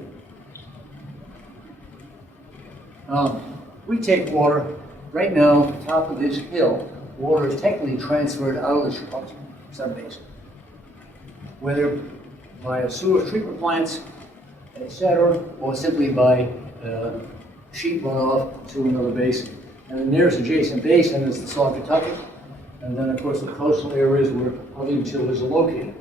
We take water, right now, at the top of this hill, water is technically transferred out of the sub-basin. Whether by sewer treatment plants, etc., or simply by sheet runoff to another basin. And the nearest adjacent basin is the Saugatucket, and then of course the coastal areas where other utilities are located.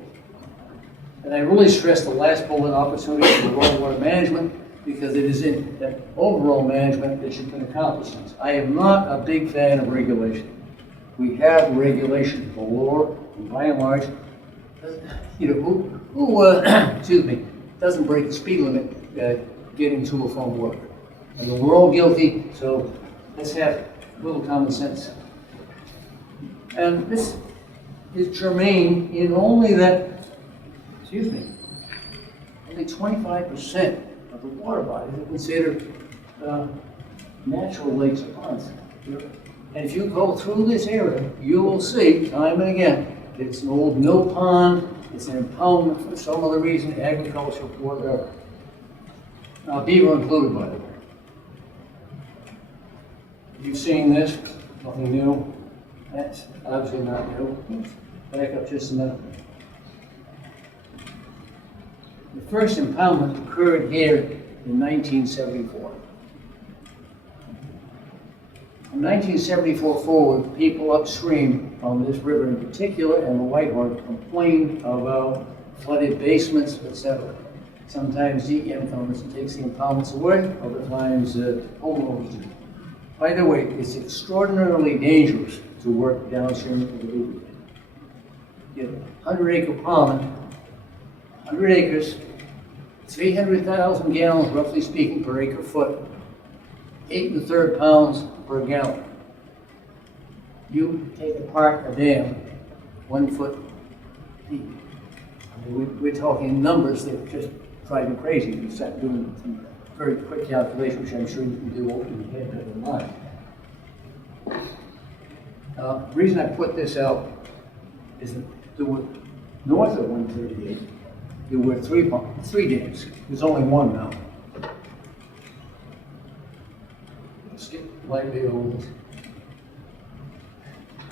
And I really stress the last bullet, opportunity for rural water management, because it is in that overall management that you can accomplish things. I am not a big fan of regulation. We have regulation galore, and by and large, excuse me, doesn't break the speed limit getting to or from work. And we're all guilty, so let's have a little common sense. And this is germane in only that, excuse me, only 25% of the water bodies are considered natural lakes or ponds. And if you go through this area, you will see time and again, it's an old mill pond, it's an impoundment for some other reason, agriculture, whatever. Beaver included, by the way. You've seen this, nothing new. That's obviously not new. Back up just a minute. The first impoundment occurred here in 1974. From 1974 forward, people upstream on this river in particular and the Whitehorn complained about flooded basements, etc. Sometimes DEM comes and takes the impoundments away, other times homeowners do. By the way, it's extraordinarily dangerous to work downstream of the river. You get a 100-acre pond, 100 acres, 300,000 gallons, roughly speaking, per acre foot, 8 1/3 pounds per gallon. You take apart a dam 1 foot deep. I mean, we're talking numbers that just drive you crazy. You start doing some very quick calculation, which I'm sure you can do in your head better than mine. The reason I put this out is that there were north of 138, there were three dams. There's only one now. Skip lightly over this.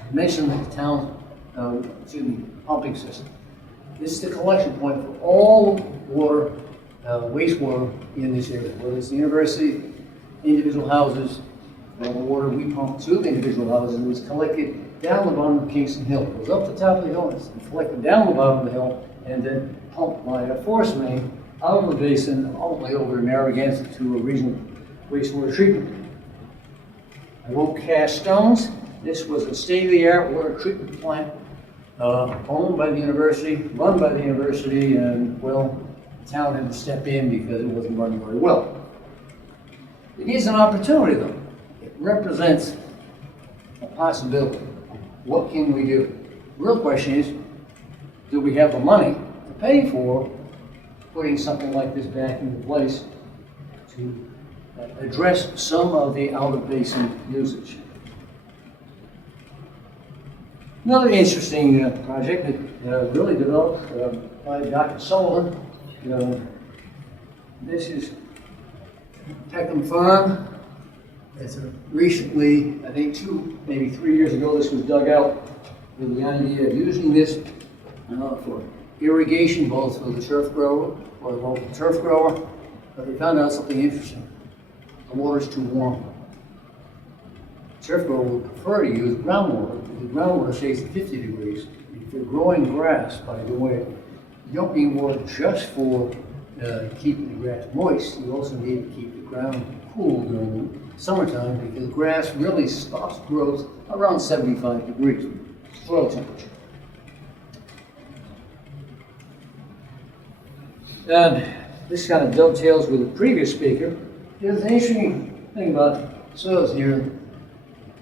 I mentioned the town, pumping system. This is the collection point for all water, wastewater in this area, whether it's the university, individual houses, all the water we pump to the individual houses is collected down the bottom of Kingston Hill. It goes up the top of the hill, it's collected down the bottom of the hill, and then pumped by a force main out of the basin all the way over to Narragansett to a regional wastewater treatment. I won't cast stones. This was a state-of-the-art water treatment plant owned by the university, run by the university, and, well, the town had to step in because it wasn't running very well. It is an opportunity, though. It represents a possibility. What can we do? The real question is, do we have the money to pay for putting something like this back into place to address some of the out-of-basin usage? Another interesting project that really developed by Dr. Sullivan. This is Peckham Farm. It's recently, I think 2, maybe 3 years ago, this was dug out with the idea of using this for irrigation, both for the turf grower or the local turf grower. But they found out something interesting. The water's too warm. Turf grower would prefer to use groundwater because the groundwater stays at 50 degrees. If you're growing grass, by the way, you don't need water just for keeping the grass moist. You also need to keep the ground cool during summertime because grass really stops growth around 75 degrees soil temperature. And this kind of dovetails with the previous speaker. There's an interesting thing about soils here.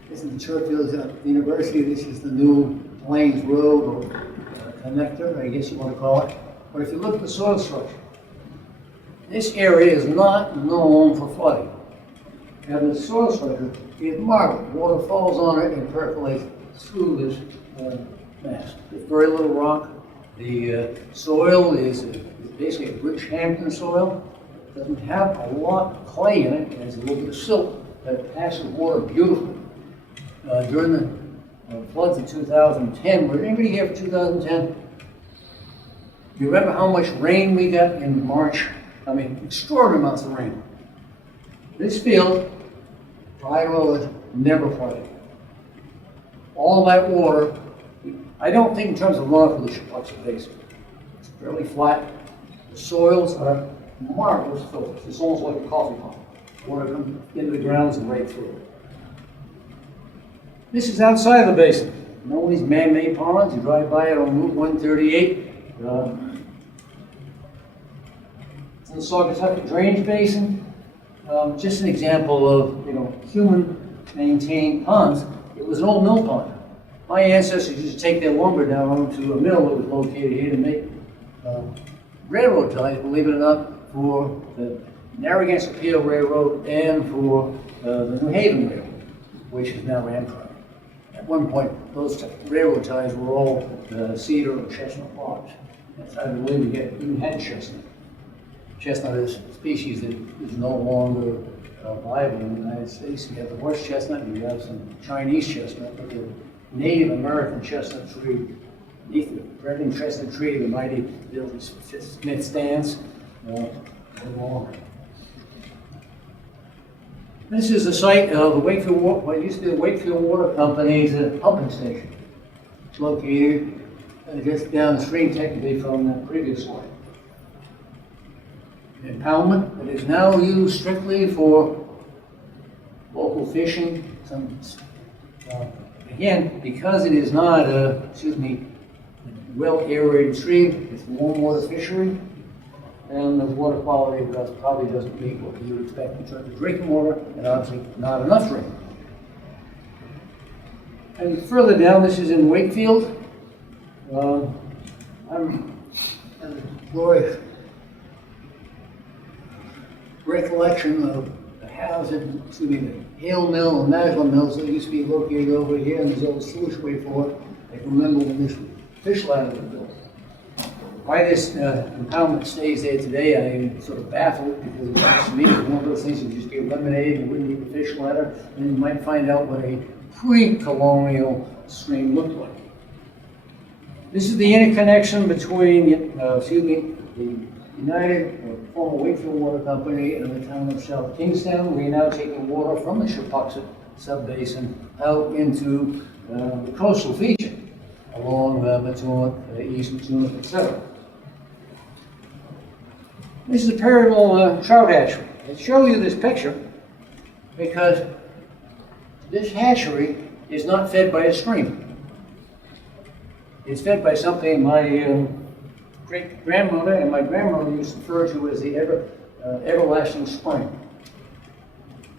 This is the Churchill University. This is the new Plains Road or connector, I guess you want to call it. But if you look at the soil structure, this area is not known for flooding. And the soil structure is marble. Water falls on it and percolates through this mass. There's very little rock. The soil is basically a Bridgehampton soil. It doesn't have a lot of clay in it. It has a little bit of silt that passes water beautifully. During the floods of 2010, was anybody here for 2010? Do you remember how much rain we got in March? I mean, extraordinary amounts of rain. This field, dry road, never flooded. All that water, I don't think in terms of runoff of the Shepuxet Basin. It's fairly flat. The soils are marvelous filters. It's almost like a coffee pot. Water comes into the grounds and right through. This is outside of the basin. You know these man-made ponds? You drive by it on Route 138. It's in the Saugatuck Drainage Basin. Just an example of, human-maintained ponds. It was an old mill pond. My ancestors used to take their lumber down to a mill that was located here to make railroad ties, believe it or not, for the Narragansett Peel Railroad and for the New Haven Railroad, which is now Amtrak. At one point, those railroad ties were all cedar or chestnut logs. That's how I believe we even had chestnut. Chestnut is a species that is no longer viable in the United States. You have the horse chestnut, and you have some Chinese chestnut, but the Native American chestnut tree, beneath the American chestnut tree, the mighty Bill Smith stands, no longer. This is the site of the Wakefield, what used to be the Wakefield Water Company's pumping station. It's located just down the stream technically from the previous one. Impoundment that is now used strictly for local fishing. Again, because it is not a, well aerated stream, it's warm water fishery, and the water quality probably doesn't meet what you would expect in terms of drinking water, and obviously not enough rain. And further down, this is in Wakefield. Glorious recollection of the housing, the Hale Mill and Maslin Mills that used to be located over here, and there's a little sluiceway for it. I can remember when this fish ladder was built. Why this impoundment stays there today, I am sort of baffled, because it seems to me it's one of those things that you just get eliminated, you wouldn't need the fish ladder, and you might find out what a pre-colonial stream looked like. This is the interconnection between, the United, or former Wakefield Water Company, and the town of South Kingstown. We are now taking water from the Shepuxet subbasin out into the coastal feature along Mattoon, East Mattoon, etc. This is a permeable trout hatchery. I show you this picture because this hatchery is not fed by a stream. It's fed by something my great-grandmother and my grandmother used to refer to as the everlasting spring.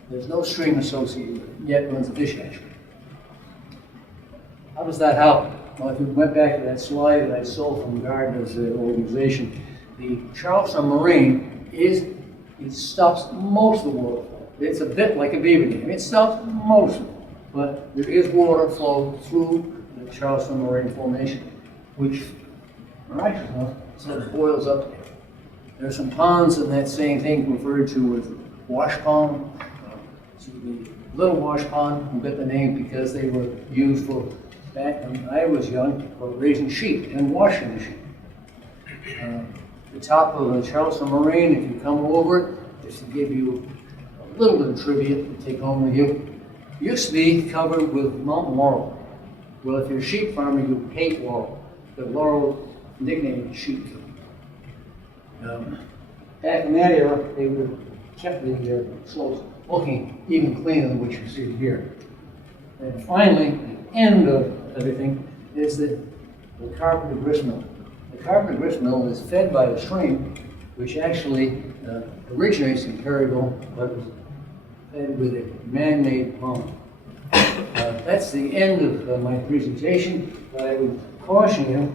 There's no stream associated with it, yet runs a fish hatchery. How does that happen? Well, if we went back to that slide that I stole from Gardner's organization, the Charleston Marine it stops most of the water flow. It's a bit like a beaver dam. It stops most of it, but there is water flow through the Charleston Marine Formation, which, miraculous enough, sort of boils up there. There are some ponds in that same thing referred to as wash pond. The little wash pond, we got the name because they were used for, back when I was young, for raising sheep and washing the sheep. The top of the Charleston Marine, if you come over it, just to give you a little bit of trivia to take home with you, used to be covered with mountain laurel. Well, if you're a sheep farmer, you hate laurel. The laurel nickname is sheep. Back in that era, they would have kept the slopes looking even cleaner than what you see here. And finally, the end of everything is the Carpenter grist mill. The Carpenter grist mill is fed by a stream which actually originates in Perryville, but is fed with a man-made pond. That's the end of my presentation, but I would caution you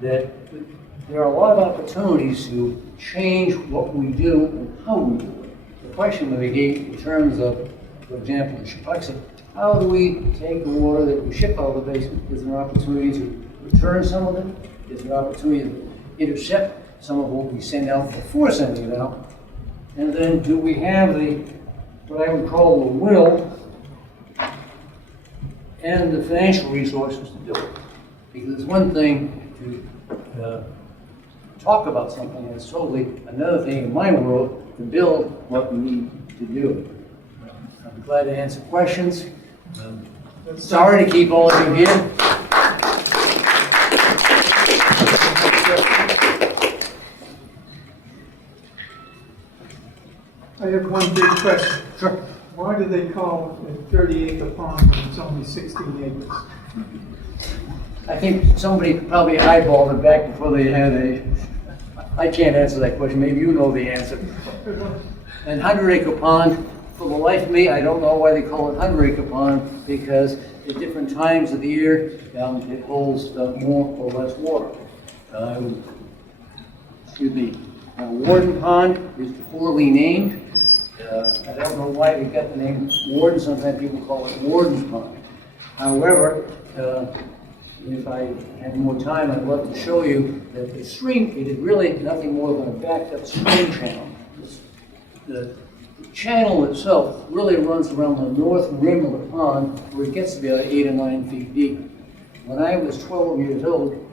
that there are a lot of opportunities to change what we do and how we do it. The question that we gave in terms of, for example, the Shepuxet, how do we take the water that we ship out of the basin? Is there an opportunity to return some of it? Is there an opportunity to intercept some of what we send out before sending it out? And then do we have the, what I would call the will and the financial resources to do it? Because it's one thing to talk about something, and it's totally another thing in my world to build what we need to do. I'm glad to answer questions. Sorry to keep all of you here. I have one big question. Sure. Why do they call it a 30-acre pond when it's only 16 acres? I think somebody probably eyeballed it back before they had a, I can't answer that question, maybe you know the answer. And 100-acre pond, for the life of me, I don't know why they call it 100-acre pond, because at different times of the year, it holds more or less water. Excuse me, Warden Pond is poorly named. I don't know why we got the name Warden, sometimes people call it Warden Pond. However, if I had more time, I'd love to show you that the stream, it is really nothing more than a backed up stream channel. The channel itself really runs around the north rim of the pond, where it gets to be about 8 or 9 feet deep. When I was 12 years old,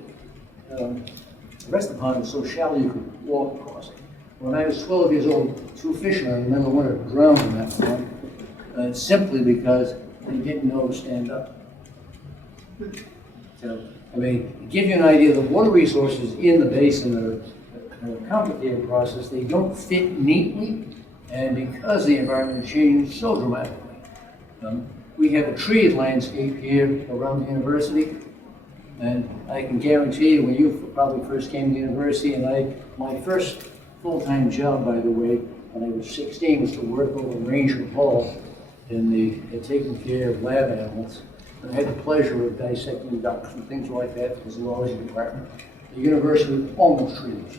the rest of the pond was so shallow you could walk across it. When I was 12 years old, 2 fishermen in the middle of winter drowned in that pond, simply because they didn't know to stand up. So, I mean, to give you an idea, the water resources in the basin are a complicated process. They don't fit neatly, and because the environment has changed so dramatically. We have a treated landscape here around the university, and I can guarantee you, when you probably first came to the university, and my first full-time job, by the way, when I was 16, was to work over in Ranger Hall in taking care of lab animals. And I had the pleasure of dissecting ducks and things like that for the zoology department. The university almost treated us.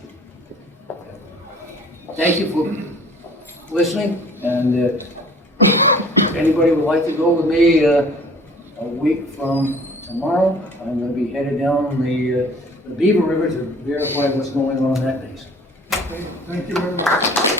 Thank you for listening, and if anybody would like to go with me a week from tomorrow, I'm going to be headed down the Beaver River to verify what's going on that basin. Thank you very much.